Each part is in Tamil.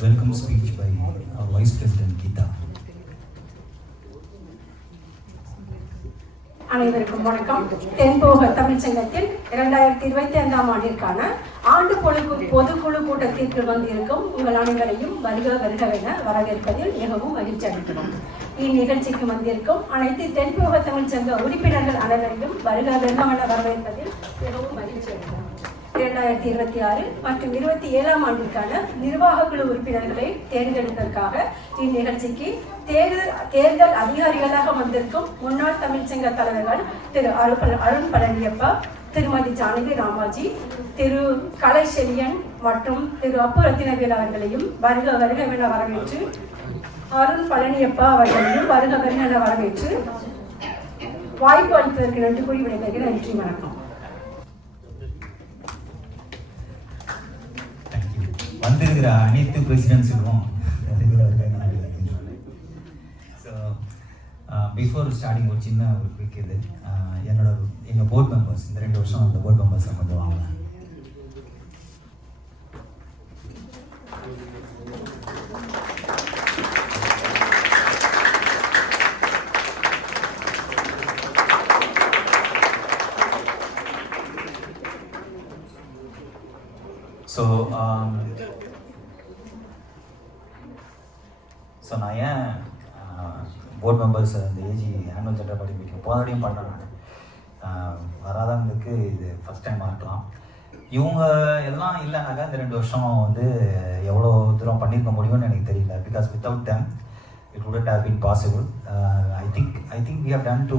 Welcome speech by our Vice President Geeta. அனைவருக்கும் வணக்கம். தென்போக தமிழ்ச்சங்கத்தில் 2025ஆம் ஆண்டிற்கான ஆண்டு பொதுக்குழு கூட்டத்திற்கு வந்திருக்கும் உங்கள் அனைவரையும் வருக வருகவென வரவேற்பதில் மிகவும் மகிழ்ச்சி அளிக்கிறோம். இந்நிகழ்ச்சிக்கு வந்திருக்கும் அனைத்து தென்போக தமிழ்ச்சங்க உறுப்பினர்கள் அனைவரையும் வருக வருகவென வரவேற்பதில் மிகவும் மகிழ்ச்சி அளிக்கிறோம். 2026 மற்றும் 27ஆம் ஆண்டிற்கான நிர்வாக குழு உறுப்பினர்களை தேர்ந்தெடுப்பதற்காக இந்நிகழ்ச்சிக்கு தேர்தல் அதிகாரிகளாக வந்திருக்கும் முன்னாள் தமிழ்ச்சங்க தலைவர்கள் திரு அருண் பழனியப்பா, திருமதி ஜானகி ராமாஜி, திரு கலை செழியன் மற்றும் திரு அப்பு ரத்தினவேல் அவர்களையும் வருக வருகவென வரவேற்று, அருண் பழனியப்பா அவர்களையும் வருக வருகவென வரவேற்று வாய்ப்பு அளிப்பதற்கு நன்றி கூறி விடைபெறுகிறேன். நன்றி, வணக்கம். வந்திருக்கிற அனைத்து பிரசிடென்ட்ஸுக்கும் ஸோ பிஃபோர் ஸ்டார்டிங் ஒரு சின்ன ஒரு குவிக் இது எங்கள் போர்ட் மெம்பர்ஸ் இந்த 2 வருஷம் அந்த போர்ட் மெம்பர்ஸை கொஞ்சம் வாங்கலாம். ஸோ நான் ஏன் போர்ட் மெம்பர்ஸ் அந்த AG annual general body meeting போனதையும் பண்ணுறேன். வராதவங்களுக்கு இது ஃபஸ்ட் டைம் இருக்கலாம். இவங்க எல்லாம் இல்லைனாக்கா இந்த 2 வருஷம் வந்து எவ்வளோ தூரம் பண்ணியிருக்க முடியும்னு எனக்கு தெரியல. Because without them it wouldn't have been possible. I think we have done to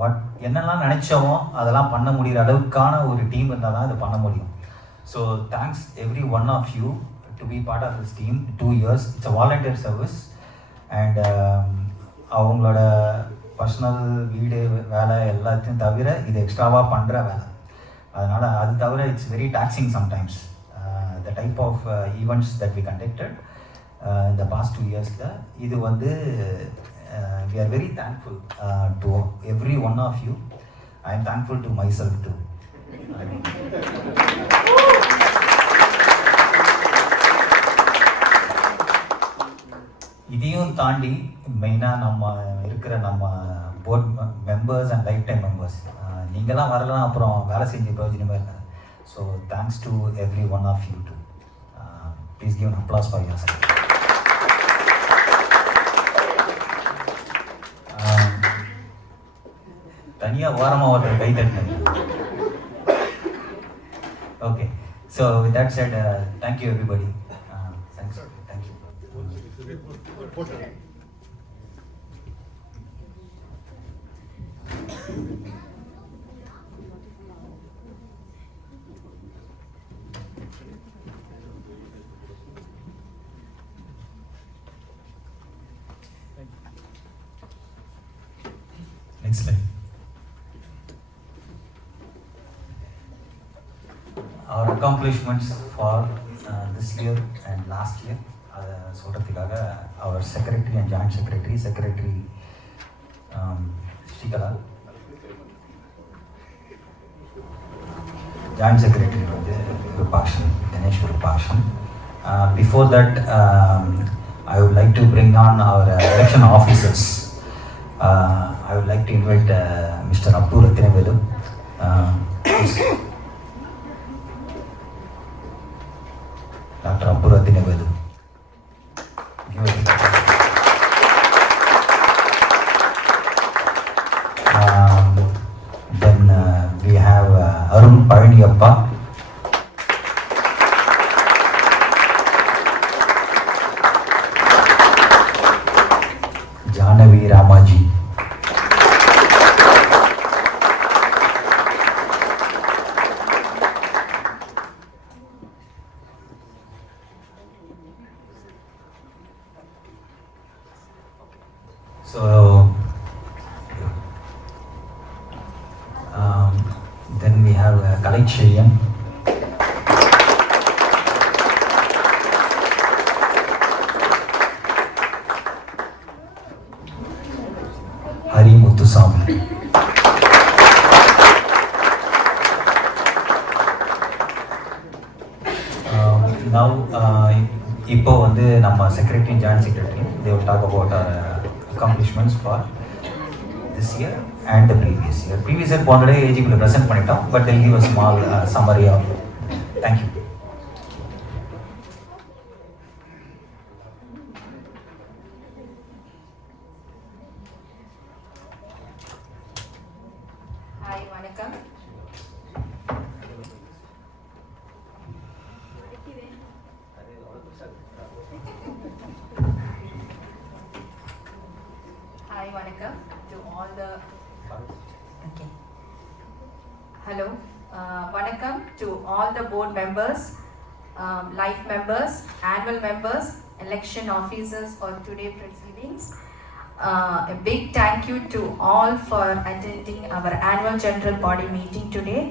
what என்னெல்லாம் நினச்சோமோ அதெல்லாம் பண்ண முடிகிற அளவுக்கான ஒரு டீம் இருந்தால் தான் இது பண்ண முடியும். So thanks every one of you to be part of this team. 2 years, it's a volunteer service and அவங்களோட பர்சனல் வீடு வேலை எல்லாத்தையும் தவிர இது எக்ஸ்ட்ராவாக பண்ணுற வேலை. அதனால் அது தவிர it's very taxing sometimes. The type of events that we conducted இந்த பாஸ்ட் 2 இயர்ஸில் இது வந்து we are very thankful to every one of you. I am thankful to myself too. இதையும் தாண்டி மெயினாக நம்ம board members and life time members நீங்களாம் வரலாம், அப்புறம் வேலை செஞ்சு பிரயோஜனமே இல்லை. So thanks to every one of you to please give an applause for yourself. தனியாக ஓரமாக ஒருத்தர் கை தட்டினது. Okay, so with that said, thank you everybody. Thanks. Thank you. Next slide. Our accomplishments for this year and last year, சொல்கிறதுக்காக our secretary and joint secretary Srikala, joint secretary வந்து Vipakshan, Ganesh Vipakshan. Before that, I would like to bring on our election officers. I would like to invite Mr. Appu Rathinavelu. Dr. Appu Rathinavelu. Then we have Arun Palaniyappa. Ramaji. So then we have Kalai Cherian. Hari Muthusamy. Now இப்போ வந்து நம்ம secretary and joint secretary they will talk about our accomplishments for this year and the previous year. Previous year போனதே ஏஜிக்குள்ள ப்ரெசென்ட் பண்ணிட்டோம், but they'll give a small summary of it. Thank you. Hi, வணக்கம். Hi, வணக்கம் to all the okay. Hello, வணக்கம் to all the board members, life members, annual members, election officers for today proceedings. A big thank you to all for attending our annual general body meeting today.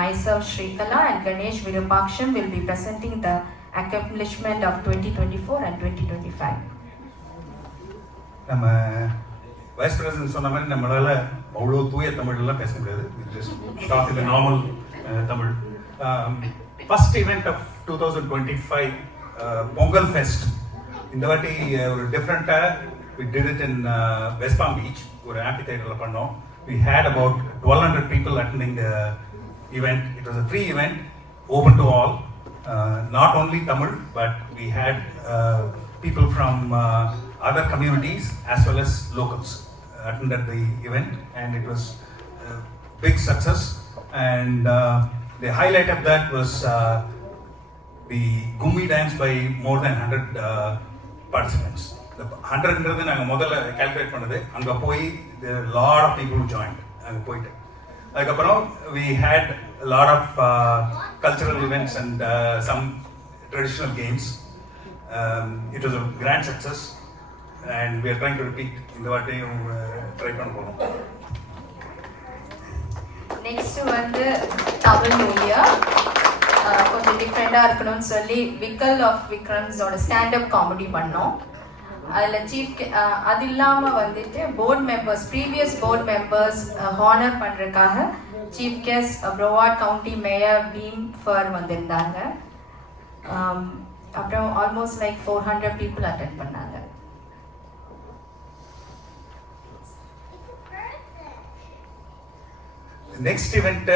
Myself, Shrikala, and Ganesh Virupaksham will be presenting the accomplishment of 2024 and 2025. நம்ம வைஸ் பிரசிடென்ட் சொன்ன மாதிரி நம்மளால் அவ்வளோ தூய தமிழ்லாம் பேச முடியாது. Just talk in normal Tamil. First event of 2025 Pongal fest. இந்த வாட்டி ஒரு டிஃப்ரெண்ட்டாக we did it in West Palm Beach, ஒரு ஆம்பி தியேட்டரில் பண்ணோம். We had about 1200 people attending the event. It was a free event, open to all. Not only Tamil, but we had people from other communities as well as locals attended the event, and it was a big success. And the highlight of that was the Gummi dance by more than 100 participants. The 100ன்றது நாங்கள் முதல்ல கால்குலேட் பண்ணது. அங்கே போய் லாட் ஆஃப் பீப்புள் ஜாயின். அங்கே போயிட்டு அதுக்கப்புறம் we had a lot of cultural events and some traditional games. It was a grand success and we are trying to repeat. இந்த வாட்டியும் ட்ரை பண்ண போகிறோம். நெக்ஸ்ட் வந்து தமிழ் நியூ இயர் கொஞ்சம் டிஃப்ரெண்டாக இருக்கணும்னு சொல்லி விக்கல் ஆஃப் விக்ரம்ஸோட ஸ்டாண்டப் காமெடி பண்ணோம். அதில் சீஃப் அது இல்லாமல் வந்துட்டு board members, previous board members honour பண்ணுறதுக்காக chief guest Broward county mayor Beam Furr வந்திருந்தாங்க. அப்புறம் ஆல்மோஸ்ட் லைக் 400 பீப்புள் அட்டென்ட் பண்ணாங்க. Next event,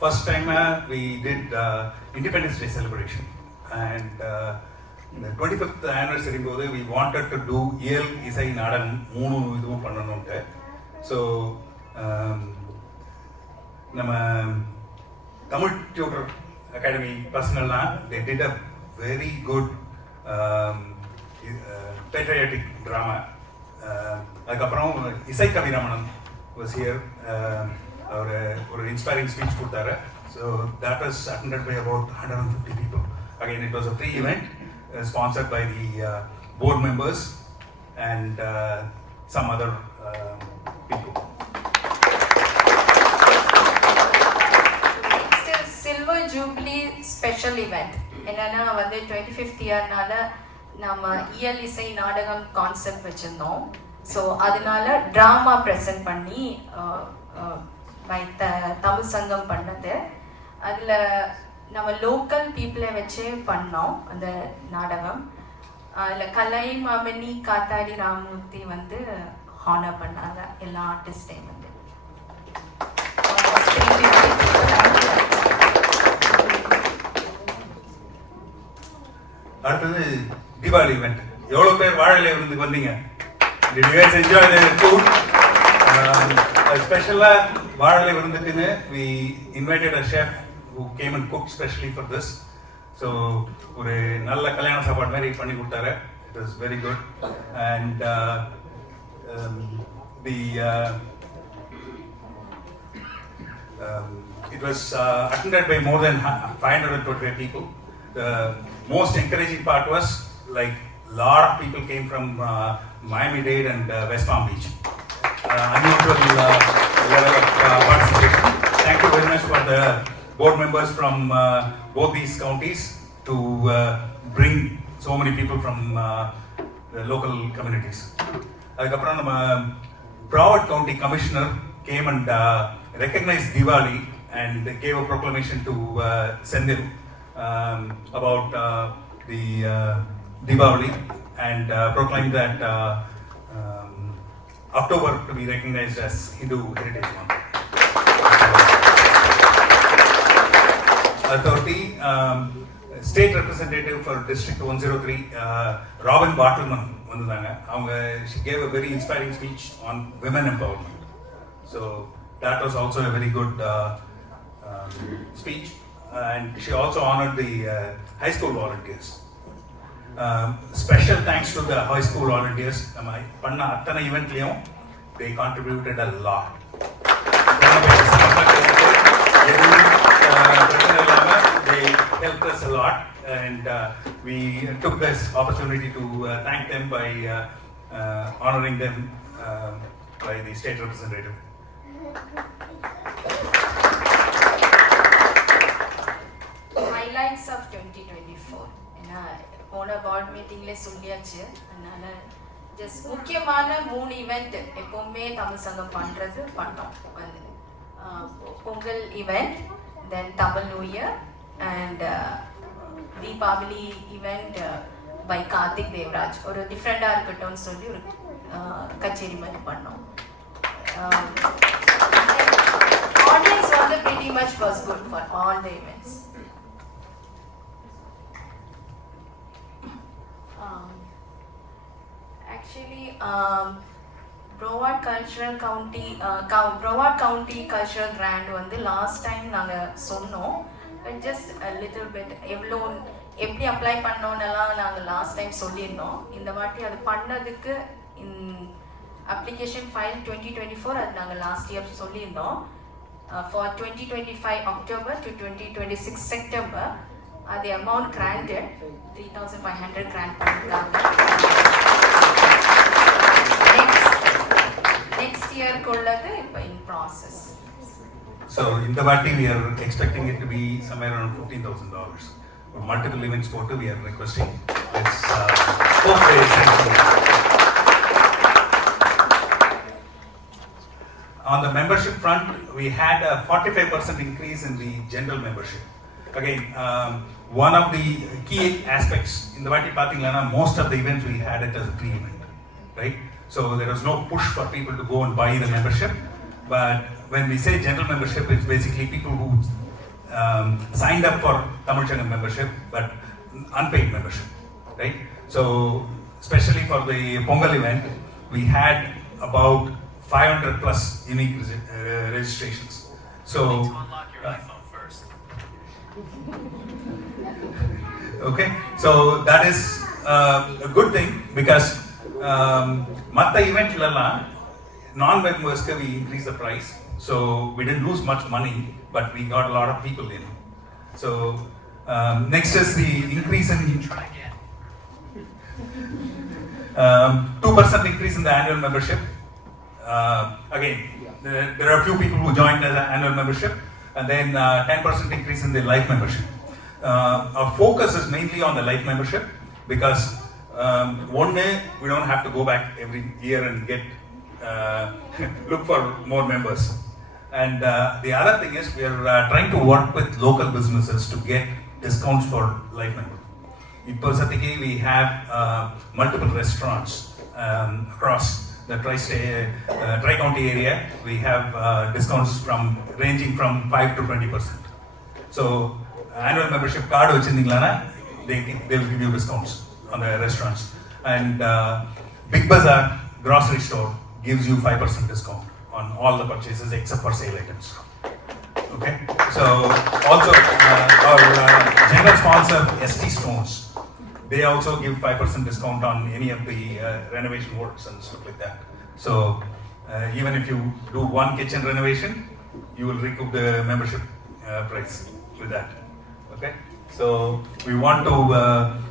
first time we did Independence Day celebration, and the 25th anniversary போது we wanted to do இயல் இசை நாடகம் 3 இதுவும் பண்ணணும்ட்டு. ஸோ நம்ம தமிழ் டியூட்டர் அகாடமி பர்சனல்லாம் they did a very good patriotic drama. அதுக்கப்புறம் இசை கவிரமணன் was here. அவர் ஒரு inspiring speech கொடுத்தாரு. So that was attended by about 150 people. Again, it was a free event sponsored by the board members and some other people. Next Silver Jubilee special event. என்னன்னா வந்து 25th இயர்னால நம்ம இயல் இசை நாடகம் கான்செப்ட் வச்சிருந்தோம். ஸோ அதனால ட்ராமா ப்ரெசென்ட் பண்ணி தமிழ் சங்கம் பண்ணது. அதில் நம்ம லோக்கல் பீப்புளை வச்சே பண்ணோம் அந்த நாடகம். அதில் கலை மாமணி காத்தாடி ராமமூர்த்தி வந்து ஹானர் பண்ணாங்க எல்லா ஆர்டிஸ்டையும் வந்து. அடுத்தது தீபாவளி ஈவெண்ட். எவ்வளோ பேர் வாழலை விருந்துக்கு வந்தீங்க? Did you guys enjoy the food? Especially வாழலை விருந்துக்குன்னு we invited a chef who came and cooked specially for this. So ஒரு நல்ல கல்யாண சாப்பாடு மாதிரி பண்ணி கொடுத்தாரு. It was very good. And It was attended by more than 525 people. The most encouraging part was like a lot of people came from Miami-Dade and West Palm Beach. Unusual level of participation. Thank you very much for the board members from both these counties to bring so many people from the local communities. அதுக்கப்புறம் நம்ம Broward County Commissioner came and recognized Diwali and gave a proclamation to Sendil about the Diwali and proclaimed that October to be recognized as Hindu Heritage Month. Authority, State Representative for District 103, Robin Bartleman, she gave a very inspiring speech on women empowerment. So that was also a very good speech, and she also honored the high school volunteers. Special thanks to the high school volunteers. Panna attana event liyum they contributed a lot. They helped us a lot, and we took this opportunity to thank them by honoring them by the state representative. Highlights of 2024. போன board meetingல சொல்லியாச்சு. அதனால just முக்கியமான 3 ஈவென்ட் எப்பவுமே தமிழ் சங்கம் பண்றது பண்ணோம். வந்து Pongal event, then Tamil New Year and Deepavali event by Karthik Devraj. ஒரு டிஃபரெண்டா இருக்கட்டும்னு சொல்லி ஒரு கச்சேரி மாதிரி பண்ணோம். Audience வந்து pretty much was good for all the events. Actually, Broward County Cultural Grant வந்து last time நாங்க சொன்னோம். Just a little bit எப்படி அப்ளை பண்ணோம்னெல்லாம் நாங்க லாஸ்ட் டைம் சொல்லியிருந்தோம். இந்த வாட்டி அது பண்ணதுக்கு அப்ளிகேஷன் ஃபைல் 2024 அது நாங்க லாஸ்ட் இயர் சொல்லியிருந்தோம். For 2025 October to 2026 September the amount granted 3,500 grant பண்ணிருக்காங்க. Next year கொள்ளது இப்போ in process. So in the Vati we are expecting it to be somewhere around $15,000. For multiple events photo we are requesting. Let's hope they sanction it. On the membership front, we had a 45% increase in the general membership. Again, one of the key aspects in the Vati Pathingana, most of the events we had it as a free event, right? So there was no push for people to go and buy the membership. But when we say general membership, it's basically people who signed up for Tamil Sangam membership but unpaid membership, right? So especially for the Pongal event, we had about 500 plus unique registrations. So okay, so that is a good thing because matta event lalla non-members we increased the price, so we didn't lose much money, but we got a lot of people in. So next is the increase in 2% increase in the annual membership. Again, there are a few people who joined as an annual membership, and then 10% increase in the life membership. Our focus is mainly on the life membership because one day we don't have to go back every year and get look for more members. And the other thing is we are trying to work with local businesses to get discounts for life members. In Persatiki we have multiple restaurants across the Tri-County area. We have discounts ranging from 5 to 20%. So annual membership card vechindingalana they will give you discounts on the restaurants. And Big Bazaar grocery store gives you 5% discount on all the purchases except for sale items. Okay, so also our general sponsor ST Stones, they also give 5% discount on any of the renovation works and stuff like that. So even if you do one kitchen renovation, you will recoup the membership price with that. Okay, so we want to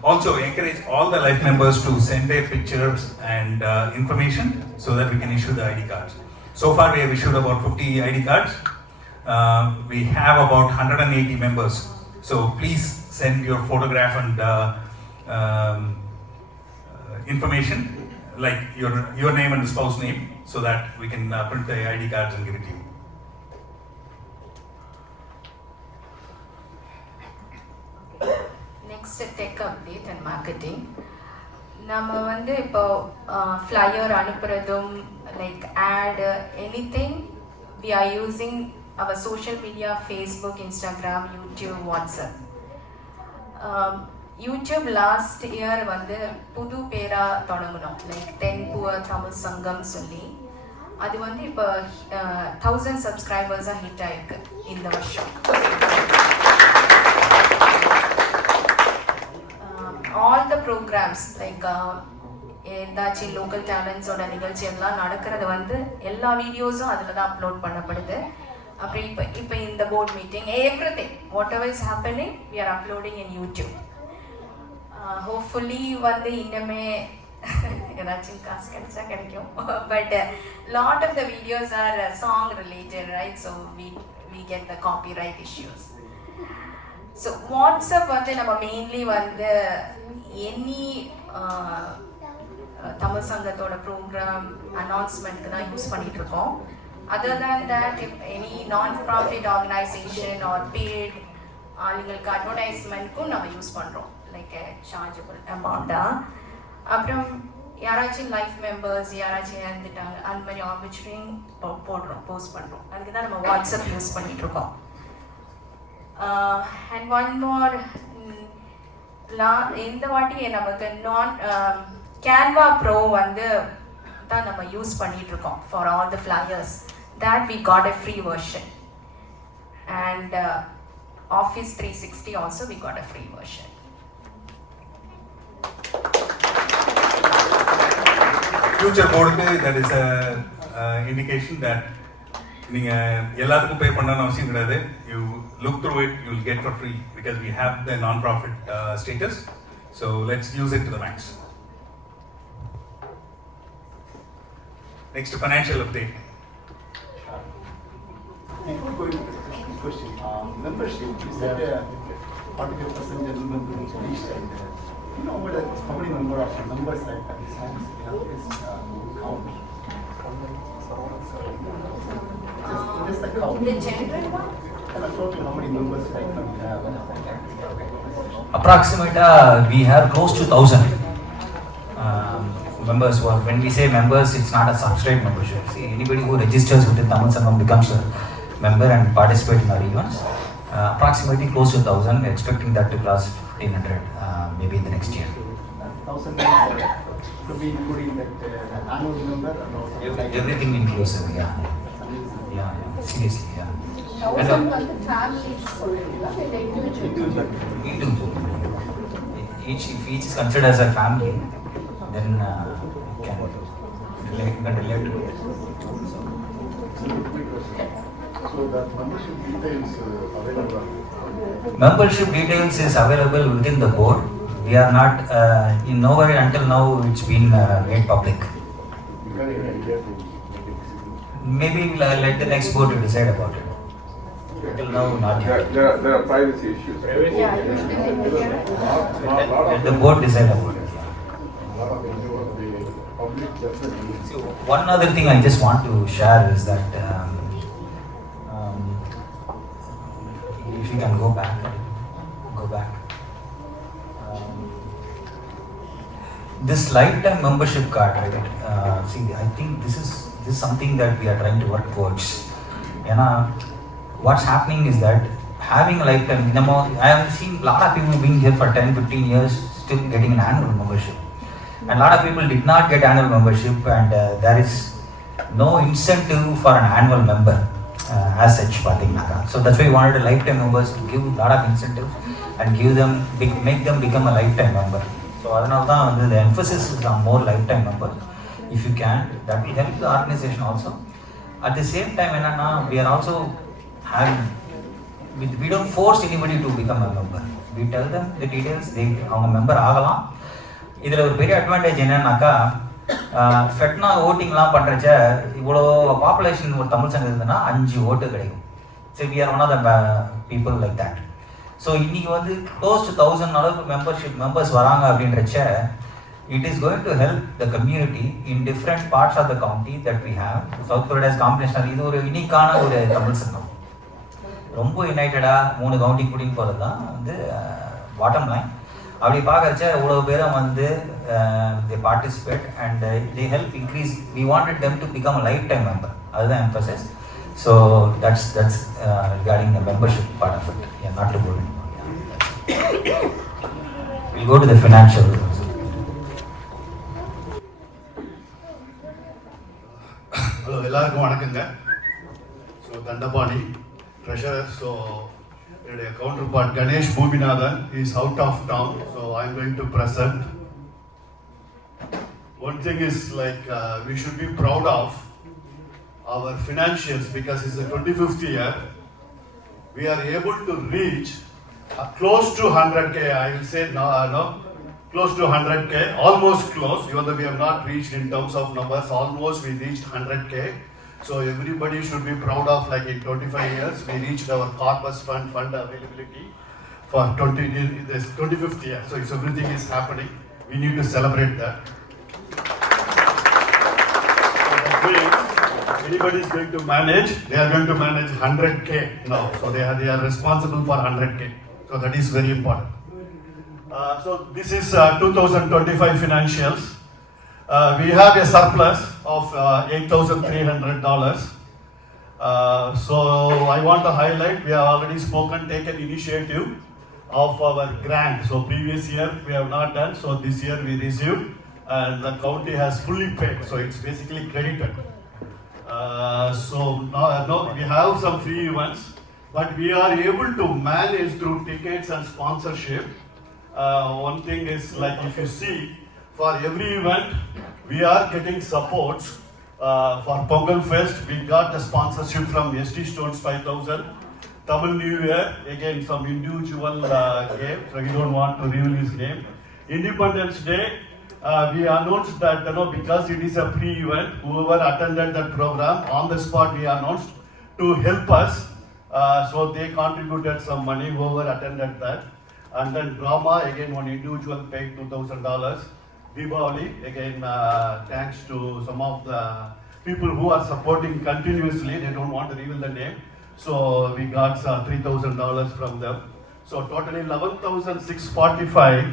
also encourage all the life members to send their pictures and information so that we can issue the ID cards. So far we have issued about 50 ID cards. We have about 180 members, so please send your photograph and information like your name and the spouse name so that we can print the ID cards and give it to you. Next, tech update and marketing. நம்ம வந்து இப்போ flyer அனுப்புறதும் like ad anything we are using our social media, Facebook, Instagram, YouTube, WhatsApp. YouTube last year வந்து புது பேரா தொடங்கணும் like 10 Poor Tamil Sangam சொல்லி அது வந்து இப்போ 1000 சப்ஸ்கிரைபர்ஸாக ஹிட் ஆயிருக்கு இந்த வருஷம். ஆல் த ப்ரோக்ராம்ஸ் லைக் ஏதாச்சும் லோக்கல் டேலண்ட்ஸோட நிகழ்ச்சி எல்லாம் நடக்கிறது வந்து எல்லா வீடியோஸும் அதில் தான் அப்லோட் பண்ணப்படுது. அப்புறம் இப்போ இந்த board meeting everything whatever is happening we are uploading in YouTube. Hopefully வந்து இன்னுமே ஏதாச்சும் காசு கிடைச்சா கிடைக்கும். But lot of the videos are song related right, so we get the copyright issues. So WhatsApp வந்து நம்ம மெயின்லி வந்து எனி தமிழ் சங்கத்தோட ப்ரோக்ராம் அனௌன்ஸ்மெண்ட்க்கு தான் யூஸ் பண்ணிட்டு இருக்கோம். Other than that if any non profit organisation or paid ஆளுங்களுக்கு அட்வர்டைஸ்மெண்ட்க்கும் நம்ம யூஸ் பண்ணுறோம் லைக் சார்ஜபிள் அமௌண்ட்டாக. அப்புறம் யாராச்சும் லைஃப் மெம்பர்ஸ் யாராச்சும் இறந்துட்டாங்க அந்த மாதிரி ஆப்பர்ச்சுனிட்டி போடுறோம், போஸ்ட் பண்ணுறோம். அதுக்கு தான் நம்ம வாட்ஸ்அப் யூஸ் பண்ணிட்டு இருக்கோம். And one more, இந்த வாட்டி நமக்கு Canva Pro வந்து தான் நம்ம யூஸ் பண்ணிட்டு இருக்கோம் for all the flyers. That we got a free version. And Office 360 also we got a free version. Future board that is a indication that நீங்க எல்லாத்துக்கும் பே பண்ணணும்னு அவசியம் கிடையாது. You look through it, you will get for free because we have the non-profit status. So let's use it to the max. Next, financial update. Before going to the question, membership is that 45% general membership each side. You know how many members like that is count? Just the count. The general one? And total how many members like that we have? Approximately we have close to 1,000 members. When we say members, it's not a subscribed membership. See, anybody who registers with the Tamil Sangam becomes a member and participates in our events. Approximately close to 1,000. We're expecting that to cross 1,500 maybe in the next year. 1,000 to be including that annual member and also Everything inclusive, yeah. Seriously, yeah. And individual. If each is considered as a family, then can relate to it. So that membership details available. Membership details is available within the board. We are not in nowhere until now it's been made public. You can even idea to make it visible. Maybe let the next board to decide about it. Until now, not yet. There are privacy issues. Yeah. Let the board decide about it. Lot of the public definitely. See, one other thing I just want to share is that if you can go back. This lifetime membership card, right? See, I think this is something that we are trying to work towards. What's happening is that having a lifetime, I have seen a lot of people being here for 10-15 years still getting an annual membership. And a lot of people did not get annual membership, and there is no incentive for an annual member as such. So that's why we wanted a lifetime members to give a lot of incentives and make them become a lifetime member. So the emphasis is on more lifetime members. if you can, that will help the organization also. At the same time, we are also having, we don't force anybody to become a member. We tell them the details, அவங்க மெம்பர் ஆகலாம். இதில் ஒரு பெரிய அட்வான்டேஜ் என்னன்னாக்கா, ஃபெட்னா ஓட்டிங்லாம் பண்ணுறச்ச இவ்வளோ பாப்புலேஷன் ஒரு தமிழ் சங்கம் இருந்ததுன்னா 5 ஓட்டு கிடைக்கும். So we are one of the people like that. So இன்றைக்கி வந்து க்ளோஸ் டு 1000 அளவுக்கு மெம்பர்ஸ் வராங்க அப்படின்றச்ச, it is going to help the community in different parts of the county that we have. South Florida's combination, இது ஒரு யூனிக்கான ஒரு தமிழ் சங்கம். ரொம்ப யுனைட்டடாக 3 கவுண்டி கூட்டின்னு போகிறது தான் வந்து பாட்டம் லைன். அப்படி பார்க்குறச்ச இவ்வளோ பேரும் வந்து they participate and they help increase. We wanted them to become a lifetime member. அதுதான் emphasis. So that's regarding the membership part of it. Yeah, not to go anymore. Yeah. We'll go to the financial. Hello, எல்லாருக்கும் வணக்கங்க. So Dhandapani treasurer. ஸோ என்னுடைய counterpart Ganesh Boominathan is out of town. So I am going to present. One thing is like we should be proud of our financials because it's the 25th year. We are able to reach close to 100K. I will say no, close to 100K, almost close, even though we have not reached in terms of numbers. Almost we reached 100K. So everybody should be proud of, like in 25 years we reached our corpus fund availability for 25th year. So it's everything is happening. We need to celebrate that. Anybody is going to manage, they are going to manage 100K now. So they are responsible for 100K. So that is very important. So this is 2025 financials. We have a surplus of $8,300. So I want to highlight, we have already taken initiative of our grant. So previous year we have not done, so this year we received and the county has fully paid. So it's basically credited. So no, we have some free events, but we are able to manage through tickets and sponsorship. One thing is, like if you see, for every event we are getting supports. For Pongal Fest we got a sponsorship from ST Stones 5,000. Tamil New Year, again some individual game, so we don't want to reveal his name. Independence Day, we announced that because it is a pre-event, whoever attended that program, on the spot we announced to help us. So they contributed some money, whoever attended that. And then drama, again one individual paid $2,000. Diwali, again thanks to some of the people who are supporting continuously, they don't want to reveal the name. So we got $3,000 from them. So totally 11,645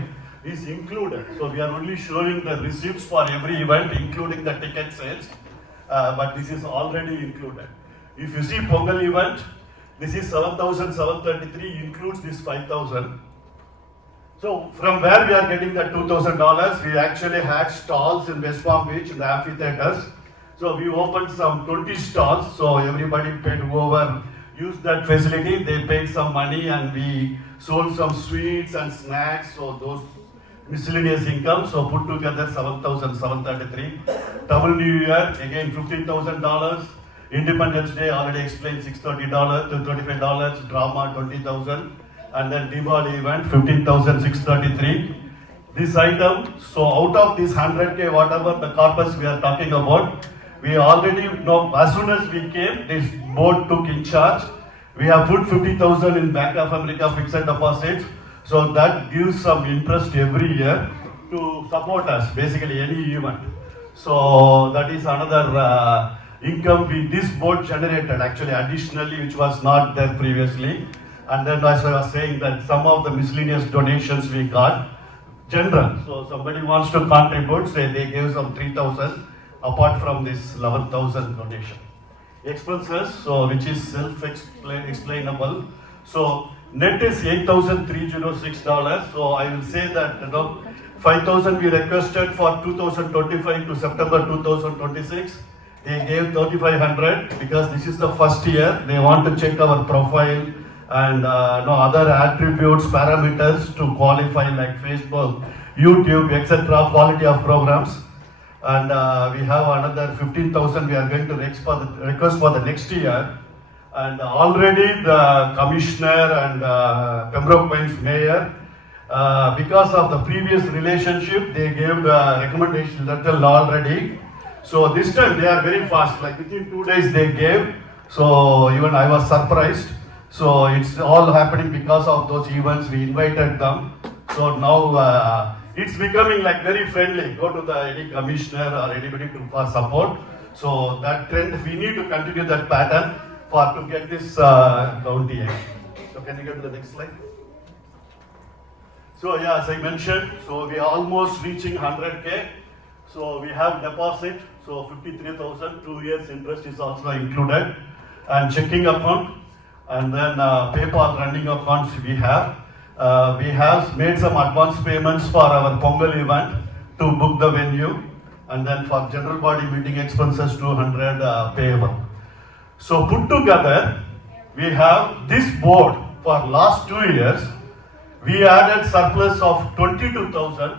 is included. So we are only showing the receipts for every event, including the ticket sales, but this is already included. If you see Pongal event, this is 7,733, includes this 5,000. So from where we are getting the $2,000, we actually had stalls in West Palm Beach in the amphitheaters. So we opened some 20 stalls, so everybody paid, whoever used that facility, they paid some money and we sold some sweets and snacks, so those miscellaneous income, so put together 7,733. Tamil New Year, again $15,000. Independence Day, already explained, $630 to $35. Drama, $20,000. And then Diwali event, $15,633. This item, so out of this 100K, whatever the corpus we are talking about, we already know, as soon as we came, this board took in charge. We have put 50,000 in Bank of America fixed deposits. So that gives some interest every year to support us, basically any event. So that is another income this board generated actually additionally, which was not there previously. And then as I was saying that some of the miscellaneous donations we got, general. So somebody wants to contribute, say they gave some 3,000 apart from this 11,000 donation. Expenses, so which is self-explainable. So net is $8,306. So I will say that 5,000 we requested for 2025 to September 2026. They gave 3,500 because this is the first year. They want to check our profile and other attributes, parameters to qualify like Facebook, YouTube, etc. Quality of programs. and we have another 15,000 we are going to request for the next year. And already the commissioner and Pembroke Pines mayor, because of the previous relationship, they gave the recommendation letter already. So this time they are very fast, like within 2 days they gave. So even I was surprised. So it's all happening because of those events. We invited them. So now it's becoming like very friendly. Go to any commissioner or anybody for support. So that trend, we need to continue that pattern to get this county. So can you go to the next slide? So yeah, as I mentioned, so we are almost reaching 100K. So we have deposit, so 53,000, 2 years interest is also included, and checking account, and then PayPal running accounts we have. We have made some advance payments for our Pongal event to book the venue, and then for general body meeting expenses 200 payable. So put together, we have this board for last 2 years. We added surplus of 22,000.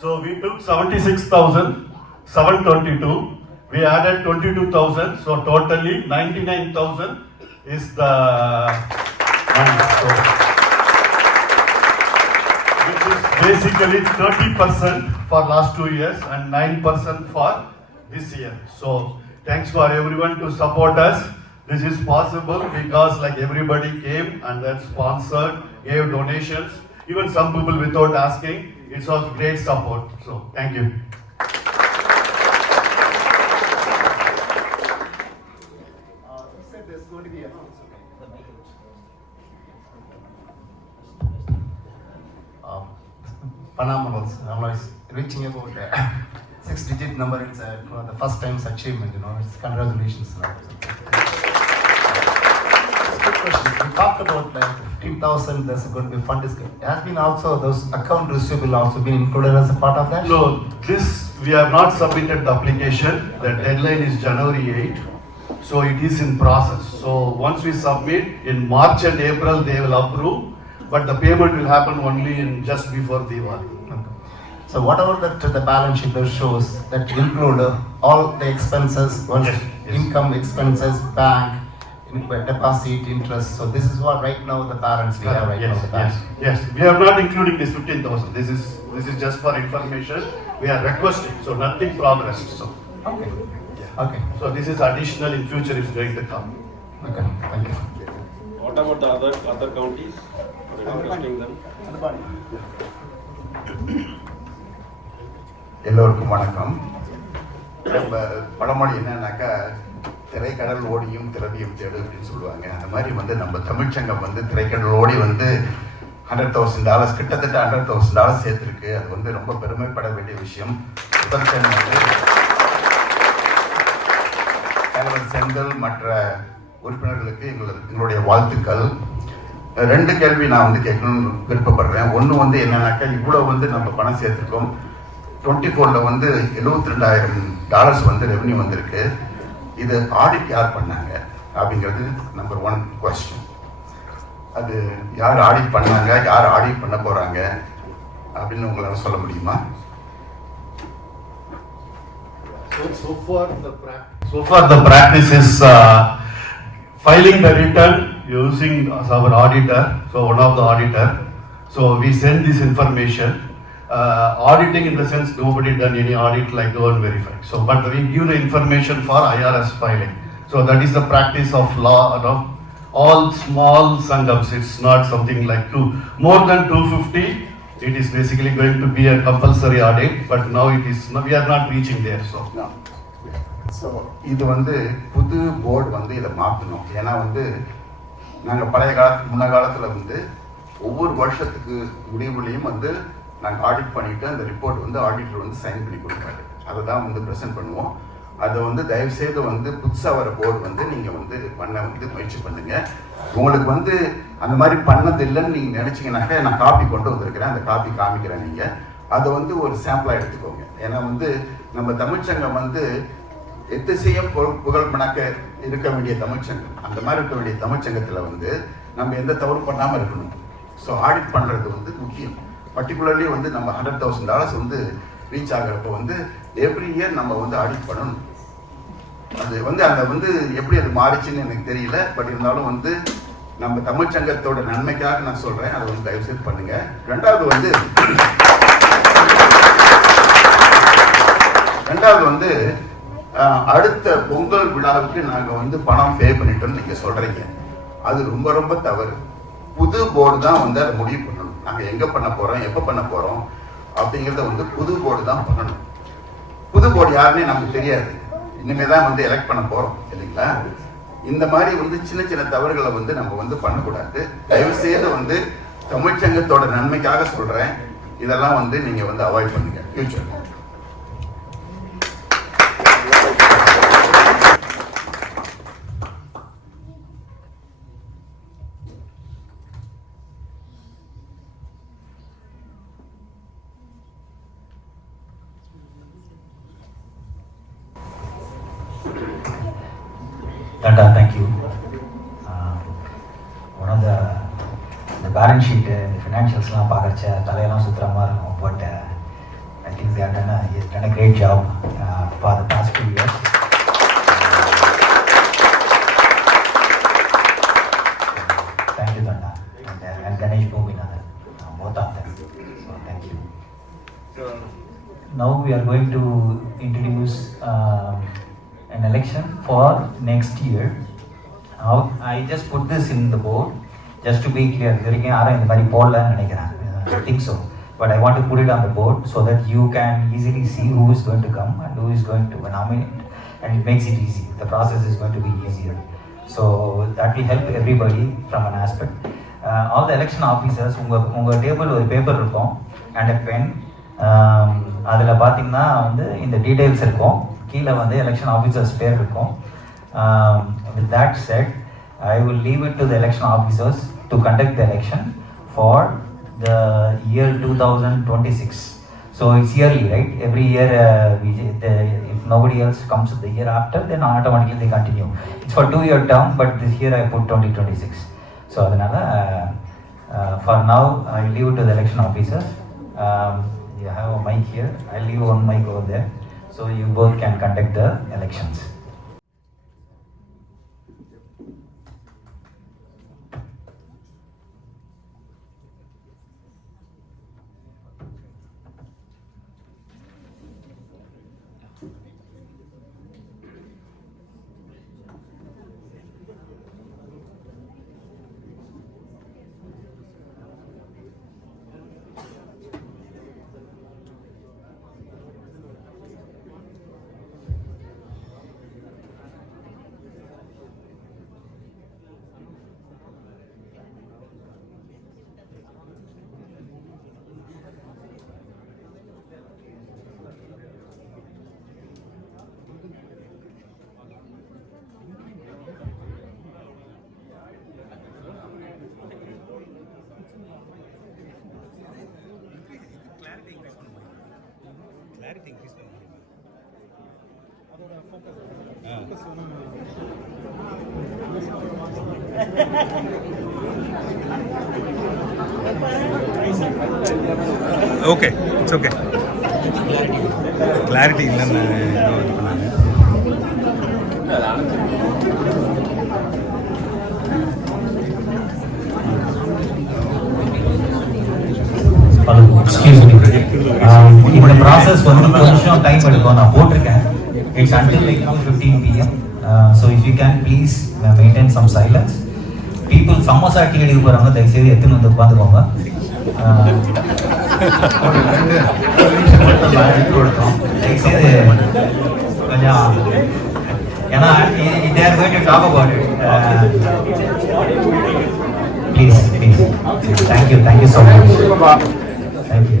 So we took 76,722. We added 22,000. So totally 99,000 is the money. So, which is basically 30% for last 2 years and 9% for this year. So thanks for everyone to support us. This is possible because like everybody came and then sponsored, gave donations, even some people without asking. It's of great support. So thank you. You said there's going to be a phenomenal. Reaching about 6-digit number, it's the first time's achievement, it's congratulations. Good question. We talked about like 15,000, there's going to be fund discount. Has been also, those account receivable also been included as a part of that? No, this, we have not submitted the application. The deadline is January 8. So it is in process. So once we submit, in March and April they will approve, but the payment will happen only in just before Diwali. So whatever that the balance sheet shows, that include all the expenses, Yes. income, expenses, bank, deposit, interest. So this is what right now the balance we have right now. Yes, The bank. yes. We are not including this 15,000. This is just for information. We are requesting, so nothing progressed. So Okay. yeah. Okay. So this is additional in future is going to come. Okay. Thank you. What about the other counties? Requesting them. எல்லோருக்கும் வணக்கம். நம்ம பழமொழி என்னன்னாக்கா திரைக்கடல் ஓடியும் திரவியம் தேடு அப்படின்னு சொல்லுவாங்க. அந்த மாதிரி வந்து நம்ம தமிழ்ச்சங்கம் வந்து திரைக்கடல் ஓடி வந்து $100,000 கிட்டத்தட்ட $100,000 சேர்த்துருக்கு. அது வந்து ரொம்ப பெருமைப்பட வேண்டிய விஷயம். சுதர்சன் வந்து தலைவர் செந்தில் மற்ற உறுப்பினர்களுக்கு எங்களுடைய வாழ்த்துக்கள். 2 கேள்வி நான் வந்து கேட்கணும்னு விருப்பப்படுறேன். ஒன்று வந்து என்னன்னாக்கா இவ்வளோ வந்து நம்ம பணம் சேர்த்துருக்கோம். 24 வந்து $72,000 வந்து ரெவன்யூ வந்திருக்கு. இது ஆடிட் யார் பண்ணாங்க அப்படிங்கிறது நம்பர் 1 கொஸ்டின். அது யார் ஆடிட் பண்ணாங்க, யார் ஆடிட் பண்ண போறாங்க அப்படின்னு உங்களால் சொல்ல முடியுமா? So far the practice is filing the return using our auditor, so one of the auditor. So we send this information. Auditing in the sense nobody done any audit like go and verify. So but we give the information for IRS filing. So that is the practice of law. All small sangams. It's not something like more than 250. It is basically going to be a compulsory audit. But now we are not reaching there. So இது வந்து புது போர்டு வந்து இதை மாற்றணும். ஏன்னா வந்து நாங்கள் முன்ன காலத்தில் வந்து ஒவ்வொரு வருஷத்துக்கு முடிவுலையும் வந்து நாங்கள் ஆடிட் பண்ணிவிட்டு அந்த ரிப்போர்ட் வந்து ஆடிட்டர் வந்து சைன் பண்ணி கொடுப்பாரு. அதை தான் வந்து ப்ரெசென்ட் பண்ணுவோம். அதை வந்து தயவுசெய்து வந்து புதுசாக வர போர்டு வந்து நீங்கள் வந்து பண்ண வந்து முயற்சி பண்ணுங்கள். உங்களுக்கு வந்து அந்த மாதிரி பண்ணது இல்லைன்னு நீங்கள் நினச்சிங்கனாக்கா நான் காப்பி கொண்டு வந்திருக்கிறேன், அந்த காப்பி காமிக்கிறேன். நீங்கள் அதை வந்து ஒரு சாம்பிளாக எடுத்துக்கோங்க. ஏன்னா வந்து நம்ம தமிழ்ச்சங்கம் வந்து எத்திசையம் புகழ் மணக்க இருக்க வேண்டிய தமிழ்ச்சங்கம். அந்த மாதிரி இருக்க வேண்டிய தமிழ்ச்சங்கத்தில் வந்து நம்ம எந்த தவறு பண்ணாமல் இருக்கணும். ஸோ ஆடிட் பண்ணுறது வந்து முக்கியம். பர்டிகுலர்லி வந்து நம்ம $100,000 வந்து ரீச் ஆகிறப்போ வந்து எவ்ரி இயர் நம்ம வந்து ஆடிட் பண்ணணும். அது வந்து அந்த வந்து எப்படி அது மாறிச்சுன்னு எனக்கு தெரியல. பட் இருந்தாலும் வந்து நம்ம தமிழ் சங்கத்தோட நன்மைக்காக நான் சொல்றேன், அதை வந்து தயவு செய்து பண்ணுங்க. ரெண்டாவது வந்து அடுத்த பொங்கல் விழாவுக்கு நாங்க வந்து பணம் பே பண்ணிட்டோம்னு நீங்க சொல்றீங்க. அது ரொம்ப ரொம்ப தவறு. புது போர்டு தான் வந்து அதை முடிவு பண்ணணும். நாங்க எங்க பண்ண போறோம், எப்ப பண்ண போறோம் அப்படிங்கறத வந்து புது போர்டு தான் பண்ணணும். புது போர்டு யாருன்னே நமக்கு தெரியாது. இனிமே தான் வந்து எலெக்ட் பண்ண போறோம் இல்லைங்களா? இந்த மாதிரி வந்து சின்ன சின்ன தவறுகளை வந்து நம்ம வந்து பண்ணக்கூடாது. தயவு செய்து வந்து தமிழ்ச்சங்கத்தோட நன்மைக்காக சொல்றேன், இதெல்லாம் வந்து நீங்க வந்து அவாய்ட் பண்ணுங்க future. Tata, thank you. One of the balance sheet, the financials, தலையெல்லாம் சுத்தரமாக இருக்கும். But I think they have done a great job for the past few years. Thank you, Tata, and Ganesh Bhuminath, both of them. So thank you. Now we are going to introduce an election for next year. Now I just put this in the board just to be clear. I think so, but I want to put it on the board so that you can easily see who is going to come and who is going to nominate, and it makes it easy. The process is going to be easier, so that will help everybody from an aspect. All the election officers, unga table ஒரு paper இருக்கும் and a pen. அதில் பார்த்தீங்கன்னா வந்து இந்த டீடைல்ஸ் இருக்கும். கீழே வந்து எலெக்ஷன் ஆஃபீஸர்ஸ் பேர் இருக்கும். With that said, I will leave it to the election officers to conduct the election for the year 2026. So it's yearly, right? Every year, if nobody else comes the year after, then automatically they continue. It's for 2-year term, but this year I put 2026. So adanaala, for now, I leave it to the election officers. You have a mic here. I'll leave one mic over there, so you both can conduct the elections. Okay, it's okay. Clarity இல்லைன்னு ஏதோ இது பண்ணாங்க. Excuse me. இந்த ப்ராசஸ் வந்து கொஞ்சம் டைம் எடுக்கும். நான் போட்டிருக்கேன். It's until like 15 PM. So if you can please maintain some silence. People samosa tea எடுக்க போறாங்க, தயவு செய்து எத்தனை வந்து உட்காந்துக்கோங்க. கொஞ்சம் ஏன்னா they are going to talk about it. Please. Thank you so much. Thank you.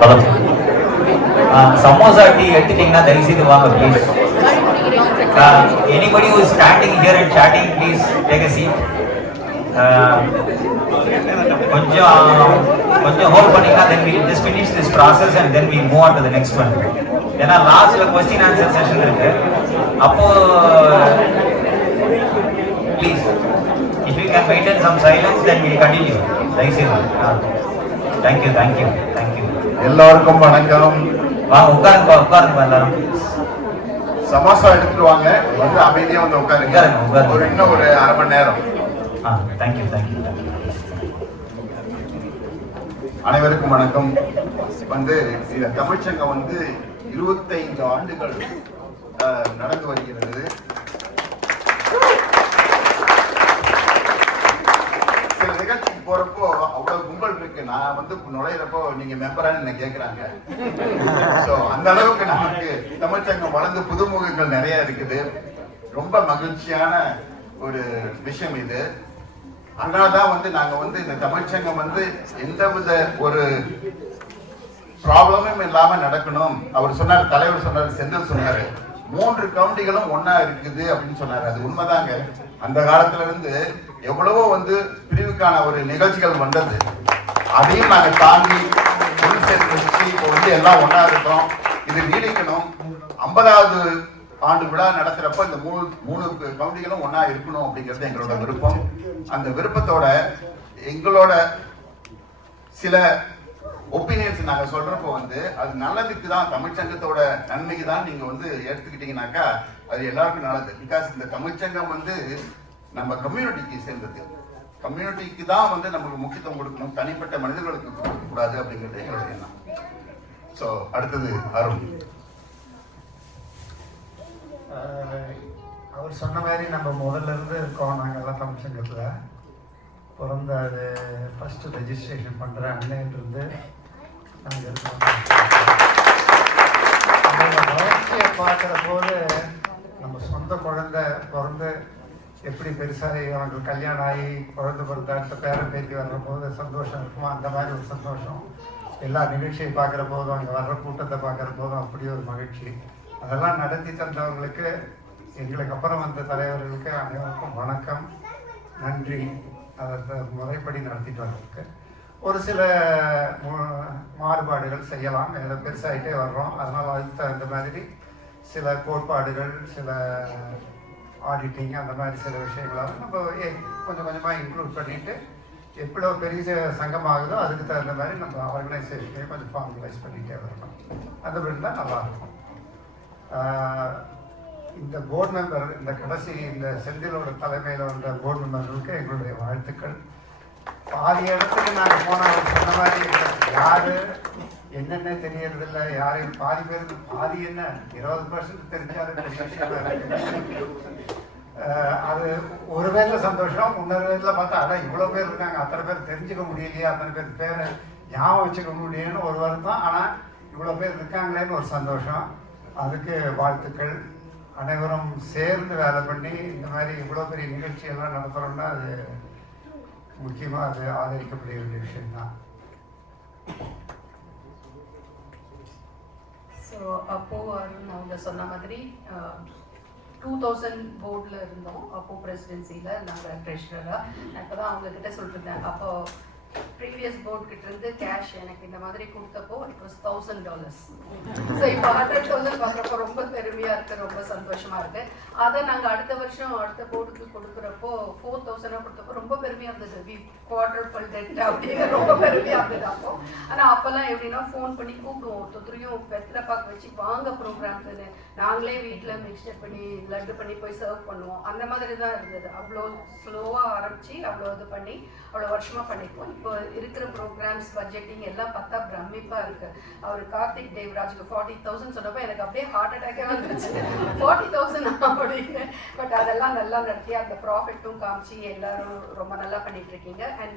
Hello, samosa tea எடுத்துட்டீங்கன்னா தயவு செய்து வாங்க please. Anybody who is standing here and chatting, please take a seat. கொஞ்சம் ஹோல்ட் பண்ணீங்கன்னா then we just finish this process and then we move on to the next one. ஏன்னா லாஸ்ட்ல கொஸ்டின் ஆன்சர் செஷன் இருக்கு. அப்போ please if you can maintain some silence then we'll continue. தயவு செய்து. Thank you. எல்லாருக்கும் வணக்கம். வாங்க உட்காருங்க எல்லாரும். சமோசா எடுத்துட்டு வாங்க, வந்து அமைதியா வந்து உட்காருங்க. உட்காருங்க. இன்னும் ஒரு அரை மணி நேரம். தேங்க்யூ. அனைவருக்கும் வணக்கம். வந்து இந்த தமிழ்ச்சங்கம் வந்து 25 ஆண்டுகள் நடந்து வருகிறது. சில நிகழ்ச்சிக்கு போறப்போ அவ்வளவு கும்பல் இருக்கு. நான் வந்து நுழையிறப்போ நீங்க மெம்பரான்னு என்ன கேட்கறாங்க. ஸோ அந்த அளவுக்கு நமக்கு தமிழ்ச்சங்கம் வளர்ந்து புதுமுகங்கள் நிறைய இருக்குது. ரொம்ப மகிழ்ச்சியான ஒரு விஷயம் இது. அதனாலதான் வந்து நாங்க வந்து இந்த தமிழ்ச்சங்கம் வந்து எந்தவித ஒரு ப்ராப்ளமும் இல்லாம நடக்கணும். அவர் சொன்னார், தலைவர் சொன்னார், செந்தில் சொன்னாரு, 3 கவுண்டிகளும் ஒன்னா இருக்குது அப்படின்னு சொன்னாரு. அது உண்மைதாங்க. அந்த காலத்துல இருந்து எவ்வளவோ வந்து பிரிவுக்கான ஒரு நிகழ்ச்சிகள் வந்தது. அதையும் நாங்க தாண்டி ஒன்று சேர்த்து வச்சு இப்போ வந்து எல்லாம் ஒன்னா இருக்கோம். இது நீடிக்கணும். 50வது ஆண்டு விழா நடத்துறப்ப இந்த 3 கவுண்டிகளும் ஒன்னா இருக்கணும் அப்படிங்கிறது எங்களோட விருப்பம். அந்த விருப்பத்தோட எங்களோட சில ஒப்பீனியன்ஸ் நாங்க சொல்றப்போ வந்து அது நல்லதுக்கு தான், தமிழ்ச்சங்கத்தோட நன்மைக்கு தான் நீங்க வந்து எடுத்துக்கிட்டீங்கன்னாக்கா அது எல்லாருக்கும் நல்லது. பிகாஸ் இந்த தமிழ்ச்சங்கம் வந்து நம்ம கம்யூனிட்டிக்கு சேர்ந்தது. கம்யூனிட்டிக்கு தான் வந்து நமக்கு முக்கியத்துவம் கொடுக்கணும், தனிப்பட்ட மனிதர்களுக்கு கொடுக்கக்கூடாது அப்படிங்கிறது எங்களோட எண்ணம். ஸோ அடுத்தது அருண். அவர் சொன்ன மாதிரி நம்ம முதல்ல இருந்து இருக்கோம். நாங்கள் எல்லாம் தமிழ்ச்சங்கத்தில் பிறந்த அது ஃபஸ்ட்டு ரெஜிஸ்ட்ரேஷன் பண்ணுற அன்னையிலிருந்து நாங்கள் இருக்கோம். வளர்ச்சியை பார்க்குற போது நம்ம சொந்த குழந்தை பிறந்து எப்படி பெருசாகி அவங்களுக்கு கல்யாணம் ஆகி குழந்தை பிறந்த அடுத்த பேரன் பேத்தி வர்ற போது சந்தோஷம் இருக்குமோ அந்த மாதிரி ஒரு சந்தோஷம். எல்லா நிகழ்ச்சியை பார்க்குற போதும், அங்கே வர்ற கூட்டத்தை பார்க்குற போதும் அப்படி ஒரு மகிழ்ச்சி. அதெல்லாம் நடத்தி தந்தவங்களுக்கு, எங்களுக்கு அப்புறம் வந்த தலைவர்களுக்கு அனைவருக்கும் வணக்கம், நன்றி. அதை முறைப்படி நடத்திட்டு வர்றதுக்கு ஒரு சில மாறுபாடுகள் செய்யலாம், இதை பெருசாகிட்டே வர்றோம். அதனால் அதுக்கு தகுந்த மாதிரி சில கோட்பாடுகள், சில ஆடிட்டிங், அந்த மாதிரி சில விஷயங்களாக நம்ம கொஞ்சம் கொஞ்சமாக இன்க்ளூட் பண்ணிட்டு எவ்வளோ பெரிய சங்கம் ஆகுதோ அதுக்கு தகுந்த மாதிரி நம்ம ஆர்கனைசேஷனே கொஞ்சம் ஃபார்மலைஸ் பண்ணிகிட்டே வரணும். அந்த மாதிரி தான் நல்லாயிருக்கும். இந்த போர்டு மெம்பர், இந்த கடைசி இந்த செந்திலோட தலைமையில் வந்த போர்டு மெம்பர்களுக்கு எங்களுடைய வாழ்த்துக்கள். பாதி இடத்துக்கு நாங்கள் போனால் சொன்ன மாதிரி யார் என்னென்ன தெரியறதில்லை, யாரையும் பாதி பேருக்கு பாதி என்ன 20% தெரிஞ்சாலும் அது ஒரு பேரில் சந்தோஷம். இன்னொரு பேரில் பார்த்தா அதான் இவ்வளோ பேர் இருக்காங்க, அத்தனை பேர் தெரிஞ்சுக்க முடியலையே, அத்தனை பேர் பேரை ஞாபகம் வச்சுக்க முடியலன்னு ஒரு வருத்தம். ஆனால் இவ்வளோ பேர் இருக்காங்களேன்னு ஒரு சந்தோஷம். அதுக்கு வாழ்த்துக்கள். அனைவரும் சேர்ந்து வேலை பண்ணி இந்த மாதிரி இவ்வளோ பெரிய நிகழ்ச்சியெல்லாம் நடத்துகிறோம்னா அது முக்கியமாக அது ஆதரிக்கப்பட வேண்டிய விஷயம்தான். ஸோ அப்போது அருண் அவங்க சொன்ன மாதிரி 2000 போர்டில் இருந்தோம். அப்போது பிரசிடென்சியில் நாங்கள் ட்ரெஷரராக. இப்போ தான் அவங்கக்கிட்ட சொல்லிட்டுருந்தேன், அப்போது ப்ரீவியஸ் போர்ட் கிட்ட இருந்து கேஷ் எனக்கு இந்த மாதிரி கொடுத்தப்போ இட் வாஸ் $1000. ஸோ இப்போ 100,000 பார்க்குறப்போ ரொம்ப பெருமையாக இருக்குது, ரொம்ப சந்தோஷமாக இருக்குது. அதை நாங்கள் அடுத்த வருஷம் அடுத்த போர்டுக்கு கொடுக்குறப்போ 4,000 கொடுத்தப்போ ரொம்ப பெருமையாக இருந்தது. வி குவார்டர்பிள் டெட் அப்படின்னு ரொம்ப பெருமையாக இருந்தது அப்போ. ஆனால் அப்போல்லாம் எப்படின்னா ஃபோன் பண்ணி கூப்பிடுவோம், ஒருத்தரையும் வெத்தலை பார்க்க வச்சு வாங்க ப்ரோக்ராம்ஸுன்னு, நாங்களே வீட்டில் மிக்சர் பண்ணி லட்டு பண்ணி போய் சர்வ் பண்ணுவோம். அந்த மாதிரி தான் இருந்தது. அவ்வளோ ஸ்லோவாக ஆரம்பித்து அவ்வளோ இது பண்ணி அவ்வளோ வருஷமாக பண்ணிப்போம். இப்போ இருக்கிற ப்ரோக்ராம்ஸ் பட்ஜெட்டிங் எல்லாம் பார்த்தா பிரமிப்பாக இருக்குது. அவர் கார்த்திக் தேவராஜுக்கு 40,000 சொன்னப்போ எனக்கு அப்படியே ஹார்ட் அட்டாக்கே வந்துருச்சு. 40,000 அப்படின்னு. பட் அதெல்லாம் நல்லா நடத்தி அந்த ப்ராஃபிட்டும் காமிச்சு எல்லாரும் ரொம்ப நல்லா பண்ணிட்டு இருக்கீங்க. அண்ட்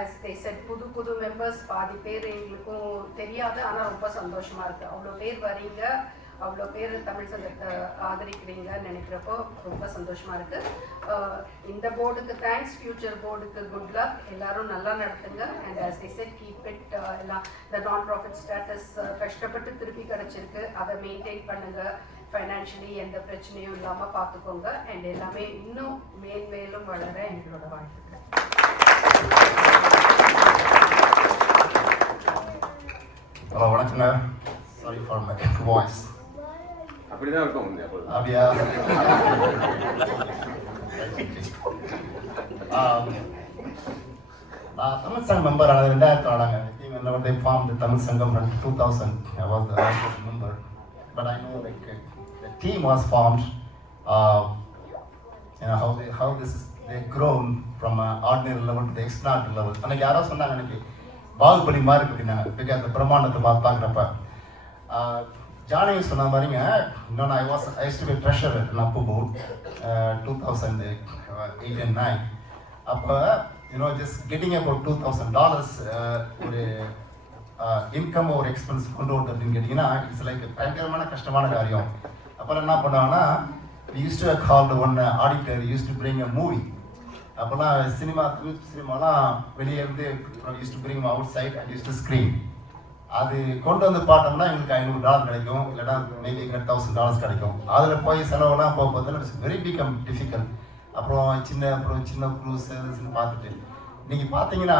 as they said, புது மெம்பர்ஸ் பாதி பேர் எங்களுக்கும் தெரியாது, ஆனால் ரொம்ப சந்தோஷமாக இருக்குது. அவ்வளோ பேர் வரீங்க, அவ்வளோ பேர் தமிழ் சங்கத்தை ஆதரிக்கிறீங்கன்னு நினைக்கிறப்போ ரொம்ப சந்தோஷமாக இருக்குது. இந்த போர்டுக்கு தேங்க்ஸ், ஃபியூச்சர் போர்டுக்கு குட் லக், எல்லாரும் நல்லா நடத்துங்க. And as they said, keep it எல்லாம் இந்த நான் ப்ராஃபிட் ஸ்டேட்டஸ் கஷ்டப்பட்டு திருப்பி கிடச்சிருக்கு, அதை மெயின்டைன் பண்ணுங்கள். ஃபைனான்ஷியலி எந்த பிரச்சனையும் இல்லாமல் பார்த்துக்கோங்க. அண்ட் எல்லாமே இன்னும் மேலும் வளர எங்களோட வாழ்த்துக்கள். ஹலோ, வணக்கங்க. Sorry for my voice. அப்படிதான் இருக்கும். அப்படியா? நான் தமிழ் சங்கம் மெம்பர் ஆனது 2000 I think whenever they formed the Tamil Sangam in 2000, I was the member. But I know like the team was formed. You know how they've grown from an ordinary level to the extraordinary level. அன்னைக்கு யாரோ சொன்னாங்க எனக்கு பாகுபலி மாதிரி இருக்கு அப்படின்னாங்க. பிகாஸ் அந்த பிரமாண்டத்தை பார்க்குறப்ப ஜானகி சொன்ன மாதிரிங்க, இன்னொன்று I used to be treasurer in Appu board 2008 and 9. அப்போ just getting about $2,000 ஒரு இன்கம் ஒரு எக்ஸ்பென்ஸ் கொண்டு வந்து அப்படின்னு கேட்டிங்கன்னா இட்ஸ் லைக் பயங்கரமான கஷ்டமான காரியம். அப்புறம் என்ன பண்ணுவாங்கன்னா, we used to call the one auditor used to bring a movie. அப்போல்லாம் சினிமாலாம் வெளியே இருந்து used to bring outside and used to screen. அது கொண்டு வந்து பார்த்தோம்னா எங்களுக்கு $500 கிடைக்கும், இல்லைன்னா மேபி $1,000 கிடைக்கும். அதில் போய் செலவெல்லாம் போக பார்த்தோன்னா இட்ஸ் வெரி பிகம் டிஃபிகல்ட். அப்புறம் சின்ன க்ரூஸ்ன்னு பார்த்துட்டு நீங்கள் பார்த்தீங்கன்னா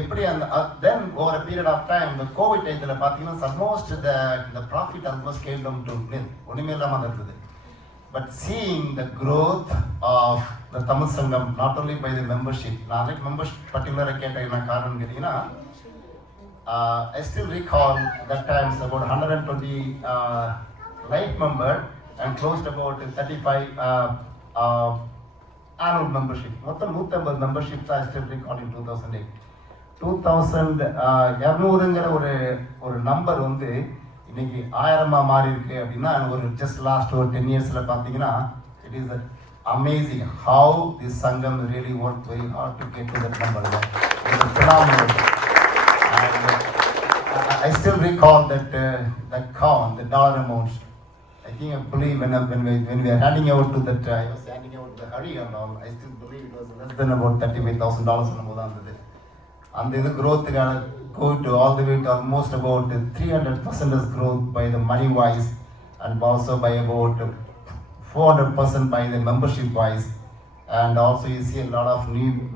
எப்படி அந்த தென் ஓவர் பீரியட் ஆஃப் டைம் இந்த கோவிட் டைத்தில் பார்த்தீங்கன்னா சல்மோஸ்ட் the profit almost came down to nil. ஒன்றுமே இல்லாமல் இருந்தது. But seeing the growth of the Tamil Sangam, not only by the membership, நான் membership particular கேட்ட என்ன காரணம் கேட்டிங்கன்னா, I still recall that times about 120 light member and closed about 35 annual membership. மொத்தம் 150 memberships I still recall in 2008. 2,200ங்கிற ஒரு நம்பர் வந்து இன்னைக்கு 1000 மாறி இருக்கு அப்படின்னா ஒரு ஜஸ்ட் லாஸ்ட் ஒரு 10 yearsல பார்த்தீங்கன்னா it is amazing how this Sangam really worked very hard to get to that number. It is phenomenal. And I still recall that count, the dollar amounts. I think I believe when we are handing over to that, I was handing over to the Hari and all, I still believe it was less than about $35,000 and the growth go to all the way to almost about 300% growth by the money wise, and also by about 400% by the membership wise. And also you see a lot of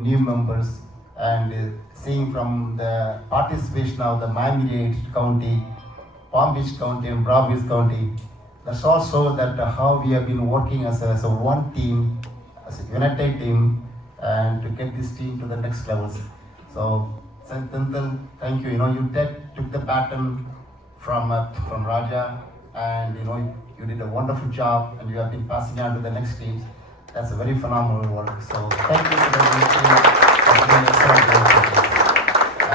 new members, and seeing from the participation of the Miami-Dade County, Palm Beach County and Broad Beach County, that's also that how we have been working as a one team, as a united team, and to get this team to the next levels. So Senthil, thank you. You took the baton from Raja, and you did a wonderful job, and you have been passing on to the next teams. That's a very phenomenal work. So thank you to the team for doing excellent work,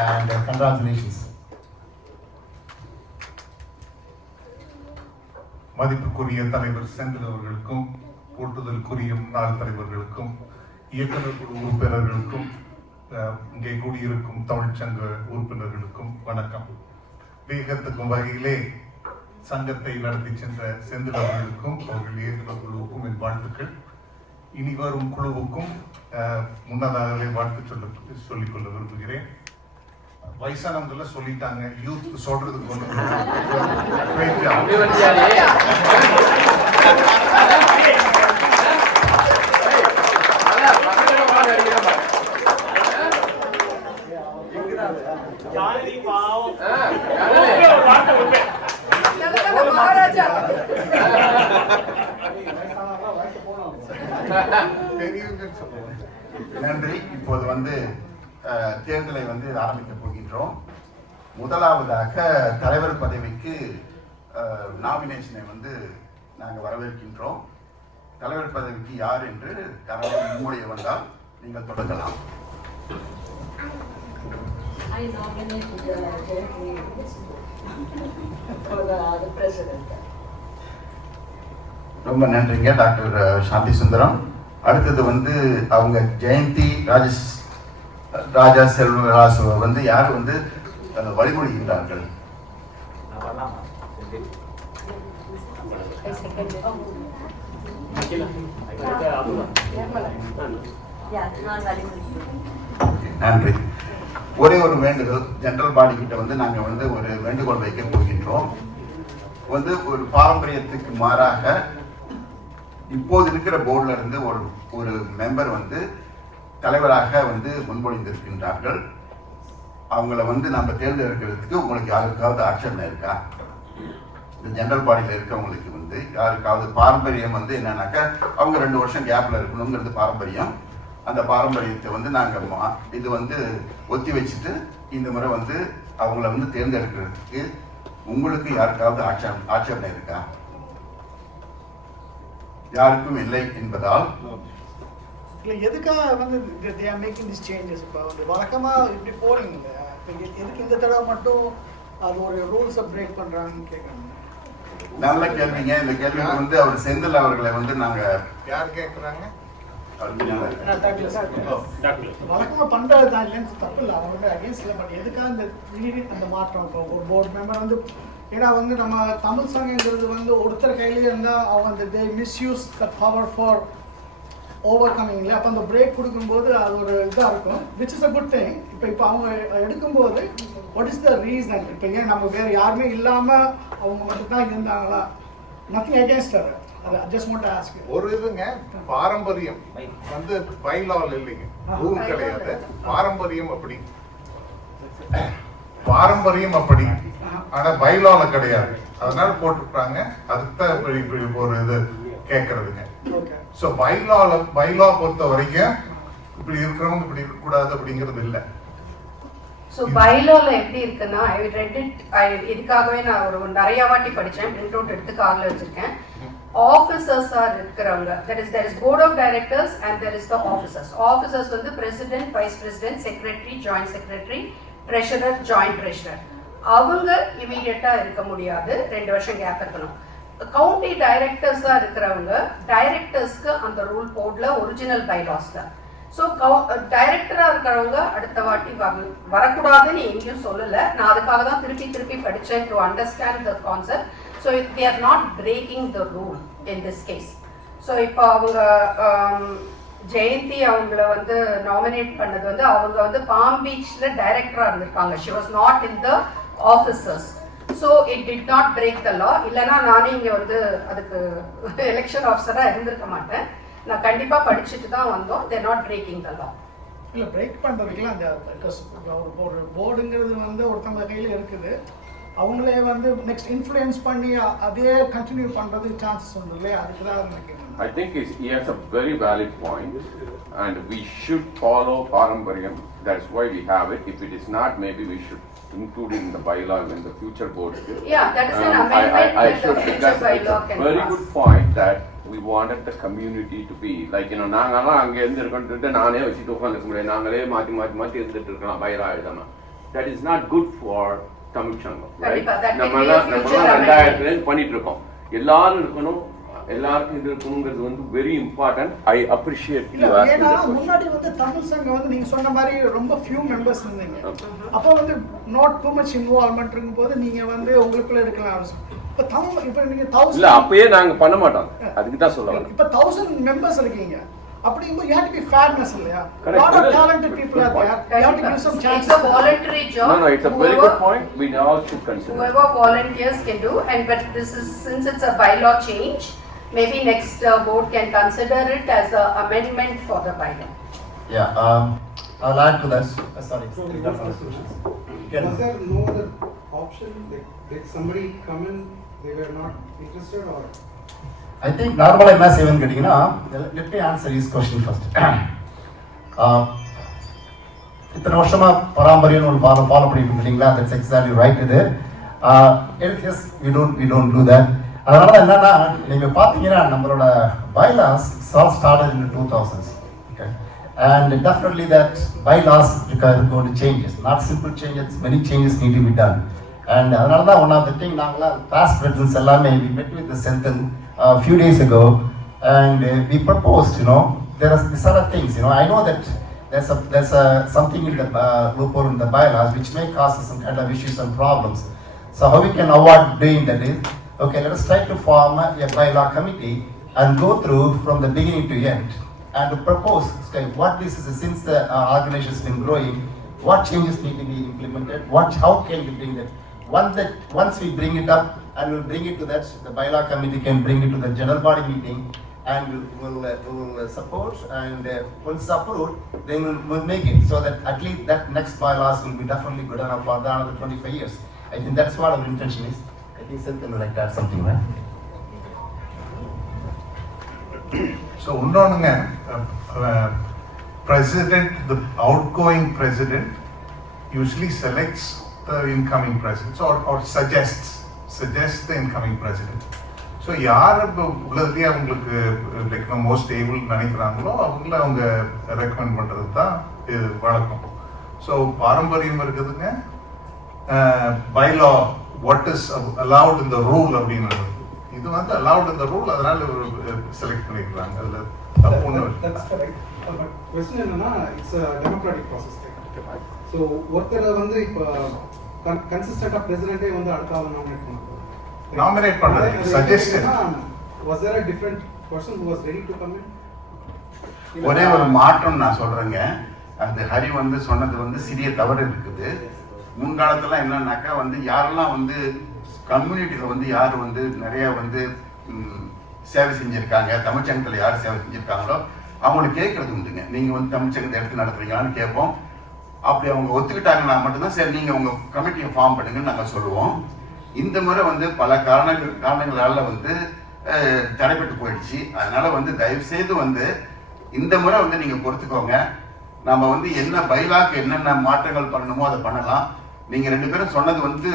and congratulations. மதிப்புக்குரிய தலைவர் செந்தில் அவர்களுக்கும், போற்றுதலுக்குரிய நாள் தலைவர்களுக்கும், இயக்குநர் குழு உறுப்பினர்களுக்கும், இங்கே கூடியிருக்கும் தமிழ்ச்சங்க உறுப்பினர்களுக்கும் வணக்கம். வேகத்துக்கும் வகையிலே சங்கத்தை நடத்தி சென்ற செந்தில் அவர்களுக்கும் அவர்கள் இயக்குநர் குழுவுக்கும் என் வாழ்த்துக்கள். இனி வரும் குழுவுக்கும் முன்னதாகவே வாழ்த்து சொல்லிக்கொள்ள விரும்புகிறேன். வயசானவங்கள சொல்லிட்டாங்க, யூத் சொல்றதுக்கு ஒன்று நன்றி. இப்போது தேர்தலை ஆரம்பிக்க போகின்றோம். முதலாவதாக தலைவர் பதவிக்கு நாமினேஷனை நாங்கள் வரவேற்கின்றோம். தலைவர் பதவிக்கு யார் என்று யாராவது முன்மொழிய வந்தால் நீங்கள் தொடங்கலாம். I nominated Jayantini for the president. ரொம்ப நன்றிங்க டாக்டர் சாந்தி சுந்தரம். அடுத்தது வந்து அவங்க ஜெயந்தி ராஜா செல்வராசுவை வந்து யார் வந்து வழிமொழிகின்றார்கள்? நன்றி. ஒரே ஒரு வேண்டுகோள், ஜெனரல் பாடி கிட்ட வந்து நாங்கள் வந்து ஒரு வேண்டுகோள் வைக்க போகின்றோம். வந்து ஒரு பாரம்பரியத்துக்கு மாறாக இப்போது இருக்கிற போர்டில் இருந்து ஒரு மெம்பர் வந்து தலைவராக வந்து முன்மொழிந்திருக்கின்றார்கள். அவங்கள வந்து நம்ம தேர்ந்தெடுக்கிறதுக்கு உங்களுக்கு யாருக்காவது ஆட்சேபனை இருக்கா? இந்த ஜெனரல் பாடியில் இருக்கவங்களுக்கு வந்து யாருக்காவது பாரம்பரியம் வந்து என்னன்னாக்கா அவங்க 2 வருஷம் கேப்ல இருக்கணுங்கிறது பாரம்பரியம். அந்த பாரம்பரியத்தை வந்து நாங்கள் இது வந்து ஒத்தி வச்சுட்டு இந்த முறை வந்து அவங்கள வந்து தேர்ந்தெடுக்கிறதுக்கு உங்களுக்கு யாருக்காவது ஆட்சேபனை இருக்கா? யாருக்கும் இல்லை என்பதால் இல்லை, எதுக்காக வந்து they are making these changes? இப்போ வந்து வழக்கமாக இப்படி போறீங்க இல்லையா, எதுக்கு இந்த தடவை மட்டும் அது ஒரு ரூல்ஸை பிரேக் பண்ணுறாங்கன்னு கேட்குறாங்க. நல்ல கேள்விங்க. இந்த கேள்விக்கு வந்து அவர் செந்தில் அவர்களை வந்து நாங்கள் யார் கேட்குறாங்க? வழக்கமாக பண்ணுறது தான் இல்லைன்னு தப்பு இல்லை, அவங்க வந்து அகேன்ஸ்ட் இல்லை. பட் எதுக்காக அந்த மாற்றம்? இப்போ ஒரு போர்டு மெம்பர் வந்து ஏன்னா வந்து நம்ம தமிழ் சங்கங்கிறது வந்து ஒருத்தர் கையிலேயே இருந்தால் அவங்க வந்து they misuse the power for over coming இல்லை. அப்போ அந்த பிரேக் கொடுக்கும்போது அது ஒரு இதாக இருக்கும், which is a good thing. இப்போ அவங்க எடுக்கும்போது வாட் இஸ் த ரீசன்? இப்போ ஏன் நம்ம வேறு யாருமே இல்லாமல் அவங்க மட்டும் தான் இருந்தாங்களா? நத்திங் அகேன்ஸ்ட் அது. I just want to ask you. ஒரு இதுங்க, பாரம்பரியம் வந்து பைலால் இல்லைங்க, ரூல் கிடையாது. பாரம்பரியம் அப்படி ஆனா பைலால கிடையாது, அதனால போட்டுட்டாங்க. அதுதான் ஒரு இது கேட்கறதுங்க. ஸோ பைலா பொறுத்த வரைக்கும் இப்படி இருக்கிறவங்க இப்படி இருக்கக்கூடாது அப்படிங்கிறது இல்லை. ஸோ பைலால எப்படி இருக்குன்னா, ஐ ரெட் இட், இதுக்காகவே நான் ஒரு நிறைய வாட்டி படித்தேன், பிரிண்ட் அவுட் எடுத்து கார்டில் வச்சிருக்கேன். ஆஃபீஸர்ஸா இருக்கிறவங்க, there is board of directors and there is the officers. Officers வந்து president, vice president, secretary, joint secretary, treasurer, joint treasurer. அவங்க இமீடியட்டா இருக்க முடியாது, 2 வருஷம் கேப் இருக்கணும். கவுண்டி டைரக்டர்ஸா இருக்கிறவங்க, டைரக்டர்ஸ்க்கு அந்த ரூல் போர்ட்ல ஒரிஜினல் பைலாஸ்ல. ஸோ டைரக்டரா இருக்கிறவங்க அடுத்த வாட்டி வரக்கூடாதுன்னு எங்கேயும் சொல்லலை. நான் அதுக்காக தான் திருப்பி படித்தேன் to understand the concept. So they are not breaking the rule in this case. So இப்போ அவங்க ஜெயந்தி அவங்கள வந்து நாமினேட் பண்ணது வந்து அவங்க வந்து பாம் பீச்ல டைரக்டரா இருந்திருக்காங்க. She was not in the officers. So it did not break the law. இல்லைன்னா நானே இங்கே வந்து அதுக்கு எலெக்ஷன் ஆஃபீஸராக இருந்திருக்க மாட்டேன். நான் கண்டிப்பா படிச்சுட்டு தான் வந்தோம். தே நாட் பிரேக்கிங் த லா. இல்லை, பிரேக் பண்ணுறதுக்குலாம் அந்த ஒரு போர்டுங்கிறது வந்து ஒருத்தவங்க கையில் இருக்குது. அவங்களே வந்து நெக்ஸ்ட் இன்ஃப்ளூயன்ஸ் பண்ணி அதே கண்டினியூ பண்ணுறதுக்கு சான்சஸ் உண்டு இல்லையா? அதுக்கு தான் நினைக்கிறேன். I think he has a very valid point, and we should follow Parampariyam. That's why we have it. If it is not, maybe we should include it in the bylaw in the future board. Yeah, that is an amendment. I should, because it's a very good point that we wanted the community to be like, you know, நாங்கலாம் அங்கே இருந்துட்டு நானே வச்சுட்டு உட்காந்துக்க முடியாது, நாங்களே மாற்றி இருந்துட்டு இருக்கலாம் பைலா எழுதணும். That is not good for Tamil சங்கம். நம்மளாம் 2000 பண்ணிட்டு இருக்கோம். எல்லாரும் இருக்கணும், எல்லாருக்கும் இது இருக்கணுங்கிறது வந்து very important. I appreciate you asking the question. முன்னாடி வந்து தமிழ் சங்கம் வந்து நீங்க சொன்ன மாதிரி ரொம்ப few members இருந்தீங்க. அப்போ வந்து not too much involvement இருக்கும்போது நீங்க வந்து உங்களுக்குள்ள இருக்கலாம். இப்போ நீங்க 1000 இல்ல அப்பயே நாங்க பண்ண மாட்டோம், அதுக்கு தான் சொல்ல வரேன். இப்போ 1000 members இருக்கீங்க. அப்படிங்கும்போது you have to be fairness இல்லையா? Lot of talented people are there. You have to give some chance. It's a voluntary job. No, it's a very good point. We all should consider. Whoever volunteers can do, and but this is, since it's a bylaw change, maybe next board can consider it as an amendment for the bylaw. Yeah, I'll add to that. Sorry. Was there no other option? Did somebody come in, they were not interested, or? I think normally என்ன செய்வேன்னு கேட்டிங்கன்னா, let me answer his question first. இத்தனை வருஷமா பாரம்பரியம் ஒரு ஃபாலோ பண்ணிட்டு இருக்கீங்களா? That's exactly right இது. Yes, we don't do that. அதனால என்னன்னா, நீங்க பாத்தீங்கன்னா நம்மளோட bylaws all started in the 2000s. Okay. And definitely that bylaws require going to changes. Not simple changes, many changes need to be done. And another one of the thing, past presidents, we met with the Senthil a few days ago, and we proposed, there are these other things, I know that there's something in the loophole in the bylaws which may cause some kind of issues and problems. So how we can avoid doing that is, okay, let us try to form a bylaw committee and go through from the beginning to end and to propose what this is, since the organization has been growing, what changes need to be implemented, how can we bring that. Once we bring it up and we'll bring it to that, the bylaw committee can bring it to the general body meeting and we'll support, and once it's approved, then we'll make it so that at least that next bylaws will be definitely good enough for the another 25 years. I think that's what our intention is. I think something like that, something, right? So, the outgoing president usually selects the incoming president or suggests the incoming president. So, யார் உள்ளதுலயே அவங்களுக்கு like most able நினைக்கிறாங்களோ அவங்க ரெக்கமெண்ட் பண்றது தான் இது வழக்கம். ஸோ பாரம்பரியம் இருக்குதுங்க. bylaw what is allowed in the rule அப்படின்றது இது வந்து allowed in the rule, அதனால செலக்ட் பண்ணிருக்காங்க. அதுல தப்பு ஒண்ணு இல்ல. That's correct. But question என்னன்னா, it's a democratic process. So ஒருத்தர் வந்து இப்ப கன்சிஸ்டன்ட்டா பிரசிடென்ட்டே வந்து அடுத்தால நாமினேட் பண்ணாரு. Suggested. Was there a different person who was ready to come in? ஒரே ஒரு மாற்றம் நான் சொல்றேங்க. அந்த ஹரி வந்து சொன்னது வந்து சிறிய தவறு இருக்குது. முன்காலத்துல என்னன்னாக்கா வந்து யாரெல்லாம் வந்து கம்யூனிட்டியில வந்து யார் வந்து நிறைய வந்து சேவை செஞ்சிருக்காங்க, தமிழ்ச்சங்கத்தில் யார் சேவை செஞ்சிருக்காங்களோ அவங்களுக்கு கேட்கறது உண்டுங்க. நீங்க வந்து தமிழ்ச்சங்கத்தை எடுத்து நடத்துறீங்களான்னு கேட்போம். அப்படி அவங்க ஒத்துக்கிட்டாங்கன்னா மட்டும்தான் சரி நீங்க உங்க கமிட்டியை ஃபார்ம் பண்ணுங்கன்னு நாங்கள் சொல்லுவோம். இந்த முறை வந்து பல காரணங்களால வந்து தடைப்பட்டு போயிடுச்சு. அதனால வந்து தயவு செய்து வந்து இந்த முறை வந்து நீங்க பொறுத்துக்கோங்க. நம்ம வந்து என்ன பைலாக்கு என்னென்ன மாற்றங்கள் பண்ணணுமோ அதை பண்ணலாம். நீங்க ரெண்டு பேரும் சொன்னது வந்து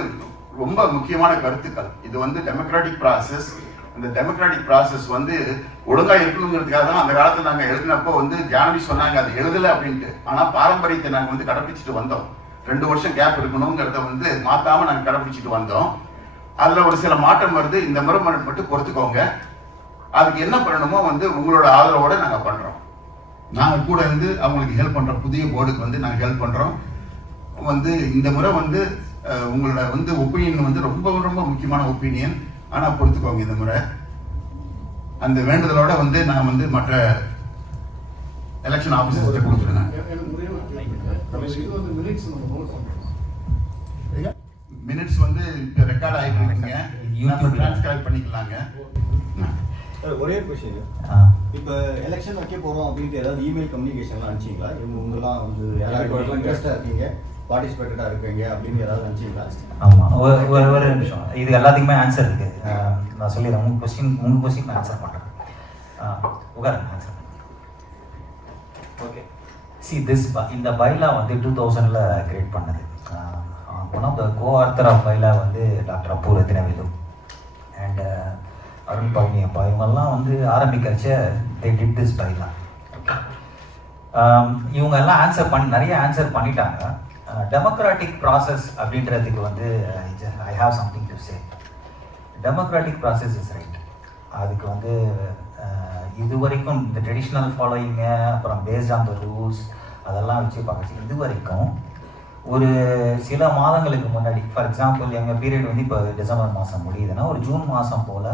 ரொம்ப முக்கியமான கருத்துக்கள். இது வந்து டெமோக்ராட்டிக் ப்ராசஸ். அந்த டெமோக்ராட்டிக் ப்ராசஸ் வந்து ஒழுங்கா இருக்கணுங்கிறதுக்காக தான் அந்த காலத்தில் நாங்கள் எழுதினப்போ வந்து ஜானவி சொன்னாங்க அது எழுதலை அப்படின்ட்டு. ஆனால் பாரம்பரியத்தை நாங்கள் வந்து கடைப்பிடிச்சிட்டு வந்தோம். 2 வருஷம் கேப் இருக்கணுங்கிறத வந்து மாற்றாம நாங்கள் கடைப்பிடிச்சிட்டு வந்தோம். அதில் ஒரு சில மாற்றம் வருது. இந்த முறை மட்டும் பொறுத்துக்கோங்க. அதுக்கு என்ன பண்ணணுமோ வந்து உங்களோட ஆதரவோட நாங்கள் பண்ணுறோம். நாங்கள் கூட இருந்து அவங்களுக்கு ஹெல்ப் பண்ணுறோம். புதிய போர்டுக்கு வந்து நாங்கள் ஹெல்ப் பண்ணுறோம். வந்து இந்த முறை வந்து உங்களோட வந்து ஒப்பீனியன் வந்து ரொம்ப ரொம்ப முக்கியமான ஒப்பீனியன். ஆனால் பொறுத்துக்கோங்க இந்த முறை. அந்த வேண்டுதலோட வந்து நான் வந்து மற்ற எலெக்ஷன் ஆஃபீஸர்ஸ்கிட்ட கொடுத்துருங்க. மினிட்ஸ் வந்து இப்போ ரெக்கார்ட் ஆகிட்டு இருக்குங்க. யூடியூப் டிரான்ஸ்கிரைப் பண்ணிக்கலாங்க. ஒரே கொஸ்டின், இப்போ எலெக்ஷன் வைக்க போகிறோம் அப்படின்ட்டு ஏதாவது இமெயில் கம்யூனிகேஷன்லாம் அனுப்பிச்சிங்களா? இவங்கெல்லாம் வந்து யாராவது இன்ட்ரெஸ்டாக இருக்கீங்க, பார்ட்டிசிபேட்டடாக இருக்கீங்க அப்படின்னு ஏதாவது அனுப்பிச்சிங்களா? ஆமாம், ஒரு நிமிஷம். இது எல்லாத்துக்குமே ஆன்சர் இருக்குது. நான் சொல்லிடுறேன். உங்கள் கொஸ்டின் ஆன்சர் பண்ணுறேன். Answer okay. இந்த பைலா வந்து 2000 கிரியேட் பண்ணது. One of the co-author of bylaw வந்து டாக்டர் அப்பு ரத்தினவேலு அண்ட் அருண் பழனியப்பா. இவங்கெல்லாம் வந்து ஆரம்பிக்கிறச்ச they did this bylaw. Okay, இவங்க எல்லாம் நிறைய ஆன்சர் பண்ணிட்டாங்க. டெமோக்ராட்டிக் ப்ராசஸ் அப்படின்றதுக்கு வந்து I have something to say. Democratic process is right. அதுக்கு வந்து இது வரைக்கும் இந்த ட்ரெடிஷ்னல் ஃபாலோயிங்க, அப்புறம் பேஸ்ட் ஆன் த ரூல்ஸ் அதெல்லாம் வச்சு பார்க்க இது வரைக்கும் ஒரு சில மாதங்களுக்கு முன்னாடி, ஃபார் எக்ஸாம்பிள் எங்கள் பீரியட் வந்து இப்போ டிசம்பர் மாதம் முடியுதுன்னா ஒரு ஜூன் மாதம் போல்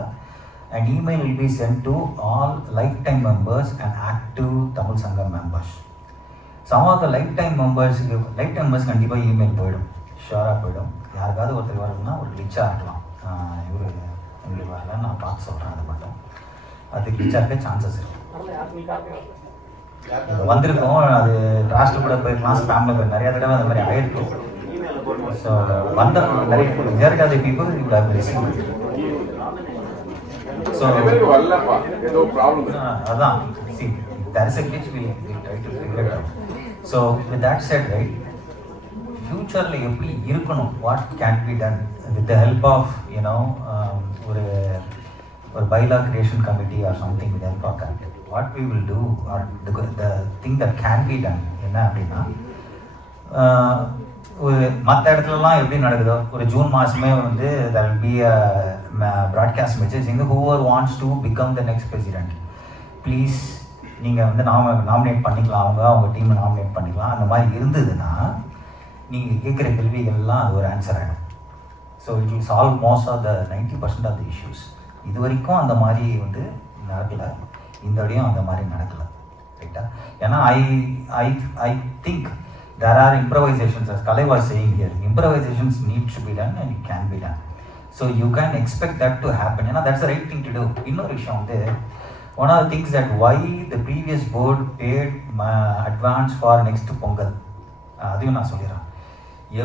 an email will be sent to all lifetime members and active Tamil Sangam members. Some of the lifetime members கண்டிப்பாக இமெயில் போயிடும், ஷுவராக போயிடும். யாருக்காவது ஒருத்தர் வரதுன்னா ஒரு கிளிச்சாக இருக்கலாம். இவர் எங்களுக்கு வரல, நான் பார்த்து சொல்கிறேன். அது மட்டும் அது கிளிச்சாக இருக்க சான்சஸ் இருக்கு. வந்திருக்கோம், அது டிராஸ்ட்டில் கூட போயிருக்கலாம், ஸ்பேமில் போய் நிறைய தடவை அந்த மாதிரி ஆகிருக்கும். ஸோ வந்த நிறைய majority of the people you have received. So அதான் see there is a glitch, we try to figure it out. So with that said, right, ஃபியூச்சரில் எப்படி இருக்கணும், what can be done with the help of ஒரு bylaw creation committee or something, with the help of that what we will do or the thing that can be done என்ன அப்படின்னா, ஒரு மற்ற இடத்துலலாம் எப்படி நடக்குதோ, ஒரு ஜூன் மாதமே வந்து that will be broadcast message இங்கே whoever wants to become the next president, please நீங்கள் வந்து நாமினேட் பண்ணிக்கலாம், அவங்க டீமை நாமினேட் பண்ணிக்கலாம். அந்த மாதிரி இருந்ததுன்னா நீங்கள் கேட்குற கேள்விகள்லாம் அது ஒரு ஆன்சர் ஆகிடும். So it will solve most of the 90% of the issues. இது வரைக்கும் அந்த மாதிரி வந்து நடக்கலை, இந்த வழியும் அந்த மாதிரி நடக்கலை, ரைட்டா? ஏன்னா I think there are improvisations, as Kalai was saying here, improvisations need to be done and it can be done. So you can expect that to happen. You know, that's the right thing to do. இன்னொரு விஷயம் வந்து, one of the things that why the previous board paid advance for next Pongal, அதையும் நான் சொல்லிடுறேன்.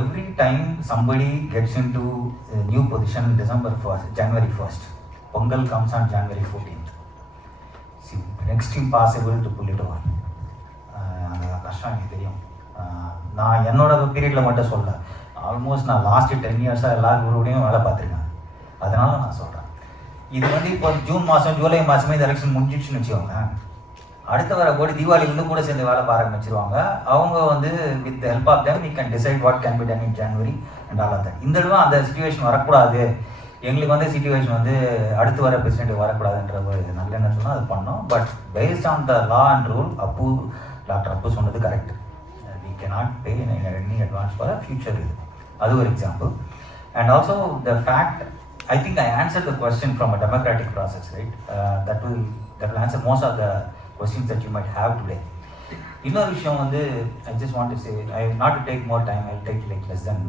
Every time somebody gets into a new position December 1st, January 1st, Pongal comes on January 14th. See, next impossible to pull it over. அந்த கஷ்டம் எனக்கு தெரியும். நான் என்னோட பீரியடில் மட்டும் சொல்ல, ஆல்மோஸ்ட் நான் லாஸ்ட் 10 இயர்ஸாக எல்லா குரூப்டையும் வேலை பார்த்துருக்கேன். அதனால நான் சொல்கிறேன், இது வந்து இப்போ ஜூன் மாதம் ஜூலை மாதமே இந்த எலெக்ஷன் முடிஞ்சிடுச்சுன்னு வச்சுக்கோங்க, அடுத்த வர போடி தீபாவளிலேருந்து கூட சேர்ந்து வேலை பார்க்க ஆரம்பிச்சிருவாங்க. அவங்க வந்து with help of them we can decide what can be done in January and all of that. இந்த தடவை அந்த சிச்சுவேஷன் வரக்கூடாது, எங்களுக்கு வந்து சிச்சுவேஷன் வந்து அடுத்து வர பிரசிடென்ட் வரக்கூடாதுன்ற ஒரு நல்ல என்ன சொன்னால் அது பண்ணோம். But based on the law and rule doctor Appu சொன்னது correct. Cannot pay any advance for a future. That's one example. And also the fact, I think I answered the question from a democratic process, right? That will answer most of the questions that you might have today. Another விஷயம் வந்து, I just want to say, not to take more time, I'll take like less than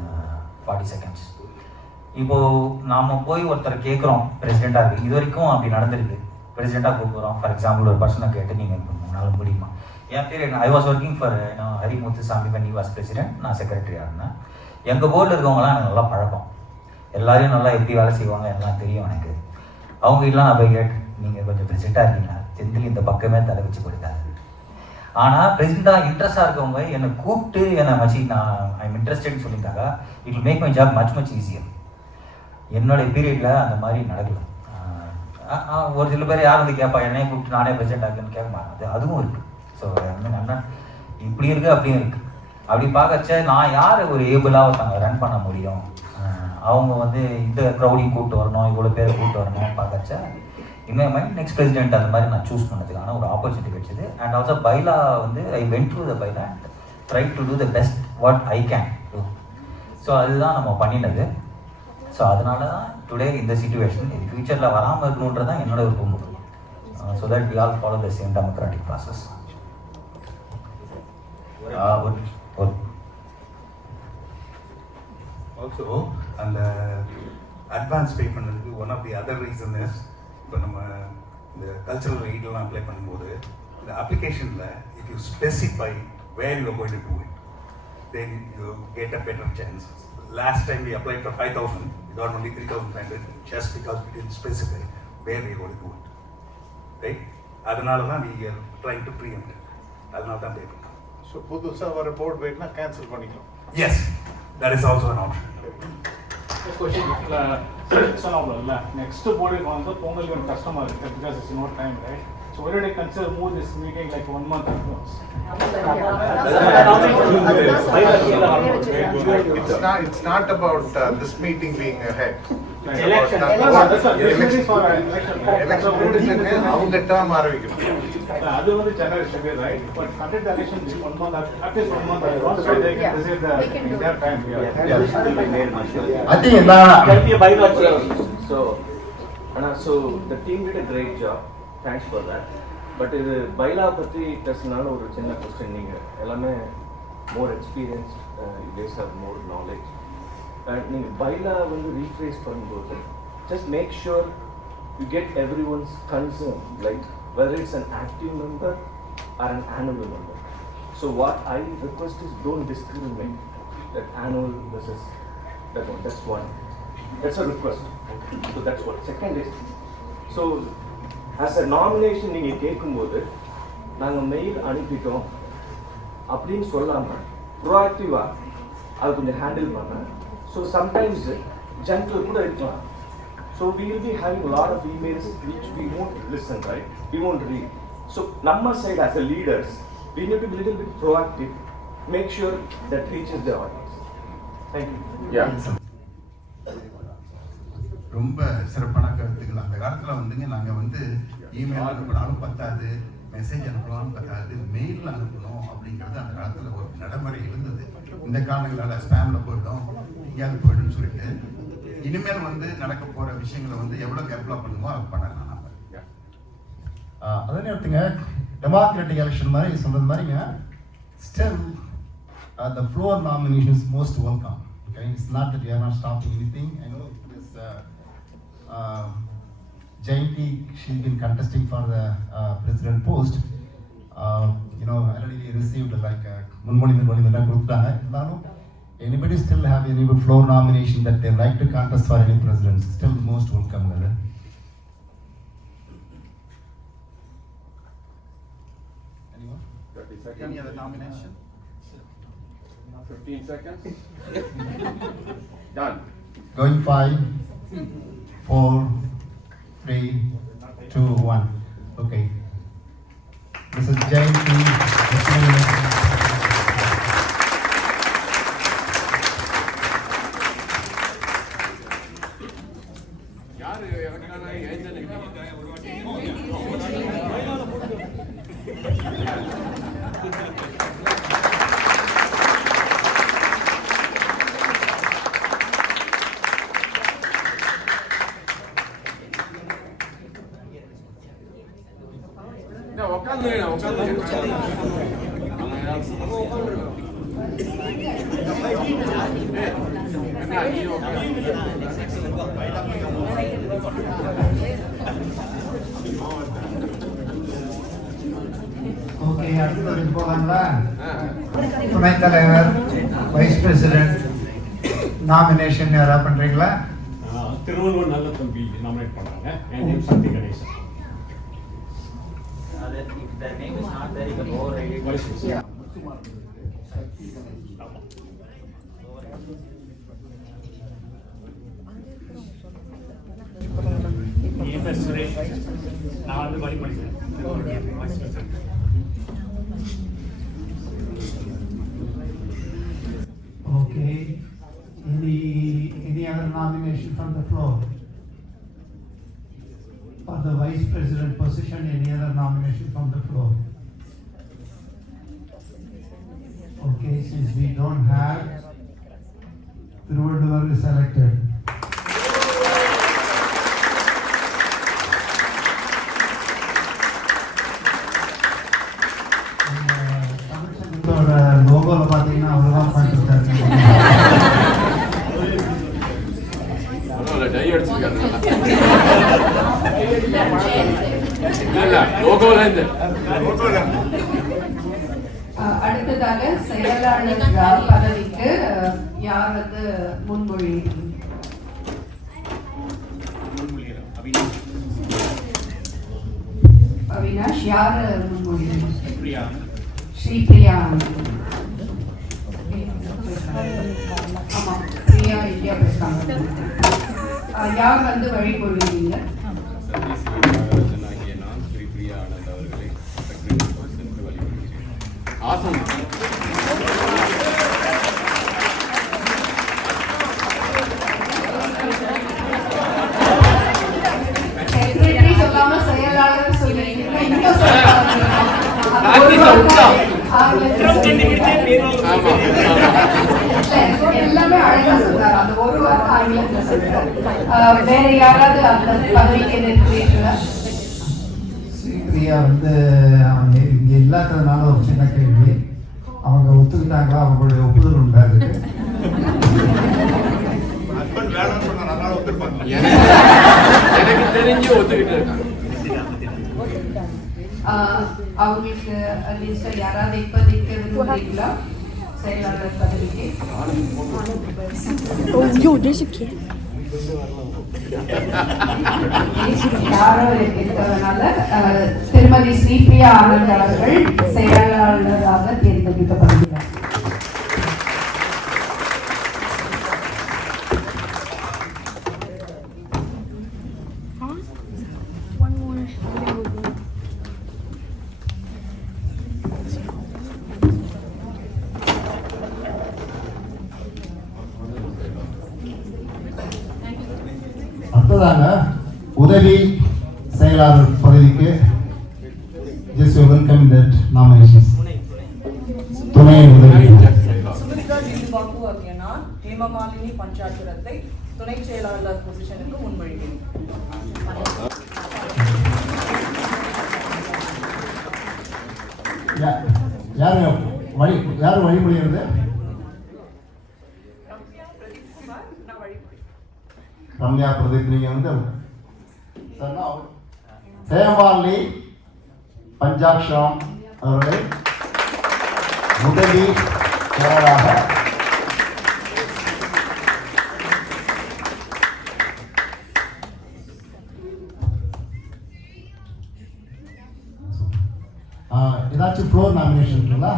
40 seconds. இப்போ நாம போய் ஒருத்தர் கேட்குறோம் பிரசிடெண்டாக இருக்குது, இது வரைக்கும் அப்படி நடந்திருக்கு. பிரசிடெண்டாக கூப்பிடுறோம், ஃபார் எக்ஸாம்பிள் ஒரு பர்சனை கேட்டு நீங்கள் உங்களால் முடியுமா? என் period I was working for Hari Muthusamy when he was president, நான் செக்ரட்டரியாக இருந்தேன். எங்கள் போர்டில் இருக்கவங்களாம் எனக்கு நல்லா பழக்கம், எல்லாரையும் நல்லா எப்படி வேலை செய்வாங்க எல்லாம் தெரியும் எனக்கு. அவங்க எல்லாம் நான் போய் கேட்டு, நீங்கள் கொஞ்சம் பிரசிடெண்ட்டாக இருக்கீங்களா, செந்தில் இந்த பக்கமே தலை வச்சு போயிருக்காரு. ஆனால் பிரசிடெண்ட்டாக இன்ட்ரெஸ்டாக இருக்கவங்க என்னை கூப்பிட்டு என்னை மச்சி நான் ஐம் இன்ட்ரெஸ்டட்னு சொல்லியிருந்தாக்கா it will make my job much easier. என்னுடைய பீரியடில் அந்த மாதிரி நடக்கலை. ஒரு சில பேர் யார் வந்து கேட்பா, என்னையே கூப்பிட்டு நானே பிரசிடெண்ட் ஆகுன்னு கேட்க மாட்டேன், அதுவும் இருக்குது. ஸோ அண்ணா இப்படி இருக்குது அப்படியும் இருக்குது. அப்படி பார்க்கச்ச நான் யார் ஒரு ஏபிளாக ஒருத்தவங்க ரன் பண்ண முடியும், அவங்க வந்து இந்த க்ரௌடையும் கூப்பிட்டு வரணும், இவ்வளோ பேரை கூப்பிட்டு வரணும் பார்க்கச்ச இன்னும் மைண்ட் நெக்ஸ்ட் பிரசிடென்ட் அந்த மாதிரி நான் சூஸ் பண்ணதுக்கான ஒரு ஆப்பர்ச்சுனிட்டி கிடைச்சிது. அண்ட் ஆல்சோ பைலா வந்து I went through the bylaw and try to do the best what I can do. So அதுதான் நம்ம பண்ணினது. ஸோ அதனால தான் டுடே இந்த சிச்சுவேஷன் இது ஃபியூச்சரில் வராமல் இருக்கணுன்றது தான் என்னோட விருப்பம். So that we all follow the same democratic process. Also, and advance pay பண்ணதுக்கு one of the other reason is, இப்போ நம்ம இந்த கல்ச்சரல் எய்டெல்லாம் அப்ளை பண்ணும்போது இந்த அப்ளிகேஷனில் if you specify where you are going to do it, then you get a better chance. Last time we applied for 5,000, we got only 3,500 just because we didn't specify where we are going to do it, right? அதனால தான் we are trying to preempt it. அதனால தான் pay பண்ணுறோம். ஸோ புதுசாக வர போர்டு வெயிட்னா கேன்சல் பண்ணிக்கலாம். Yes, that is also an option. சொன்னாங்கல்ல நெக்ஸ்ட் போர்டுக்கு வந்து பொங்கல் கொஞ்சம் கஷ்டமாக இருக்குது because it's no time right. So why did I consider move this meeting like 1 month advance? It's not about this meeting being ahead. Election. அவங்க டேர்ம் ஆரம்பிக்கணும். அது வந்து ஜனவரி February right, but conduct election 1 month at least 1 month advance so they can receive their time here. அது என்ன can be a bylaw change. So the team did a great job. Thanks for that. But இது பைலா பற்றி பேசினால ஒரு சின்ன கொஸ்டின். நீங்கள் எல்லாமே more experienced, you guys have more knowledge. நீங்கள் பைலா வந்து ரீஃப்ரேஸ் பண்ணும்போது just make sure you get everyone's concern, like whether it's an active member or an annual member. So what I request is don't discriminate that annual versus that one. That's a request. So that's what. Second is, so as a nomination நீங்கள் கேட்கும்போது நாங்கள் மெயில் அனுப்பிட்டோம் அப்படின்னு சொல்லாமல் ப்ரோஆக்டிவாக அதை கொஞ்சம் ஹேண்டில் பண்ணேன். ஸோ சம்டைம்ஸ் ஜங்கில் கூட இருக்கலாம். So we will be having a lot of emails which we won't listen, right? We won't read. So, நம்ம side as a leaders, we need to be a little bit proactive, make sure that reaches the audience. Thank you. Yeah. ரொம்ப சிறப்பான கருத்துக்கள். அந்த காலத்தில் வந்துங்க நாங்கள் வந்து இமெயில் அனுப்பினாலும் பத்தாது, மெசேஜ் அனுப்பினாலும் பத்தாது, மெயில் அனுப்பணும் அப்படிங்கிறது அந்த காலத்தில் ஒரு நடைமுறை இருந்தது. இந்த காரணங்களால் ஸ்பேமில் போயிடும், எங்கேயாவது போயிடும்னு சொல்லிட்டு இனிமேல் வந்து நடக்க போகிற விஷயங்களை வந்து எவ்வளோ கேர்ஃபுல்லாக பண்ணுமோ அதை பண்ணலாம் நம்ம. அதே நேரத்துங்க டெமோக்ராட்டிக் எலெக்ஷன் மாதிரி சொல்கிறது மாதிரிங்க still the floor nomination is most welcome. Okay, it's not that we are not stopping anything. I know this Jayanti, she's been contesting for the president post. You know, already we received like munmoni கொடுத்தாங்க. இருந்தாலும் anybody still have any floor nomination that they like to contest for any president, still most welcome. Anyone? 30 seconds. Any other nomination? 15 seconds. Done. Going 5, 4, 3, 2, 1. Okay. This is Jayanti. Okay, அடுத்தது போகலாங்களா? துணைத் தலைவர், வைஸ் பிரசிடென்ட் நாமினேஷன் யாராவது பண்றீங்களா? திருவள்ளுவர் நல்ல தம்பி நாமினேட் பண்றாங்க. என் name Sakthi Ganesan. If the name is not there, you can override it. Yeah. என் பேர் சுரேஷ். நான் வந்து வழி படிக்கிறேன். Okay. Any other nomination from the floor? For the vice president position, any other nomination from the floor? Okay, since we don't have, Thiruvalluvar is elected. லோகோல பாத்தீங்கன்னா அவ்வளவுதான் பண்ணிருக்காரு. அடுத்ததாக செயலாளர் பதவிக்கு யார் வந்து முன்மொழி? அவினாஷ். யார் முன்மொழி? ஸ்ரீபிரியா. ஆமா, பிரியா இந்தியா பேசுறாங்க. யார் வந்து வழிமொழிவீங்க? செக்ரட்டரி சொல்லாம செயலாளர் சொல்லிட்டீங்க. இன்னும் எல்லாமே அழகா சொல்றாரு. அந்த ஒரு வாரம் ஆங்கிலத்தில் சொல்றாரு. வேற யாராவது அந்த பதவிக்கு நிற்கிறீர்களா? ஸ்ரீபிரியா வந்து அவங்க இங்க இல்லாததுனால ஒரு சின்ன கேள்வி. அவங்க ஒத்துக்கிட்டாங்களா? அவங்களுடைய ஒப்புதல் உண்டா? எனக்கு தெரிஞ்சு ஒத்துக்கிட்டு இருக்காங்க. அவங்களுக்கு லிஸ்ட்ல யாராவது இப்போதைக்கு விரும்புறீங்களா செயலாளர் பதவிக்கு? யாரோ இருக்கிறதுனால திருமதி ஸ்ரீபிரியா ஆனந்த் அவர்கள் செயலாளராக தேர்ந்தெடுக்கப்படுகிறார். அடுத்ததாங்க உதவி செயலாளர் பதவிக்கு just welcome that nominations. துணை உதவி சுமித்ரா ஜில்பாபு ஆகிய நான் ஹேமமாலினி பஞ்சாட்சரத்தை துணை செயலாளர் பொசிஷனுக்கு முன்மொழிகிறேன். யார் வழிமொழிகிறது? ரம்யா பிரதீப். நீங்க வந்து ஹேமமாலினி பஞ்சாட்சரம் அவர்களை உதவி செயலாளராக ஏதாச்சும் ஃப்ளோர் நாமினேஷன் இருக்குங்களா?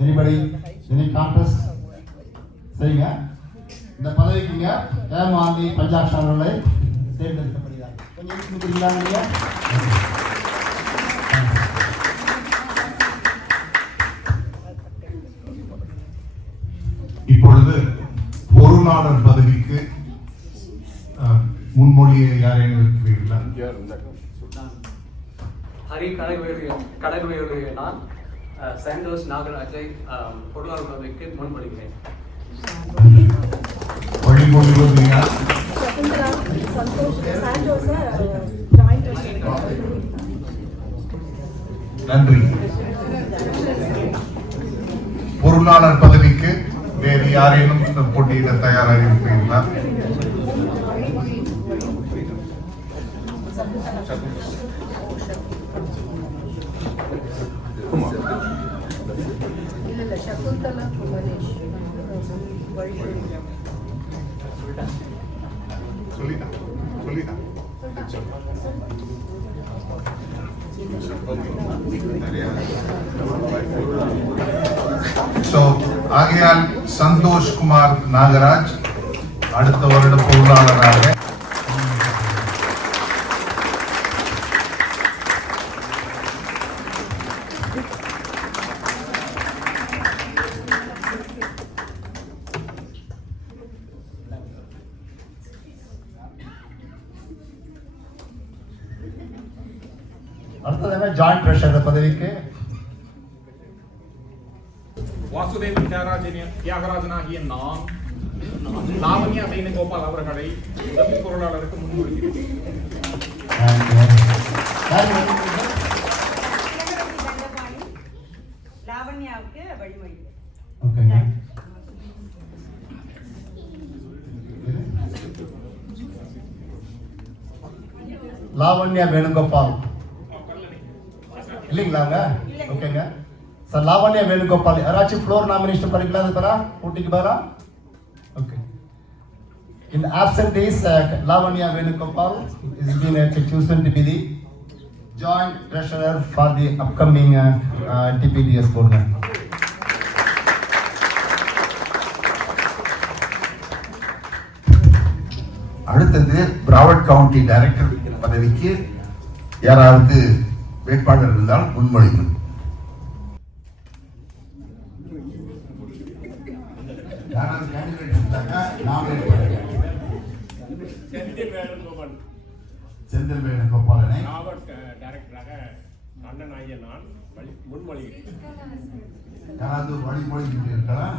Anybody any contest? சரிங்க, இந்த பதவிக்குங்க ஹேமமாலினி பஞ்சாட்சரம் அவர்களை தேர்ந்தெடுக்கப்படுகிறார். கொஞ்சம் கொடுக்குறீங்களா நீங்க? இப்பொழுது பொருளாளர் பதவிக்கு முன்மொழியை யாரையும் இருக்கிறீர்களா? ஹரி கடகவேலு நான் சாண்டோஸ் நாகராஜை பொருளாளர் பதவிக்கு முன்மொழிகிறேன். வழிமொழிவது யார்? நன்றி. பொருளாளர் பதவிக்கு வேறு யாரேனும் போட்டியிட தயாராக இருக்கிறீர்களா? ஆகையால் சந்தோஷ் குமார் நாகராஜ் அடுத்த வருட பொருளாளராக அடுத்ததாக ஜாயிண்ட் ட்ரெஷரர் பதவிக்கு வாசுதேவ் தியாகராஜனாகிய நான் லாவண்யா வேணுகோபால் அவர்களை உதவி பொருளாளருக்கு முன்மொழிகிறேன். லாவண்யாவுக்கு வழிமொழி. லாவண்யா வேணுகோபால் இல்லைங்களாங்க? ஓகேங்க சார். லாவண்யா வேணுகோபால் யாராச்சும் ஃப்ளோர் நாமினேஷன் பண்ணிக்கலாம்? அது பரா போட்டிக்கு பரா. Okay. In absentees, Lavanya Venugopal is being chosen to be the joint treasurer for the upcoming TPDS board. அடுத்தது பிராவட் கவுண்டி டைரக்டர் பதவிக்கு யாராவது வேட்பாளர் இருந்தால் முன்மொழிகள். யாராவது கேண்டிடேட் இருந்தாக்கா நாமினேட் பண்ணுங்க. செந்தில் வேணுகோபாலனை டைரக்டராக அண்ணன் ஆகிய நான் முன்மொழிகிறேன். யாராவது வழிமொழிகிட்டு இருக்கலாம்?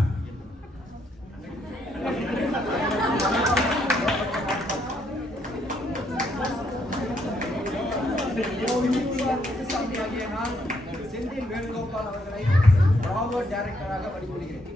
செந்தில் வேணுகோபால் அவர்களை பிராவட் டைரக்டராக வழிமொழிகிறேன்.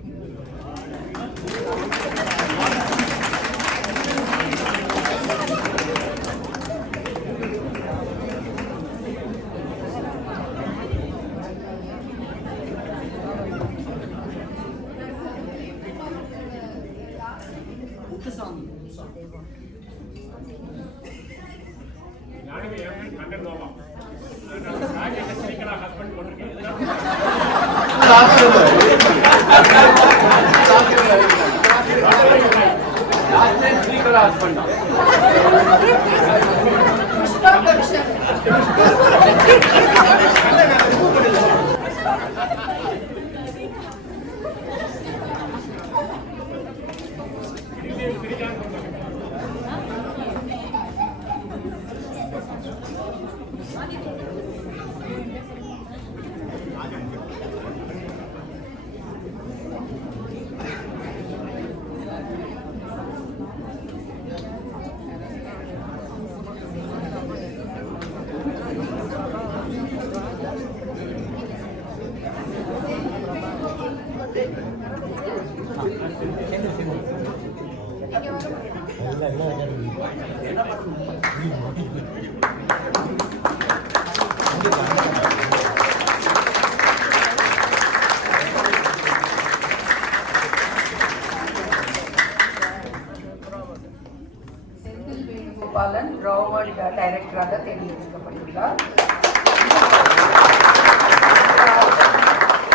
செந்தில் வேணுகோபாலன் ராவர்ட் டைரக்டராக தேர்ந்தெடுக்கப்பட்டுள்ளார்.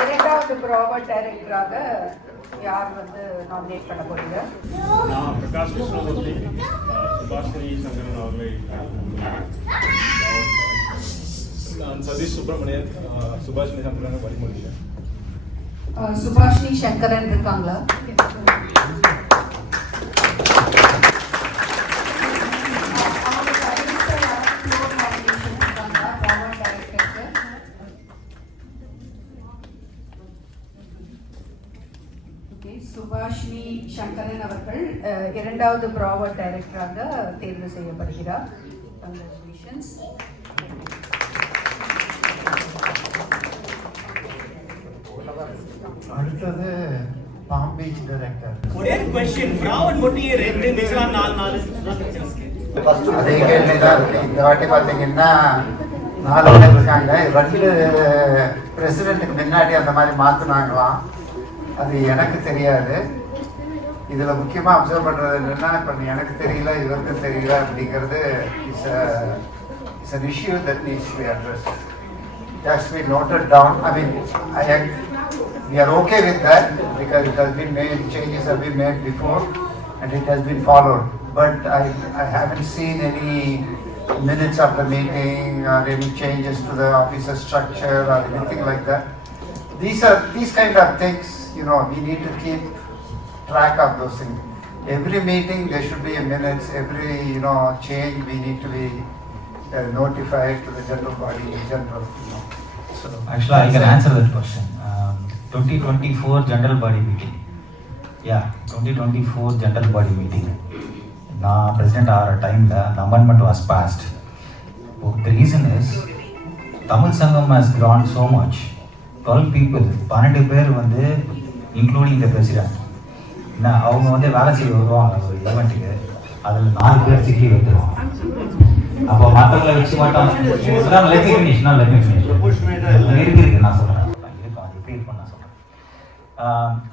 இரண்டாவது ராவர்ட் டைரக்டராக யார் வந்து நாமினேட் பண்ண போறீங்க? நான் பிரகாஷ் கிருஷ்ணமூர்த்தி சுபாஷினி சங்கரன் அவர்களை, நான் சதீஷ் சுப்பிரமணியன் சுபாஷினி சங்கரன் வழிமொழிகிறேன். சுபாஷினி சங்கரன் இருக்காங்களா? சுபாஷினி சங்கரன் அவர்கள் இரண்டாவது ப்ராவர்ட் டைரக்டராக தேர்வு செய்யப்படுகிறார். கங்க்ராச்சுலேஷன்ஸ். அடுத்தது பாம் பீச் டைரக்டர். ஒரே क्वेश्चन ராவன் மட்டும் 2 நிமிஷம் 4 அதே கேள்வி தான் இருக்கு. இந்த வாட்டி பார்த்தீங்கன்னா 4 பேர் இருக்காங்க. 2 பிரசிடென்ட்டுக்கு முன்னாடி அந்த மாதிரி மாற்றினாங்களாம். அது எனக்கு தெரியாது. இதில் முக்கியமாக அப்சர்வ் பண்ணுறது என்னென்னா, இப்போ எனக்கு தெரியல இவருக்கு தெரியல அப்படிங்கிறது it's an issue that needs to be addressed. It has to be noted down. I mean, we are okay with that because it has been made, changes have been made before and it has been followed. But I haven't seen any minutes of the meeting or any changes to the officer structure or anything like that. These kind of things, you know, we need to keep track of those things. Every meeting there should be a minutes. Every, you know, change we need to be notified to the general body in general. You know. So actually, I can answer that question. 2024 general body meeting. Yeah, 2024 general body meeting. நான் president ஆகிற டைமில் the amendment was passed. The reason is Tamil Sangam has grown so much. 12 people, 12 பேர் வந்து இன்க்ளூடிங் த பிரசிடென்ட். என்ன அவங்க வந்து வேலை செய்ய வருவாங்க ஒரு ஈவெண்ட்டுக்கு, அதில் 4 பேர் சிக்கி வைத்துருவாங்க. அப்போ மற்றவங்களை வச்சு மட்டும் இருக்கு நான் சொல்கிறேன் இருக்கும் அது எப்படி இருக்குன்னு நான் சொல்கிறேன்.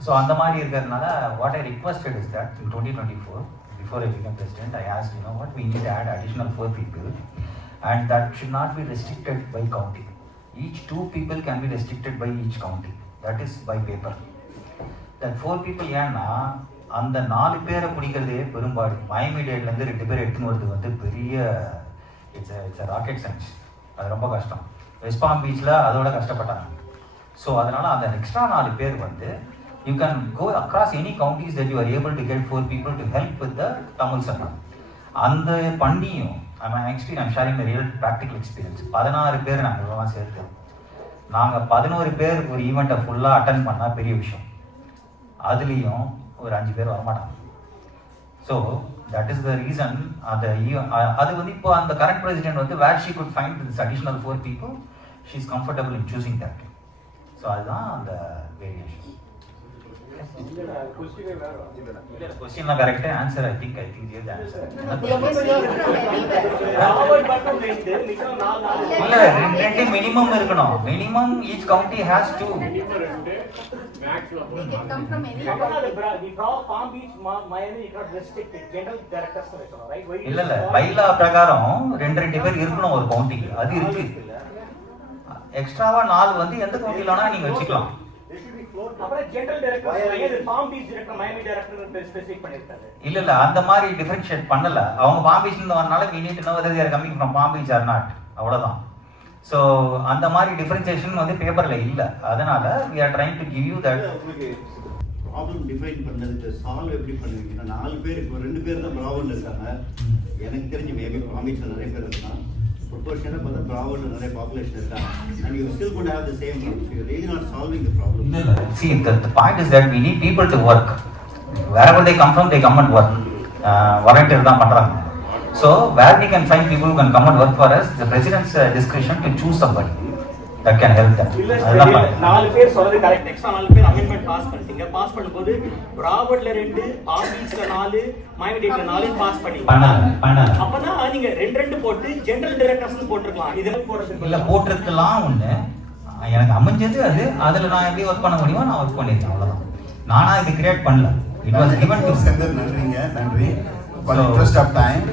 ஸோ அந்த மாதிரி இருக்கிறதுனால what I requested is that in 2024 before I became president, I asked, you know what, we need to add additional 4 people and that should not be restricted by county. Each 2 people can be restricted by each county. That is by paper. That 4 people ஏன்னா அந்த 4 பேரை பிடிக்கிறதே பெரும்பாடு. மைமீடியட்லேருந்து 2 பேர் எடுத்துன்னு வருது வந்து பெரிய இட்ஸ் ராக்கெட் சயின்ஸ். அது ரொம்ப கஷ்டம். வெஸ்ட் பாம் பீச்சில் அதோட கஷ்டப்பட்டாங்க. ஸோ அதனால் அந்த எக்ஸ்ட்ரா 4 பேர் வந்து you can go across any counties that you are able to get 4 people to help with the Tamil Sangam. அந்த பண்ணியும் I'm sharing a real practical experience. 16 பேர் நாங்கள் சேர்த்து நாங்கள் 11 பேர் ஒரு ஈவெண்ட்டை ஃபுல்லாக அட்டன் பண்ணால் பெரிய விஷயம். அதுலேயும் ஒரு 5 பேர் வரமாட்டாங்க. So that is the reason. அது வந்து இப்போ அந்த கரண்ட் பிரசிடென்ட் வந்து where she could find this additional 4 people, she is comfortable in choosing that. So அதுதான் அந்த வேரியேஷன். கொஸ்டின்லாம் correct answer I think the answer. இல்ல ரெண்டு மினிமம் இருக்கணும். Minimum each county has to இல்ல பைலா பிரகாரம் 2 பேர் இருக்கணும் ஒரு கவுண்டிக்கு. அது இருக்கு. எக்ஸ்ட்ராவா 4 வந்து எந்த கவுண்டிலனா நீங்க வச்சுக்கலாம். இல்ல அந்த மாதிரி டிஃபரன்ஷியேட் பண்ணல. அவங்க பாம் பீச்ல இருந்து வரனால we need to know whether they are coming from Palm Beach or not. அவ்வளவுதான். ஸோ அந்த மாதிரி டிஃபரன்சியேஷன் வந்து பேப்பர்ல இல்ல. அதனால we are trying to give you that. Problem define பண்ணதுக்கு சால்வ் எப்படி பண்ணுவீங்கன்னா 4 பேர் இப்போ 2 பேர் தான் ப்ராப்ளம் இருக்காங்க. எனக்கு தெரிஞ்சு மேபி பாம் பீச்ல நிறைய பேர் இருக்காங்க. proportionally பார்த்தா ப்ராப்ளம் நிறைய பாப்புலேஷன் இருக்காங்க. and you still going to have the same problem. So you're really not solving the problem. See, the point is that we need people to work. Wherever they come from, they come and work. Volunteer தான் பண்றாங்க. So where we can find people who can come and work for us, the president's discretion to choose somebody. that can help them. இல்ல அதெல்லாம் சார், பண்ணு. 4 பேர் சொல்றது கரெக்ட். எக்ஸ்ட்ரா 4 பேர் அமெண்ட்மெண்ட் பாஸ் பண்ணிட்டீங்க. பாஸ் பண்ணும்போது பிராவர்ட்ல 2, பாம் பீச்ல 4, மாயவடில 4 பாஸ் பண்ணல. அப்பனா நீங்க 2 போட்டு ஜெனரல் டைரக்டர்ஸ் போட்டுறலாம். இதெல்லாம் போடுறது இல்ல போட்டிருக்கலாம் ஒண்ணு. எனக்கு அமைஞ்சது அது. அதுல நான் எப்படி ஒர்க் பண்ண முடியுமோ நான் ஒர்க் பண்ணிருக்கேன், அவ்வளவுதான். நானா இது கிரியேட் பண்ணல. It was given to செந்தர். நன்றி. For the interest of time,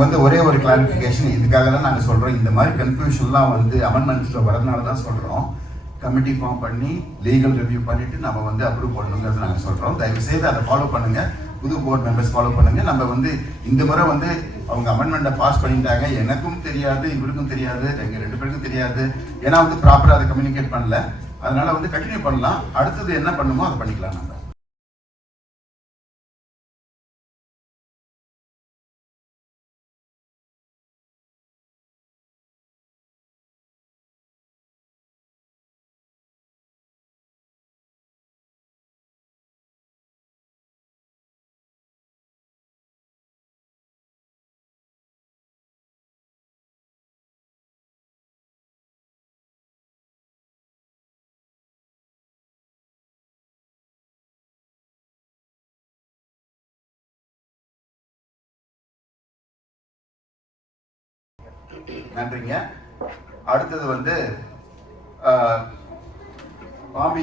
வந்து ஒரே ஒரு கிளாரிஃபிகேஷன். இதுக்காக தான் நாங்கள் சொல்கிறோம், இந்த மாதிரி கன்ஃபியூஷன்லாம் வந்து அமெண்ட்மெண்ட்ஸில் வரதுனால தான் சொல்கிறோம். கமிட்டி ஃபார்ம் பண்ணி லீகல் ரிவ்யூ பண்ணிவிட்டு நம்ம வந்து அப்ரூவ் பண்ணணுங்கிறது நாங்கள் சொல்கிறோம். தயவுசெய்து அதை ஃபாலோ பண்ணுங்கள். புது போர்டு மெம்பர்ஸ் ஃபாலோ பண்ணுங்கள். நம்ம வந்து இந்த முறை வந்து அவங்க அமெண்ட்மெண்ட்டை பாஸ் பண்ணிட்டாங்க. எனக்கும் தெரியாது, இவருக்கும் தெரியாது, எங்கள் 2 பேருக்கும் தெரியாது. ஏன்னா வந்து ப்ராப்பராக அதை கம்யூனிகேட் பண்ணல. அதனால் வந்து கண்டினியூ பண்ணலாம். அடுத்தது என்ன பண்ணுமோ அதை பண்ணிக்கலாம் நம்ம. நன்றிங்க. அடுத்தது வந்து பாம்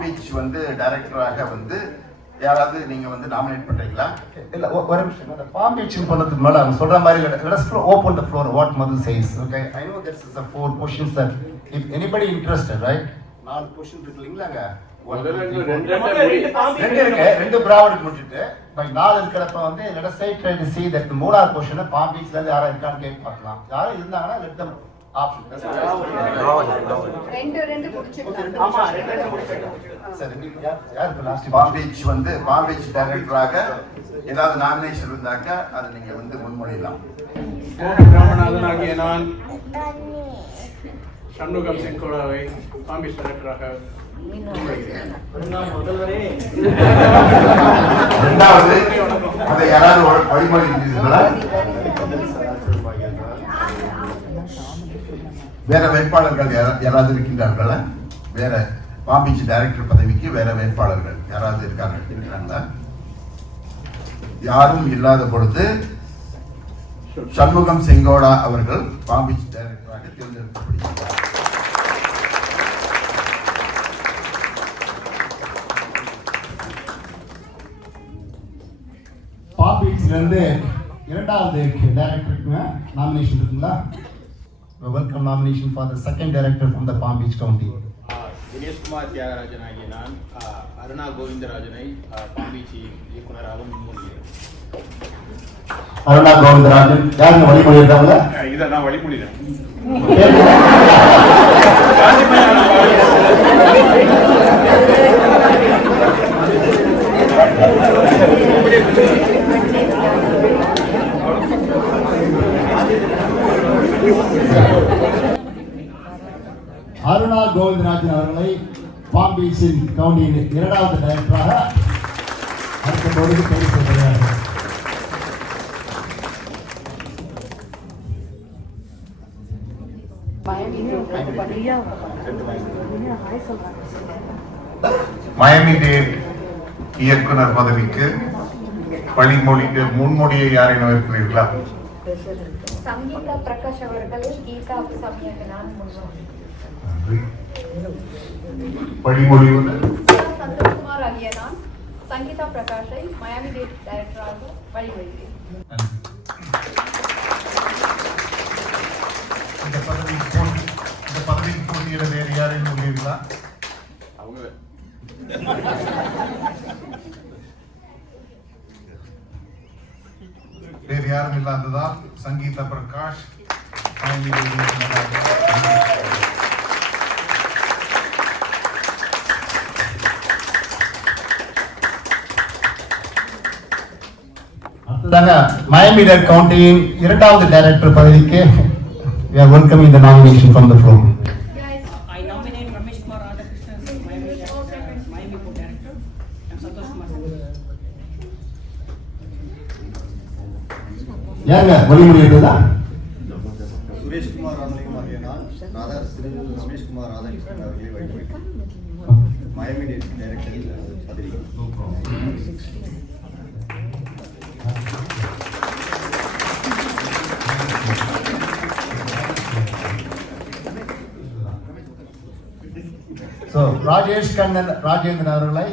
பீச் வந்து டைரக்டராக வந்து யாராவது நீங்க வந்து நாமினேட் பண்றீங்களா? இல்ல ஒரு நிமிஷம். அந்த பாம் பீச் பண்ணதுக்கு முன்னாடி அவங்க சொல்ற மாதிரி let us open the floor what Madhu says. Okay, I know this is the 4 questions that if anybody interested, right? 4 questions இருக்கு இல்லைங்க. ரெண்டு பிராவட் முடிச்சிட்டு பை 4 இருக்கிறப்ப வந்து let us say try to see that the மூணாவது क्वेश्चन பாம் பீச்ல இருந்து யாரா இருக்கான்னு கேட்டு பார்க்கலாம். யாரும் இருந்தாங்கன்னா let them option. ரெண்டு முடிச்சிடலாம். ஆமா, 2 முடிச்சிடலாம். சரி, யாருக்கு லாஸ்ட் பாம் பீச் வந்து பாம் பீச் டைரக்டராக ஏதாவது நாமினேஷன் இருந்தாக்க அதை நீங்க வந்து முன்மொழியலாம். ராமநாதன் ஆகிய நான் சண்முகம் செங்கோடாவை பாம் பீச் டைரக்டராக ரெண்டாவது அதை யாராவது வழிமொழி வேற வேட்பாளர்கள் யாராவது இருக்கின்றார்களா? வேற பாம் பீச் டைரக்டர் பதவிக்கு வேற வேட்பாளர்கள் யாராவது இருக்கிறாங்களா? யாரும் இல்லாத பொழுது சண்முகம் செங்கோடா அவர்கள் பாம் பீச் டைரக்டராக தேர்ந்தெடுக்கப்படுகிறார். பாம் பீச்ல இருந்து இரண்டாவது டைரக்டருக்கு நாமினேஷன் இருக்குங்களா? Welcome nomination for the second director from the palm beach county. Dineshkumar Thiagarajan ஆகிய நான் அருணா கோவிந்தராஜனை பாம் பீச் இயக்குனராக முன்மொழிகிறேன். அருணா கோவிந்தராஜன் யாருங்க வழிமொழி இருக்காங்க? இதை நான் வழிமொழிகிறேன். அருணா கோவிந்தராஜன் அவர்களை பாம் பீச்சின் கவுண்டியின் இரண்டாவது டைரக்டராக அடுத்த பொழுது தேர்வு செய்கிறார்கள். மயமி டேட் இயக்குனர் பதவிக்கு முன்மொழியை யாரேனும் இருக்கிறீர்களா? சங்கீதா பிரகாஷ் அவர்கள் கீதா அபிசாமியாக நான் முன்மொழி. வழிமொழிவது சந்தோஷ்குமார் ஆகிய நான் சங்கீதா பிரகாஷை மயாமி டேட் டைரக்டராக வழிமொழிகிறேன். இந்த பதவிக்கு போட்டியிட வேறு யாரையும் உள்ளீர்களா? அவங்க வேறு யாரும் இல்லாததால் சங்கீதா பிரகாஷ் Miami Dade கவுண்டியின் இரண்டாவது டைரக்டர் பதவிக்கு we are welcoming the nomination from the floor. I nominate Ramesh Kumar Radhakrishnan as Miami Board Director and Santosh Kumar. யாருங்க வழிமொழி இருக்குதா? சுரேஷ் ரமேஷ்குமார் ராதாகிருஷ்ணன் நான் ரமேஷ்குமார் ராதாகிருஷ்ணன் அவர்களை வைக்கிறேன். மயமி டைரக்டரில் பதவி. So, Rajesh Kannan Rajendran அவர்களை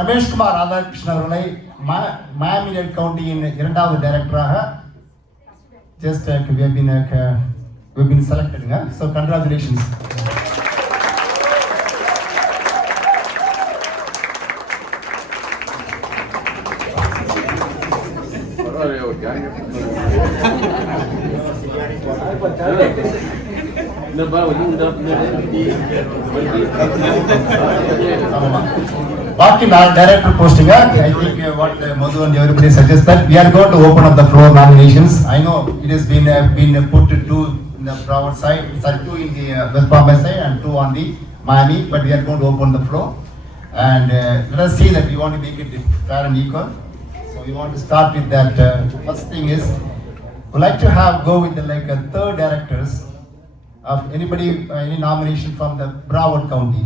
ரமேஷ்குமார் ராதாகிருஷ்ணன் அவர்களை மாமிலட் கவுண்டியின் இரண்டாவது டைரக்டராக just we have been selected. So congratulations. Baaki director posting, I think what Madhu and everybody suggested, we are going to open up the floor nominations. I know it has been put to 2 in the Broward side, 2 in the West Bombay side and 2 on the Miami, but we are going to open the floor. And let us see that we want to make it fair and equal. So we want to start with that. First thing is, we like to go with the third directors of anybody, any nomination from the Broward County.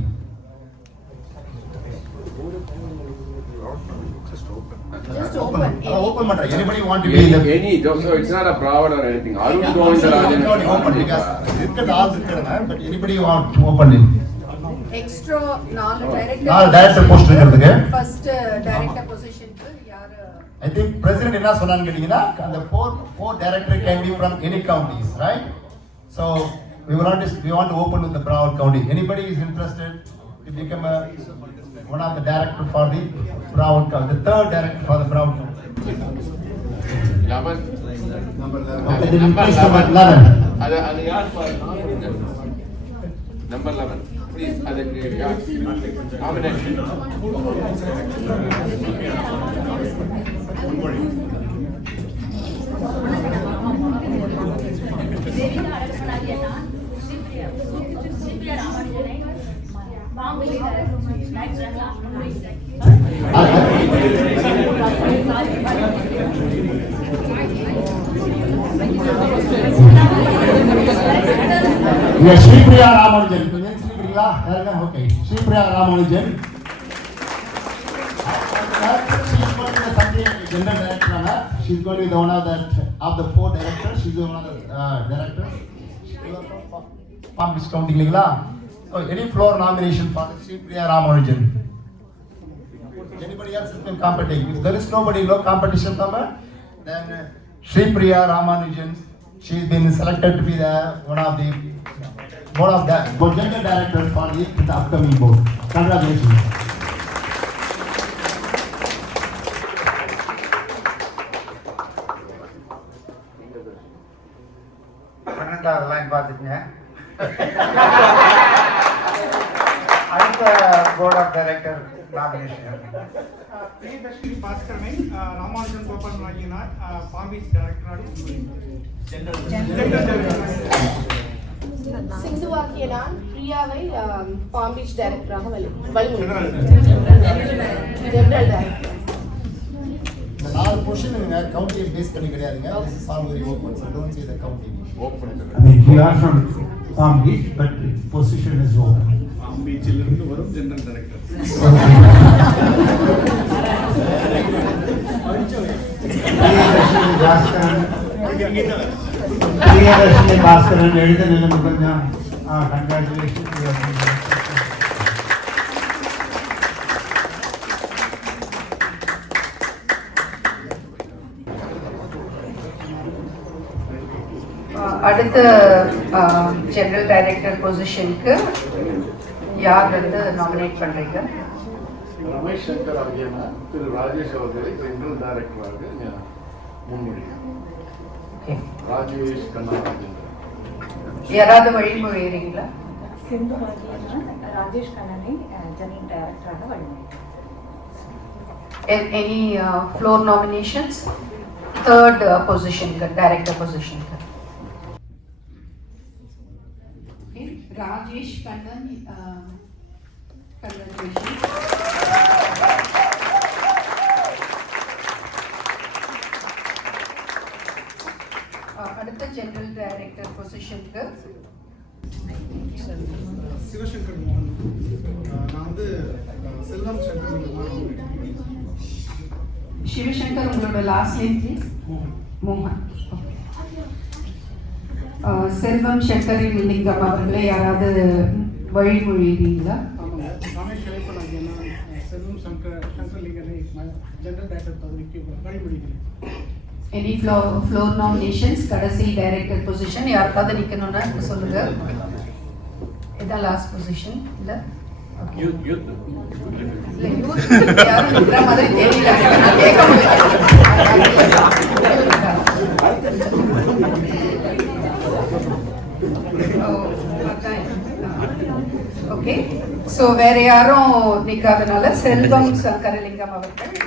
Just open. Open. Anybody want to be the any? So it's not a Broward or anything. Arun Govindarajan. Open because but anybody want to open it? Extra director post first director position I think president enna sonnan ketingina and the four director can be from any counties, right? So we want to open with the Broward County. Anybody is interested to become one of the director for the Broward County, the third director for the Broward County. Number 11. Number 11. Please, nomination. Yes, Shripriya Ramanujan. Okay, Shripriya Ramanujan. She's going to be the general director. She's going to be the one of the 4 directors. She's one of the directors. Palm Beach County. So, any floor nomination for Shripriya Ramanujan? Anybody else has been competing? If there is nobody, no competition number, then Shripriya Ramanujan, she's been selected to be one of the general director for the upcoming board. Congratulations. Line பார்த்துக்கங்க. அடுத்த board of director nomination Priyadarshini பாஸ்கரனை ராமானுஜன் கோபால் நாயகினார் பாம் பீச் டைரக்டராக சிந்துவாக்கிய நான் பிரியாவை பாம் பீச் டைரக்டராக general director. The 4 portion county based பண்ணி கிடையாதுங்க. This is all very open, so don't say the county. Open. I mean, we are from Palm Beach, but position is open. Palm Beach இருந்து வரும் ஜெனரல் டைரக்டர். Priyadashini Bhaskaran எழுதுனது கொஞ்சம் congratulations. அடுத்த ஜெனரல் டைரக்டர் பொசிஷனுக்கு யார் நாமினேட் பண்றீங்க? ரமேஷ் சங்கர் ஆகிய திரு ராஜேஷ் அவர்களை ஜெனரல் டைரக்டராக முன்மொழிகிறேன். ராஜேஷ் கண்ணா யாராவது வழிமொழிகிறீங்களா? சிந்து ராஜேஷ் கண்ணனை ஜெனரல் டைரக்டராக வழிமொழிகிறேன். Any floor nominations? Third position, director position. Rajesh Kannan, congratulations. General director பொசிஷனுக்கு சிவசங்கர் மோகன். நான் வந்து செல்வம் சங்கர் சிவசங்கர், உங்களோட லாஸ்ட் நேம் ப்ளீஸ்? மோகன். செல்வம் சங்கரின் லிங்கம் அவர்களை யாராவது வழிமொழிகிறீங்களா? ரமேஷ் கலைப்பன் ஐயா, செல்வம் சங்கர்லிங்கனை ஜெனரல் டைரக்டர் பதவிக்கு வழிமொழிகிறேன். Any floor nominations? கடைசி டைரக்டர் பொசிஷன் யாருக்காவது நிற்கணும்னா சொல்லுங்க. இதான் லாஸ்ட் பொசிஷன் இல்லை? யாரும் நிற்கிற மாதிரி தெரியல. கேட்க ஓகே. ஸோ வேற யாரும் நிற்காதனால செல்வம் சங்கரலிங்கம் அவர்கள்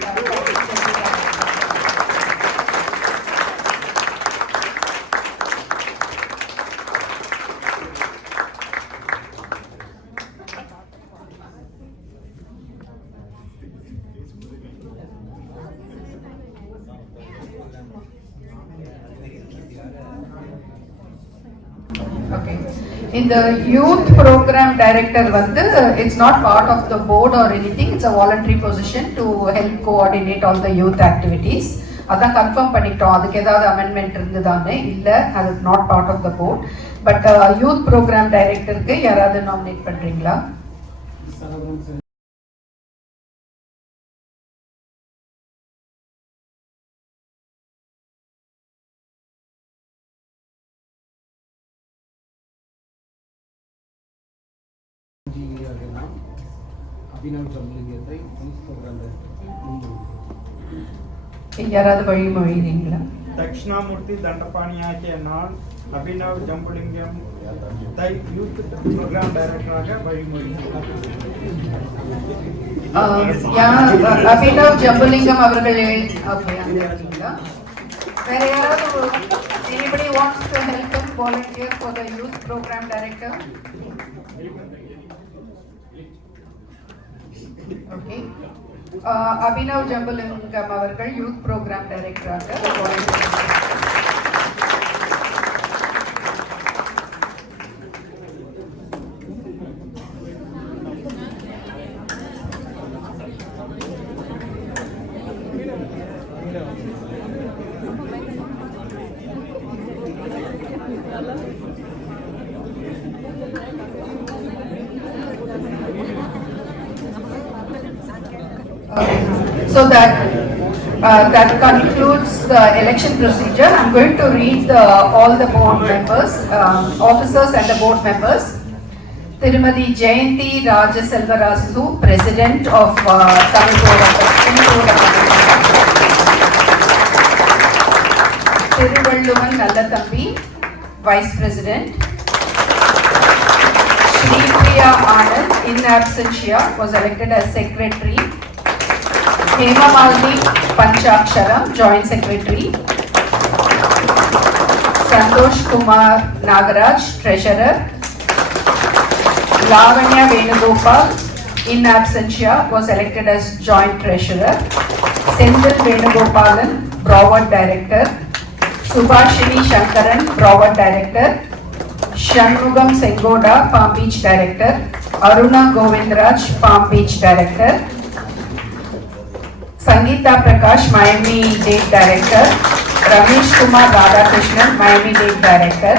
இந்த youth program director வந்து it's not part of the board or anything, it's a voluntary position to help coordinate all the youth activities. அதான் கன்ஃபார்ம் பண்ணிட்டோம். அதுக்கு ஏதாவது அமெண்ட்மெண்ட் இருந்ததானே? இல்லை, அது not part of the board. But youth program டைரக்டருக்கு யாராவது நாமினேட் பண்ணுறீங்களா? அபினவ் ஜம்பலிங்கத்தை யாராவது வழிமொழிகிறீங்களா? தட்சிணாமூர்த்தி தண்டபாணியாகிய நான் அபினவ் ஜம்பலிங்கம் யூத் ப்ரோக்ராம் டைரக்டராக வழிமொழிகிறேன். அபினவ் ஜம்பலிங்கம் அவர்கள் வேற யாராவது? anybody wants to help him volunteer for the youth program director? Okay. Abhinav Jambalingam அவர்கள் யூத் ப்ரோக்ராம் டைரக்டராக So that concludes the election procedure. I'm going to read all the board members, officers and the board members. Tirumadi Jayanti Rajaselvarasu, President of Tamil Board of Thiruvalluvan Nallathambi, Vice President. Shri Priya Anand, in absentia, was elected as Secretary. Hema Malini Panchaksharam, Joint Secretary. Santosh Kumar Nagaraj, Treasurer. Lavanya Venugopal, in absentia, was elected as Joint Treasurer. Senthil Venugopalan, Broward Director. Subhashini Shankaran, Broward Director. Shanmugam Sengoda, Palm Beach Director. Aruna Govindraj, Palm Beach Director. Sangeeta Prakash, Miami Dade Director. Ramesh Kumar Radhakrishnan, Miami Dade Director.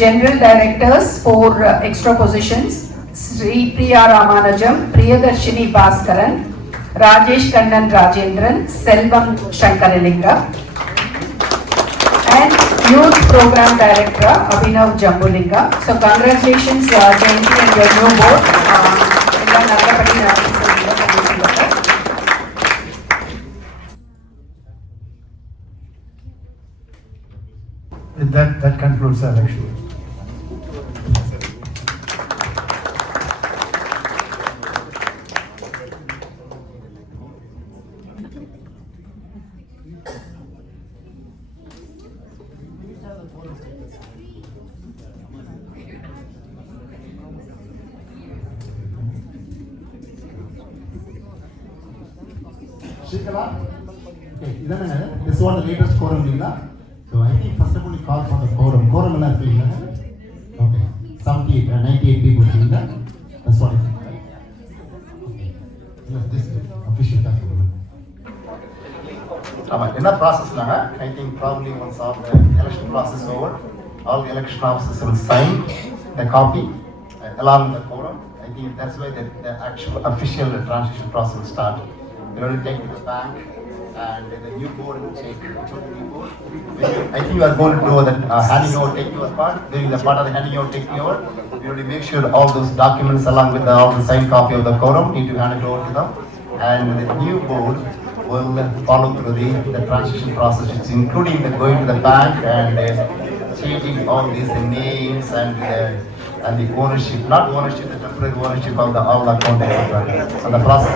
General Directors for extra positions: Sri Priya Ramanujam, Priyadarshini Bhaskaran, Rajesh Kannan Rajendran, Selvam Shankaralinga. And Youth Program Director Abhinav Jambulinga. So congratulations Jayanti and your new board. That concludes the election. Shikala? Okay, this is what the latest quorum is. So I think first of all we call for the quorum. Quorum is okay. 78, 98 people doing that. That's what it is. Right? Okay. This is official document. In that process, I think probably once all the election process is over, all the election officers will sign the copy along with the quorum. I think that's why the actual official transition process will start. We're going to take to the bank and the new board will take the new board. I think you are going to do that handing over, taking over part. During the part of the handing over, taking over, we will make sure all those documents along with all the signed copy of the quorum need to hand it over to them. And the new board will follow through the transition process, it's including the going to the bank and changing all these names and the ownership, not ownership, the temporary ownership of all the account, and the process.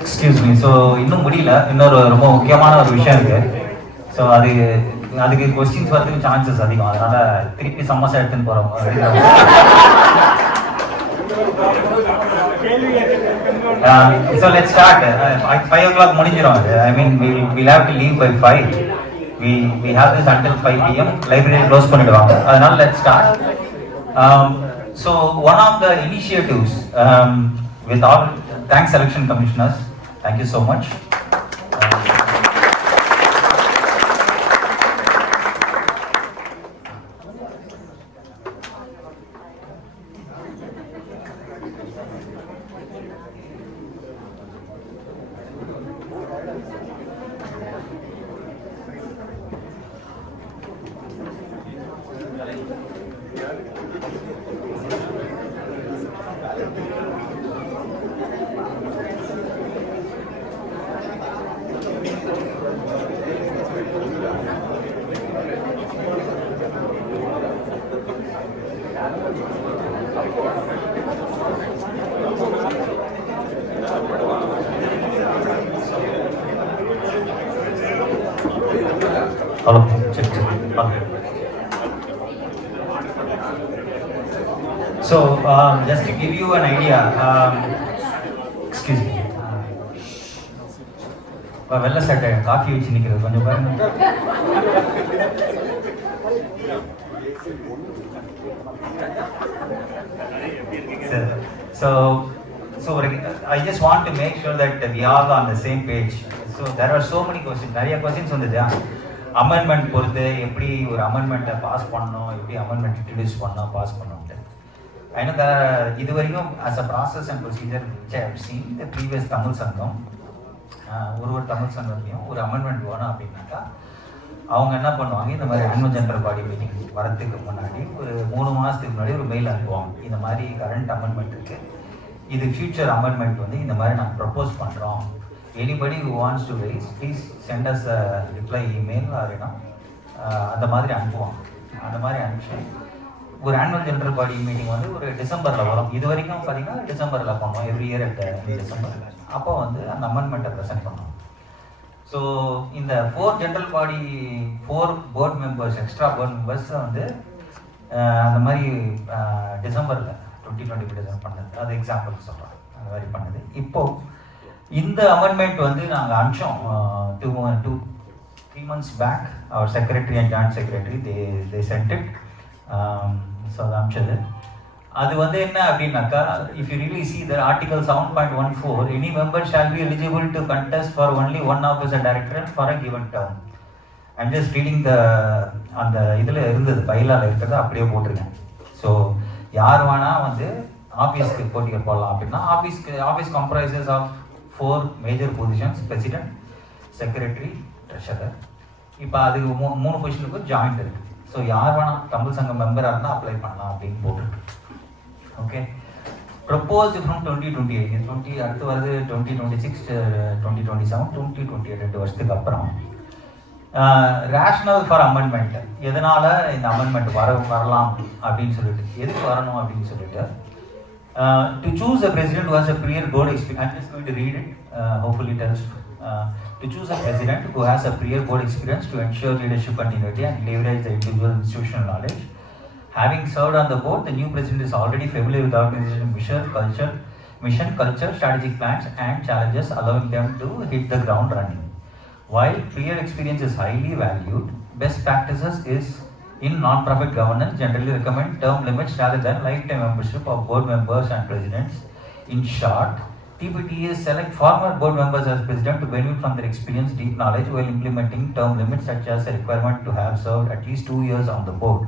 Excuse me. So இன்னும் முடியல, இன்னொரு ரொம்ப முக்கியமான ஒரு விஷயம் இருக்கு. ஸோ அதுக்கு கொஸ்டின்ஸ் வரதுக்கு சான்சஸ் அதிகம், அதனால திருப்பி சமோசா எடுத்துன்னு போகிறோம். So let's start. 5 o'clock முடிஞ்சிரும். I mean we'll have to leave by 5. We have this until 5 p.m. Library close பண்ணிடுவாங்க. அதனால let's start. So one of the initiatives with all thanks election commissioners, thank you so much. Hello, check. Okay. So just to give you an idea, excuse me. வெள்ள சட்டை காஃபி வச்சு நிற்கிறது கொஞ்சம் பாருங்க. So I just want to make sure that we are on the same page. So there are so many questions. நிறைய questions வந்தது. அமெண்ட்மெண்ட் பொறுத்து எப்படி ஒரு அமெண்ட்மெண்ட்டை பாஸ் பண்ணணும், எப்படி அமெண்ட்மெண்ட் இன்ட்ரடியூஸ் பண்ணோம், பாஸ் பண்ணோம்ட்டு. எனக்கு இது வரைக்கும் as a process and procedure which I have seen the previous Tamil Sangam, ஒரு தமிழ் சங்கத்தையும் ஒரு அமெண்ட்மெண்ட் வேணும் அப்படின்னாக்கா அவங்க என்ன பண்ணுவாங்க, இந்த மாதிரி ஆனுவல் ஜெனரல் பாடி மீட்டிங் வரத்துக்கு முன்னாடி ஒரு 3 மாதத்துக்கு முன்னாடி ஒரு மெயில் அனுப்புவாங்க. இந்த மாதிரி கரண்ட் அமெண்ட்மெண்ட் இருக்குது, இது ஃபியூச்சர் அமெண்ட்மெண்ட் வந்து இந்த மாதிரி நாங்கள் ப்ரப்போஸ் பண்ணுறோம், anybody who wants to raise please send us a reply email or அந்த மாதிரி அனுப்புவாங்க. அந்த மாதிரி அனுப்பிச்சு ஒரு ஆனுவல் ஜெனரல் பாடி மீட்டிங் வந்து ஒரு டிசம்பரில் வரும். இது வரைக்கும் பார்த்தீங்கன்னா டிசம்பரில் பண்ணுவோம், எவ்ரி இயர் அட் டிசம்பர். அப்போ வந்து அந்த அமெண்ட்மெண்ட்டை ப்ரெசென்ட் பண்ணுவோம். ஸோ இந்த 4 general body 4 board members, extra board members வந்து அந்த மாதிரி டிசம்பரில் 2020 டிசம்பர் பண்ணது, அது எக்ஸாம்பிள் சொல்கிறேன், அந்த மாதிரி பண்ணது. இப்போது இந்த அமெண்ட்மெண்ட் வந்து நாங்கள் அனுப்பிச்சோம் 2-3 months பேக். அவர் secretary and joint secretary they sent it. So அது அனுப்பிச்சது. அது வந்து என்ன அப்படின்னாக்கா, if you really see the article 7.14, any member shall be eligible to contest for only one officer director for a given term. I'm just reading அந்த இதில் இருந்தது, பைலாவில் இருக்கிறது அப்படியே போட்டிருக்கேன். ஸோ யார் வேணால் வந்து ஆஃபீஸ்க்கு போட்டிகள் போடலாம் அப்படின்னா, office comprises of 4 major positions, president, secretary, treasurer. இப்போ அதுக்கு 3 பொசிஷனுக்கு ஜாயிண்ட் இருக்குது. ஸோ யார் வேணால் தமிழ் சங்கம் மெம்பராக இருந்தால் அப்ளை பண்ணலாம் அப்படின்னு போட்டுருக்கு. ஓகே, ப்ரப்போஸ்டு ஃப்ரம் 2028, அடுத்து வருது 2026, 2027, 2028, 2 வருஷத்துக்கு அப்புறம். ரேஷ்னல் ஃபார் அமெண்ட்மெண்ட், எதனால் இந்த அமெண்ட்மெண்ட் வரலாம் அப்படின்னு சொல்லிட்டு, எதுக்கு வரணும் அப்படின்னு சொல்லிட்டு, to choose a president who has a prior board experience. I'm just going to read it, hopefully it helps. To choose a president who has a prior board experience to ensure leadership continuity and leverage the individual institutional knowledge. Having served on the board, the new president is already familiar with the organization mission, culture, strategic plans and challenges, allowing them to hit the ground running. While prior experience is highly valued, best practices is in non-profit governance generally recommend term limits rather than lifetime membership of board members and presidents. In short, TPTAs select former board members as president to benefit from their experience, deep knowledge while implementing term limits such as a requirement to have served at least 2 years on the board,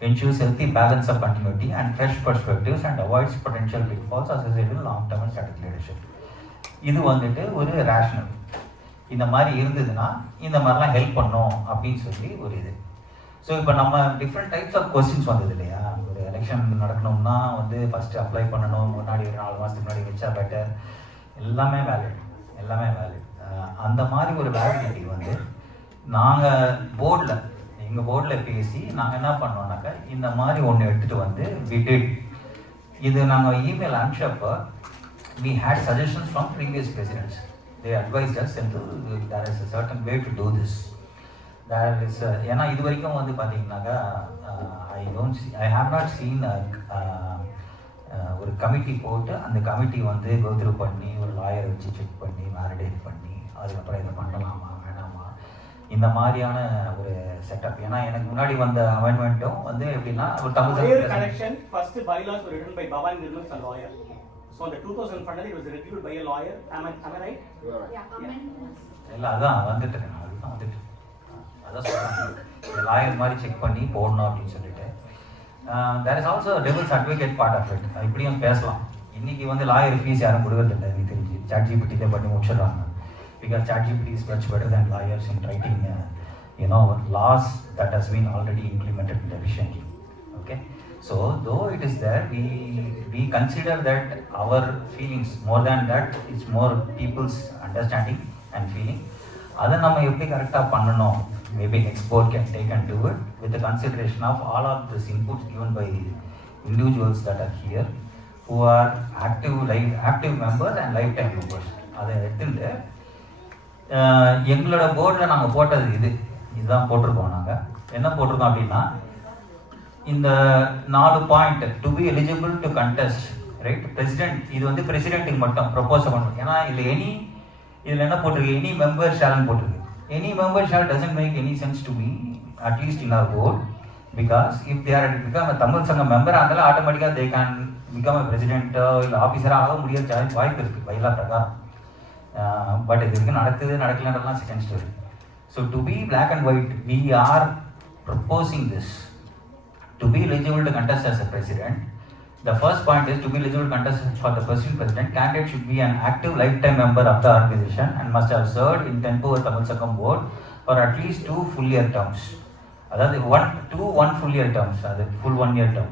ensures healthy balance of continuity and fresh perspectives and avoids potential pitfalls associated with long-term and strategic leadership. இது வந்துட்டு ஒரு ரேஷனல். இந்த மாதிரி இருந்ததுன்னா இந்த மாதிரிலாம் ஹெல்ப் பண்ணோம் அப்படின்னு சொல்லி ஒரு இது. ஸோ இப்போ நம்ம டிஃப்ரெண்ட் டைப்ஸ் ஆஃப் கொஸ்டின்ஸ் வந்தது இல்லையா? ஒரு எலெக்ஷன் நடக்கணும்னா வந்து ஃபஸ்ட்டு அப்ளை பண்ணணும், முன்னாடி ஒரு 4 மாதத்துக்கு முன்னாடி வச்சா பெட்டர், எல்லாமே வேலிட். அந்த மாதிரி ஒரு வேலிடிட்டி வந்து நாங்கள் எங்கள் போர்டில் பேசி நாங்கள் என்ன பண்ணோம்னாக்கா இந்த மாதிரி ஒன்று எடுத்துகிட்டு வந்து விடிட். இது நாங்கள் email அனுப்பிச்சப்போ we had suggestions from previous presidents. They advised us and there is a certain way to do this. There is ஏன்னா இது வரைக்கும் வந்து பார்த்தீங்கன்னாக்கா I have not seen ஒரு கமிட்டி போட்டு அந்த கமிட்டி வந்து கோத்ரூ பண்ணி ஒரு லாயரை வச்சு செக் பண்ணி வேலிடேட் பண்ணி அதுக்கப்புறம் இதை பண்ணலாமா வேணாமா இந்த மாதிரியான ஒரு செட்டப். ஏன்னா எனக்கு முன்னாடி வந்த அமெண்ட்மெண்ட்டும் வந்து எப்படின்னா ஒரு Tamil connection first bylaws were written by Bhavan Nirmal, a lawyer. So in the 2000 funded, it was reviewed by a lawyer. Am I right? இல்லை அதான் வந்துட்டு அதான் சொல்கிறேன் லாயர் மாதிரி செக் பண்ணி போடணும் அப்படின்னு சொல்லிட்டு. There is also devil's advocate part of it. இப்படியும் பேசலாம். இன்றைக்கி வந்து லாயர் ஃபீஸ் யாரும் கொடுக்கறதில்லை எனக்கு தெரிஞ்சு. ChatGPT பண்ணி முடிச்சிடுறாங்க. Because ChatGPT is much better than lawyers in writing laws that has been already implemented efficiently. Okay, so though it is there, we consider that our feelings, more than that, it's more people's understanding and feeling. அதை நம்ம எப்படி கரெக்டாக பண்ணணும், maybe next board can take and do it with the consideration of all of this inputs given by individuals that are here who are active members and lifetime members. அதை எடுத்துட்டு எங்களோட போர்டில் நாங்கள் போட்டது இதுதான் போட்டிருக்கோம். நாங்கள் என்ன போட்டிருக்கோம் அப்படின்னா இந்த 4 point to be eligible to contest, right? President இது வந்து பிரசிடென்ட்டுக்கு மட்டும் ப்ரொப்போஸ் பண்ணணும். ஏன்னா இதில் என்ன போட்டிருக்கு, எனி மெம்பர் ஷால்னு போட்டிருக்கு. Any member shall doesn't make any sense to me at least in our board, because if they are become Tamil Sangam member அதெல்லாம் ஆட்டோமேட்டிக்காக தே கேன் பிகம் அ பிரசிடென்ட்டோ இல்லை ஆஃபீஸராக ஆக முடியாத வாய்ப்பு இருக்குது பைலா பிரகாரம். பட் இது வரைக்கும் நடக்கலன்றதுலாம் second story. So to be black and white, we are proposing this to be eligible to contest as a president. The first point is to be eligible to contest for the president, candidate should be an active lifetime member of the organization and must have served in Tempo Tamil Sangam board for at least 2 full year terms. That is 1 full year terms, that is full 1 year term.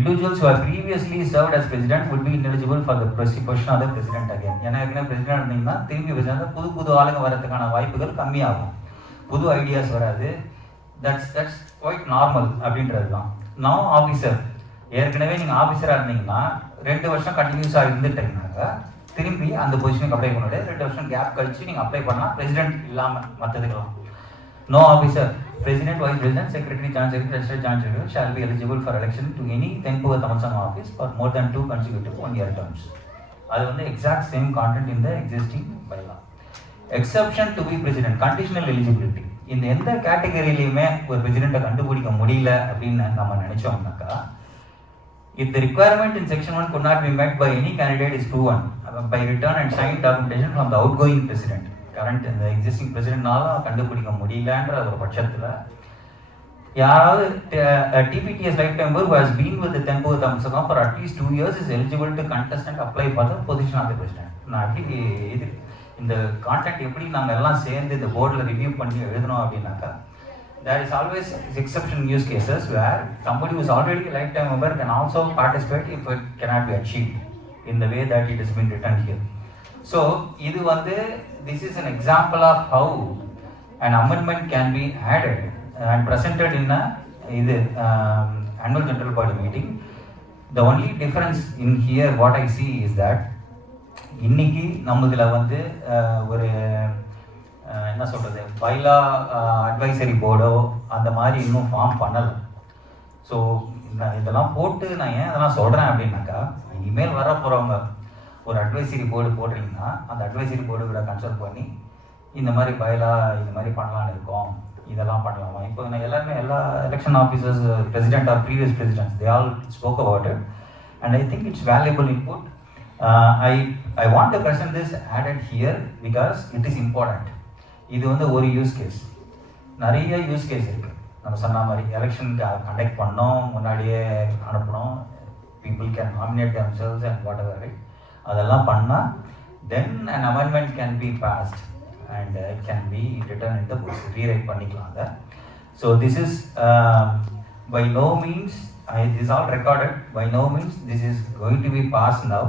Individuals who have previously served as president would be ineligible for the position of the president again. ஏன்னா ஏற்கனவே பிரசிடென்ட் இருந்தீங்கன்னா திரும்பி வச்சா புது ஆளுங்க வரதுக்கான வாய்ப்புகள் கம்மியாகும், புது ஐடியாஸ் வராது. that's quite normal அப்படின்றது தான். நான் ஆஃபீஸர், ஏற்கனவே நீங்கள் ஆஃபீஸராக இருந்தீங்கன்னா 2 வருஷம் கண்டினியூஸாக இருந்துட்டீங்கன்னாக்கா திரும்பி அந்த பொசிஷனுக்கு அப்ளை பண்ண 2 வருஷம் கேப் கழிச்சு நீங்கள் அப்ளை பண்ணலாம், பிரசிடென்ட் இல்லாமல் மற்றதுக்கெல்லாம். No officer, president, vice president, secretary, joint secretary, registered joint secretary shall be eligible for election to any தென்புவ Tamil Sangam office for more than 2 consecutive 1 year terms. அது வந்து எக்ஸாக்ட் சேம் கான்டென்ட் இந்த existing bylaw. Exception to be president, conditional eligibility. இந்த எந்த கேட்டகரியிலையுமே ஒரு பிரசிடென்ட்டை கண்டுபிடிக்க முடியல அப்படின்னு நம்ம நினைச்சோம்னாக்கா, if the requirement in section 1 could not be met by any candidate is proven by return and signed documentation from the outgoing president, current and the existing presidentனால கண்டுபிடிக்க முடியலன்ற ஒரு பட்சத்தில் யாராவது TPTS lifetime member who has been with the Tempo Tamil Sangam for at least 2 years is eligible to contest and apply for the position of the president. நான் எப்படி இந்த கான்டாக்ட் எப்படி நாங்கள் எல்லாம் சேர்ந்து இந்த போர்டில் ரிவ்யூ பண்ணி எழுதணும் அப்படின்னாக்கா, there is always exception use cases where somebody who is already a lifetime member can also participate if it cannot be achieved in the way that it has been written here. So இது வந்து this is an example of how an amendment can be added and presented in a annual general body meeting. The only difference in here what I see is that இன்னைக்கு நம்மதில் வந்து ஒரு என்ன சொல்கிறது, பைலா அட்வைசரி போர்டோ அந்த மாதிரி இன்னும் ஃபார்ம் பண்ணலை. ஸோ இதெல்லாம் போட்டு நான் ஏன் இதெல்லாம் சொல்கிறேன் அப்படின்னாக்கா, இனிமேல் வர போகிறவங்க ஒரு அட்வைசரி போர்டு போடுறீங்கன்னா அந்த அட்வைசரி போர்டு கூட கன்சல்ட் பண்ணி இந்த மாதிரி பைலா இந்த மாதிரி பண்ணலான்னு இருக்கோம், இதெல்லாம் பண்ணலாமா. இப்போ நான் எல்லாருமே எல்லா election officers, president or previous presidents, they all spoke about it and I think it's valuable input. I want to present this added here because it is important. இது வந்து ஒரு யூஸ் கேஸ், நிறைய யூஸ் கேஸ் இருக்குது. நம்ம சொன்ன மாதிரி எலெக்ஷன் கண்டக்ட் பண்ணோம், முன்னாடியே அனுப்பணும், people can nominate themselves and whatever, right? அதெல்லாம் பண்ணால் then an amendment can be passed and it can be written in the books, rewrite பண்ணிக்கலாம் அதை. So this is by no means, this is all recorded, by no means this is going to be passed now,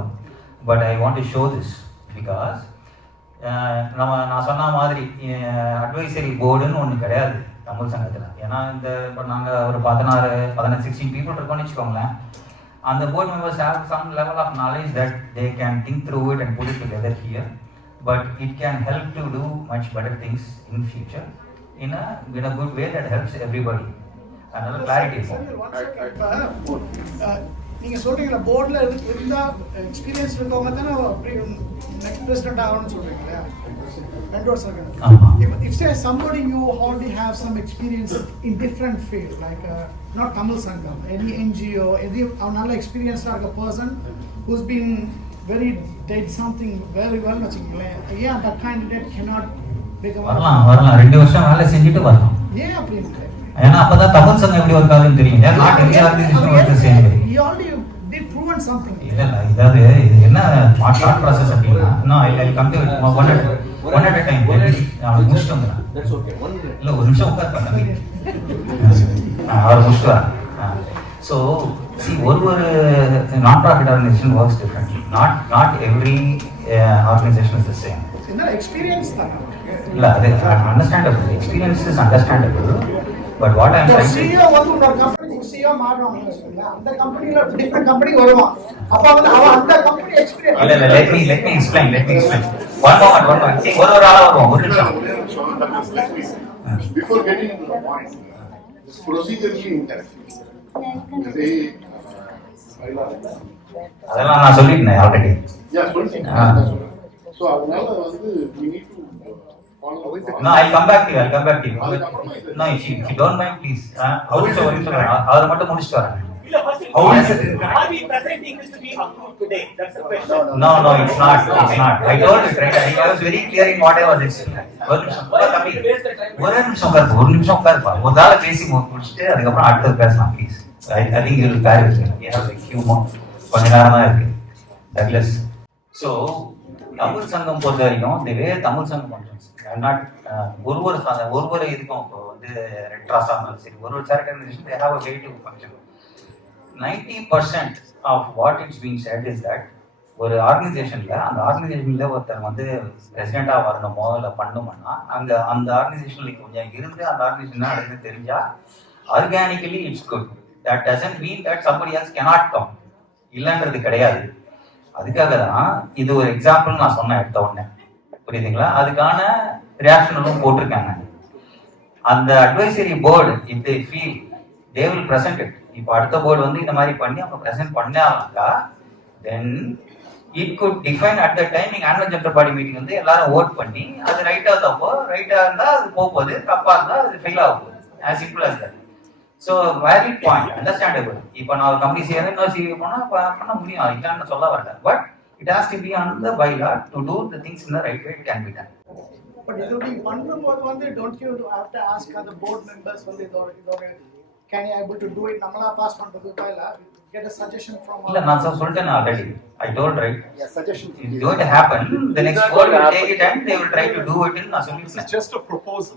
but I want to show this because நான் சொன்ன மாதிரி அட்வைசரி போர்டுன்னு ஒன்று கிடையாது தமிழ் சங்கத்தில். ஏன்னா இந்த இப்போ நாங்கள் ஒரு 16 பீப்புள் இருக்கோம்னு வச்சுக்கோங்களேன். அந்த board members have some level of knowledge that they can think through it and put it together here, but it can help to do much better things in future in a good way that helps everybody. Another clarity. நீங்க சொல்றீங்களா போர்ட்ல இருந்தா எக்ஸ்பீரியன்ஸ் இருக்கவங்க தானே நெக்ஸ்ட் பிரசிடென்ட் ஆகணும்னு சொல்றீங்களா? mentors are going. If say somebody you already have some experience in different field, like not Tamil Sangam, any NGO, any another experienced like a person who's been did something very well, yeah, that candidate cannot become. வரலாம் 2 வருஷம் வேலை செஞ்சுட்டு வரலாம். ஏன் அப்படி? ஏன்னா அப்பதான் தமிழ் சங்கம் எப்படி ஒர்க் ஆகுதுன்னு தெரியும். Not every organisation works the same way. You already did proven something. இல்ல இதாவது இது என்ன ஷார்ட் process அப்படினா no I'll come to it one at a time. நான் முடிச்சிட்டு வந்துறேன். That's okay. இல்ல ஒரு நிமிஷம் உட்கார் பண்ணு. அவர் முடிச்சிட்டு வரேன். So see ஒரு non profit organization works differently. Not every organization is the same. என்ன எக்ஸ்பீரியன்ஸ் தான். இல்ல அது understandable. Experience is understandable. But what I am trying to CEO வந்து ஒரு கம்பெனி CEO மாறணும் அந்த கம்பெனில டிஃபரண்ட் கம்பெனி வருவான். அப்ப வந்து அவன் அந்த கம்பெனி எக்ஸ்பீரியன்ஸ். இல்ல let me explain. One moment. See ஒரு ஆளா வருவோம். ஒரு நிமிஷம். Before getting into the point, this procedurally incorrect. அதெல்லாம் நான் சொல்லிட்டேன் ஆல்ரெடி. Yeah, சொல்லிட்டேன். So அதனால வந்து we need to follow with it. No, I'll come back to you. No, if you don't mind please. அவர் மட்டும் முடிச்சிட்டு வரேன். How is it? Are we presenting this to be approved today? That's the question. No, it's not. I told it right. I was very clear in what I was explaining. ஒரு நிமிஷம் உட்காருப்பா. ஒரு நாள் பேசி முடிச்சுட்டு அதுக்கப்புறம் அடுத்தது பேசலாம் please. I think you will carry with me. You have a few more. கொஞ்ச நேரம் தான் இருக்கு. Douglas. So தமிழ் சங்கம் பொறுத்த வரைக்கும் தமிழ் சங்கம் ஃபங்க்ஷன்ஸ் நாட் ஒரு இதுக்கும் இப்போ வந்து ரெட் கிராஸா இருந்தாலும் சரி ஒரு charity organisation they have a way to function. 90% of what is being said is that ஒரு ஆர்கனைசேஷன்ல அந்த ஆர்கனைசேஷன்ல ஒருத்தர் வந்து பிரசிடென்டா வரணுமோ இல்லை பண்ணணும்னா அந்த ஆர்கனைசேஷன்ல கொஞ்சம் இருந்து அந்த ஆர்கனைசேஷன் நடந்து தெரிஞ்சா organically it's good. That doesn't mean that somebody else cannot come. இல்லைன்றது கிடையாது. அதுக்காக தான் இது ஒரு எக்ஸாம்பிள் நான் சொன்னேன் எடுத்த உடனே. புரியுதுங்களா? அதுக்கான ரியாக்ஷனும் போட்டிருக்காங்க. அந்த advisory board if they feel they will present it. இப்போ அடுத்த போர்டு வந்து இந்த மாதிரி பண்ணி அவங்க பிரசன்ட் பண்ணாங்கக்கா then it could define at the timing annual general body meeting வந்து எல்லாரும் ஓட் பண்ணி அது ரைட்டா தப்போ ரைட்டா இருந்தா அது போகுது, தப்பா இருந்தா அது ஃபெயில் ஆக போகுது. as simple as that. So valid point, understandable. இப்போ நான் ஒரு கம்பெனி செய்யறது இன்னொரு சிவி போனா பண்ண முடியும், இல்லைன்னு சொல்ல வரல. But it has to be on the bylaw to do the things in the right way. It can be done. But இது நீ பண்ணும்போது வந்து don't you have to ask the board members வந்து இதோட can you able to do it நம்மளா பாஸ் பண்றதுக்கு பதிலா get a suggestion from இல்ல நான் சொல்லிட்டேன் already. I told right. Yeah, suggestion. It's going to happen. The next board will take it and they will try to do it in It's just a proposal.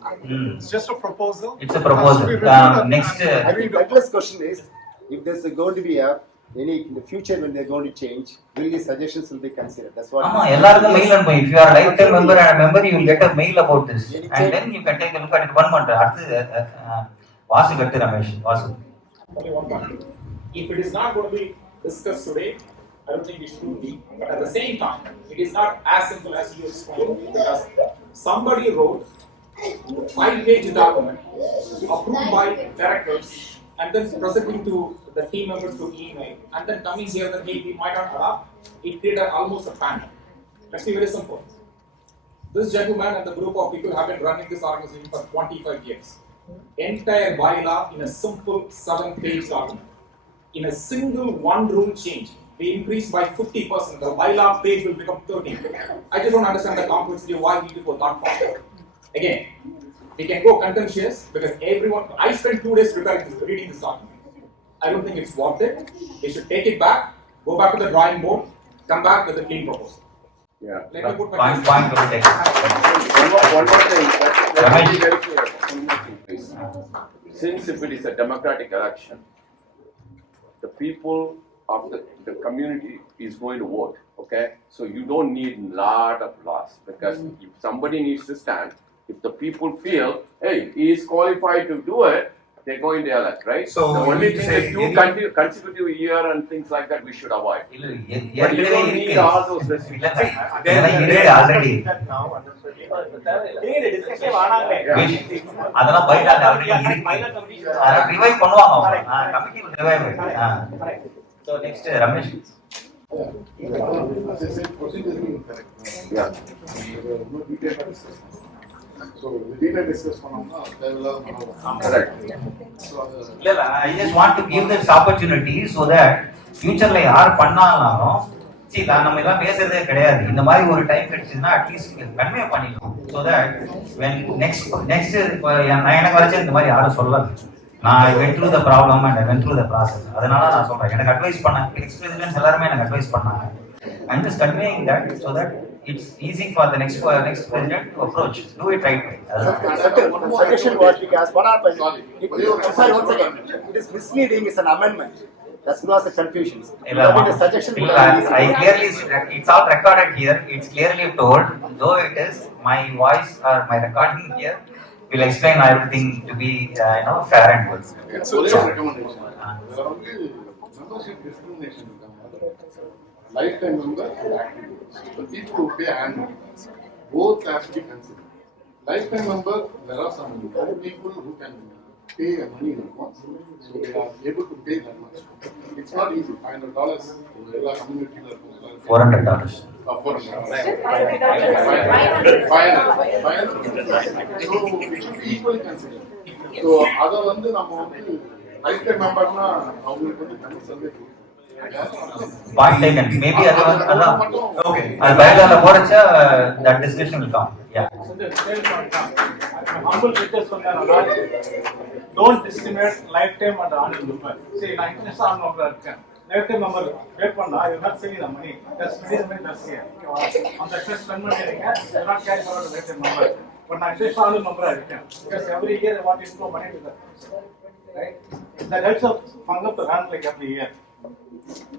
It's just a proposal. It's a proposal. Next. I think Douglas' question is, if there's going to be any in the future when they're going to change, will these suggestions will be considered? That's what. ஆமா, எல்லாருக்கும் மெயில் அனுப்புங்க. If you are a lifetime member and a member, you will get a mail about this, and then you can take a look at it. One month. அடுத்து வாசு கட்டு Ramesh Vasu. Only one point. If it is not going to be discussed today, I don't think it should be. But at the same time, it is not as simple as you explained, because somebody wrote 5-page document approved by directors and then presenting to the team members through email, and then coming here that hey, we might not adopt. It created almost a panic. Let's be very simple. This gentleman and the group of people have been running this organization for 25 years. Entire bylaw in a simple 7-page document. In a single one-room change, we increase by 50%. The bylaw page will become 30. I just don't understand the complexity of why we people not follow. Again, we can go contentious because everyone. I spent 2 days reading this document. I don't think it's worth it. We should take it back, go back to the drawing board, come back with a clean proposal. Yeah. Let me put my Point will take. One more thing. Let me be very clear. One more thing, please. Since if it is a democratic election, the people of the community is going to vote. Okay, so you don't need a lot of laws because if somebody needs to stand, if the people feel, hey, he is qualified to do it, they're going to elect, right? So the only you thing say is consecutive year and things like that we should avoid. But you don't need all those restrictions. Already. அதெல்லாம் பைட் ஆல்ரெடி இருக்கு. ரிவைவ் பண்ணுவாங்க அவங்க. Committee revive. So next Ramesh. Yeah. So the data discuss பண்ணோம்னா தேவையில்லாத இல்ல I just want to give this opportunity so that futureல யார் பண்ணாலும் நம்ம எல்லாம் பேசுறதே கிடையாது. இந்த மாதிரி ஒரு டைம் கிடைச்சதுன்னா அட்லீஸ்ட் கன்வே பண்ணிடலாம். So that when next எனக்கு வரைக்கும் இந்த மாதிரி யாரும் சொல்லல. நான் went through the problem and I went through the process. அதனால நான் சொல்றேன். எனக்கு அட்வைஸ் பண்ணாங்க. எக்ஸ் பிரசிடென்ட்ஸ் எல்லாரும் எனக்கு அட்வைஸ் பண்ணாங்க. I'm just conveying that so that it's easy for the next president to approach. Do it right way. suggestion what we ask. What happened? Sorry, once again, it is misleading. It's an amendment. That's not a confusion. The suggestion. I clearly, it's all recorded here. It's clearly told. Though it is my voice or my recording here will explain everything to be fair and good. It's also a recommendation. There are membership discrimination. Lifetime member and active members. The people who pay annual, both have to be considered. Lifetime member, there are some other people who can pay money in advance, so they are able to pay that much. It's not easy. $500 in the community. $400. So equally considered. So other வந்து நம்ம வந்து lifetime memberனா அவங்களுக்கு வந்து தனி survey. Point taken. Maybe okay. I'll buy the போறச்சா that discussion will come. Yeah. Humble request don't discriminate lifetime and annual member. See, நான் இன்ட்ரெஸ்ட் ஆனவங்க இருக்கேன். lifetime member வெயிட் பண்ணா you not saving the money. Just pay the money that's here. On the first spend பண்ணிருங்க. You not carry forward the lifetime member. But நான் இன்ட்ரெஸ்ட் ஆனவங்க member இருக்கேன். Because every year I want to inflow money to that. Right? That helps us fund up the run like every year.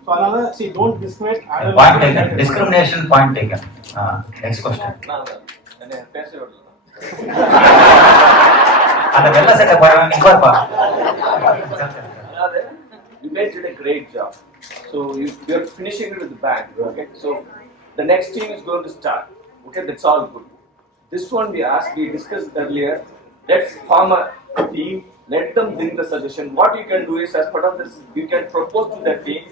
So another, see, don't discriminate. Point taken. Discrimination point taken. Next question. அந்த வெள்ள சட்டை போறவன் நீ பாருப்பா. You guys did a great job. So you're finishing it with the bang. Okay. So the next team is going to start. Okay, that's all good. This one we discussed earlier. Let's form a team. Let them bring the suggestion. What you can do is, as part of this, you can propose to the team.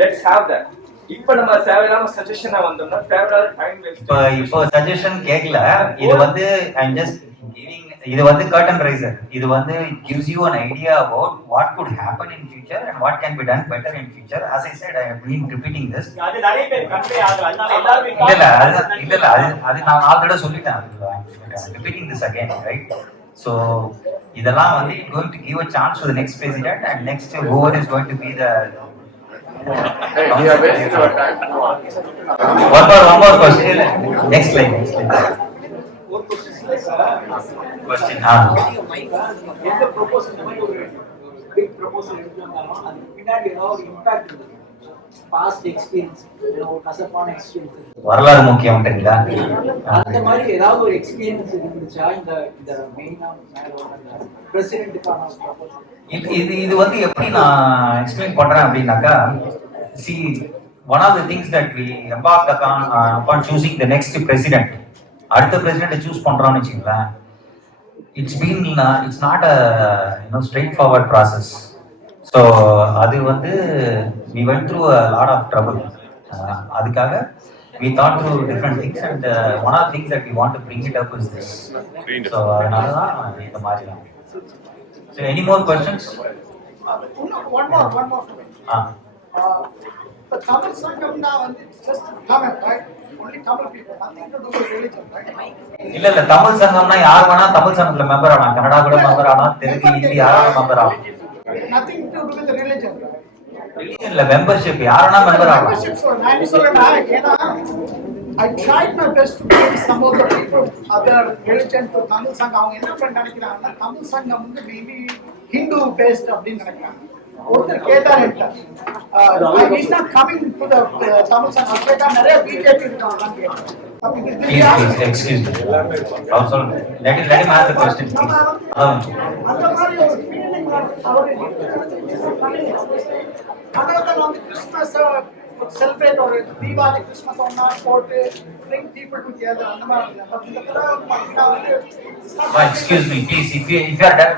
Let's have that. இப்போ நம்ம தேவையான சஜஷனா வந்தோம்னா தேவையான டைம் வேஸ்ட். இப்போ சஜஷன் கேக்கல. இது வந்து I'm just giving. இது வந்து curtain raiser. இது வந்து it gives you an idea about what could happen in future and what can be done better in future. As I said, I have been repeating this. அது நிறைய பேர் கன்வே ஆகல. அதனால எல்லாரும் இல்ல அது நான் ஆல்ரெடி சொல்லிட்டேன். Repeating this again, right? So இதெல்லாம் வந்து it going to give a chance to the next president and next whoever is going to be the We are wasting our time. One more question. Next slide. Question. எந்த ப்ரொபோசல் இந்த மாதிரி ஒரு பிக் ப்ரொபோசல் எடுத்தாலும் அதுக்கு பின்னாடி ஏதாவது ஒரு இம்பாக்ட் இருக்கு. பாஸ்ட் எக்ஸ்பீரியன்ஸ், கசப்பான எக்ஸ்பீரியன்ஸ். வரலாறு முக்கியம்ன்றீங்களா? அந்த மாதிரி ஏதாவது ஒரு எக்ஸ்பீரியன்ஸ் இருந்துச்சா இந்த மெயினா பிரசிடென்ட்டுக்கான ப்ரொபோசல்? இது வந்து எப்படி நான் எக்ஸ்பிளைன் பண்றேன் அப்படின்னாக்கா, see one of the things that we embarked upon choosing the next president, அடுத்த பிரசிடென்ட் சூஸ் பண்றோம்னு வச்சுங்களேன், it's not a straightforward process. So அது வந்து we went through a lot of trouble. அதுக்காக we thought through different things, and one of the things that we want to bring it up is this. So அதனால தான் இந்த மாதிரி தான். So any more questions? One more. The Tamil Sangam now and it's just Tamil, right? Only Tamil people, nothing to do with religion, right? இல்ல தமிழ் சங்கம்னா யார் வேணா தமிழ் சங்கத்துல மெம்பர் ஆகலாம், கன்னடா கூட மெம்பர் ஆகலாம், தெலுங்கு ஹிந்தி யாராலும் மெம்பர் ஆகலாம். Nothing to do with the religion, right? ரிலிஜன்ல மெம்பர்ஷிப் யாரனா மெம்பர் ஆகலாம். I tried my best to bring some of the people other religion to Tamil Sangam. அவங்க என்ன பண்ண நினைக்கிறாங்கன்னா தமிழ் சங்கம் வந்து மேபி ஹிந்து பேஸ்ட் அப்படின்னு நினைக்கிறாங்க. ஒருத்தர் கேட்டார் is not coming to the Tamil சங்கம் கேட்டா நிறைய பிஜேபி இருக்காங்க. Please, excuse me. Also, let him ask the question, please. அந்த மாதிரி ஒரு ஃபீலிங் அவர்கள் வந்து கிறிஸ்மஸ் செலிப்ரேட் ஒரு தீபாவளி கிறிஸ்மஸ் ஒன்னா போட்டு bring people together அந்த மாதிரி Excuse me, please. If you are that,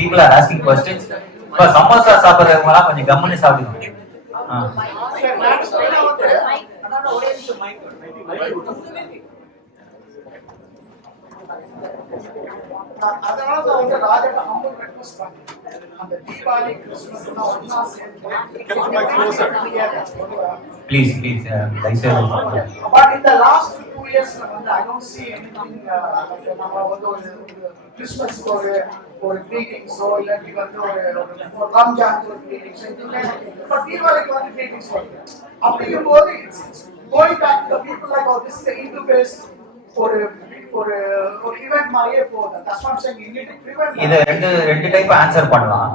people are asking questions. இப்போ சமோசா சாப்பிட்றவங்க கொஞ்சம் கம்முன்னு சாப்பிடுங்க. அதனால தான் வந்து ராஜா ஹம்பிள் ரெக்வெஸ்ட் பண்ணேன் அந்த தீபாவளி கிறிஸ்மஸ் எல்லாம் ஒண்ணா சேர்ந்து Please, but in the last 2 years I don't see anything நம்ம வந்து ஒரு கிறிஸ்மஸ் ஒரு greetings இல்ல வந்து ஒரு ரம்ஜான் ஒரு greetings but தீபாவளிக்கு வந்து greetings வருது. அப்படிங்கும்போது it's going back to the people like this is the Hindu based ஒரு ஈவென்ட் மாதிரியே போகுது. That's what I'm saying. You need to prevent. இது ரெண்டு டைப் ஆன்சர் பண்ணலாம்.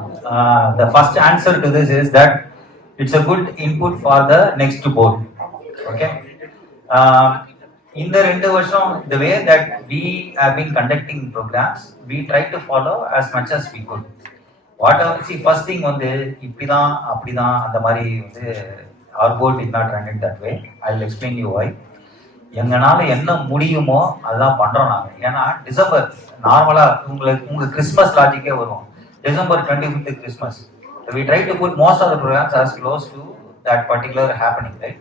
The first answer to this is that it's a good input for the next board. Okay. In the 2 வருஷம் the way that we have been conducting programs, we try to follow as much as we could. Whatever, see, first thing வந்து இப்படிதான் அப்படிதான் அந்த மாதிரி வந்து our board did not run it that way. I'll explain you why. எங்கனால என்ன முடியுமோ அதெல்லாம் பண்றோம் நாங்க. ஏன்னா டிசம்பர் நார்மலா உங்க கிறிஸ்மஸ் லாஜிக்கே வரும். December 25th Christmas. We try to put most of the programs as close to that particular happening, right?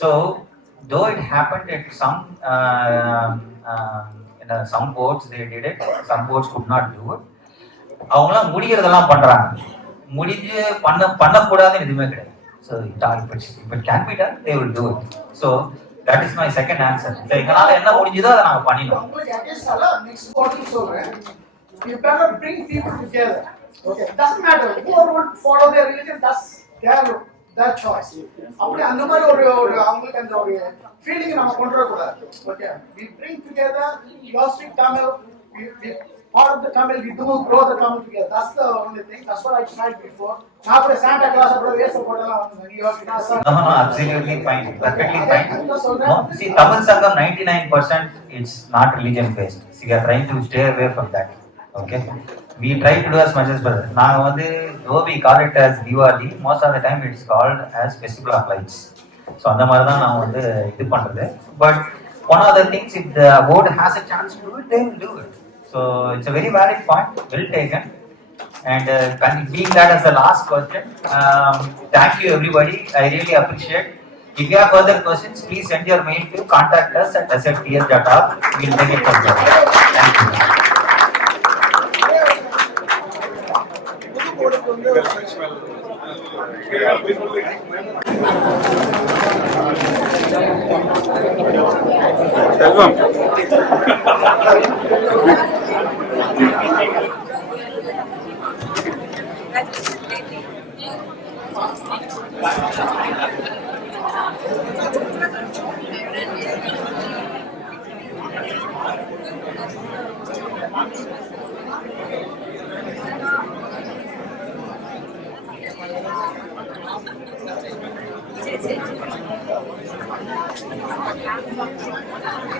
So though it happened at some boards they did it, some boards could not do it. அவங்களாம் முடியறதெல்லாம் பண்றாங்க. முடிஞ்சு பண்ணக்கூடாதுன்னு எதுவுமே கிடையாது. So if it can be done, they will do it. So that is my second answer. எங்களால என்ன முடிஞ்சதோ அதை நாங்க பண்ணிடுவோம். Next board சொல்றேன். You better bring people together. Okay, doesn't matter whoever would follow their religion, that's their choice. அப்படி அந்த மாதிரி ஒரு அவங்களுக்கு அந்த ஒரு ஃபீலிங் நம்ம கொண்டு வர கூடாது. Okay, we bring together your speak Tamil, we part of the Tamil, we do grow the Tamil together. That's the only thing. That's what I tried before. Now for Santa Claus apro வேஷம் போடலாம் வந்து New York. No, absolutely fine, perfectly fine. No, see, Tamil Sangam 99% it's not religion based. See, we are trying to stay away from that. Okay, we try to do as much as possible. நாங்க வந்து though we call it as Diwali, most of the time it's called as festival of lights. So அந்த மாதிரி தான் நான் வந்து இது பண்றது. But one of the things, if the board has a chance to do it, they will do it. So it's a very valid point, well taken. And being that as the last question, thank you everybody. I really appreciate. If you have further questions, please send your mail to contact us at sfts.org. We'll take it from there. Thank you.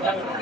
Thank you.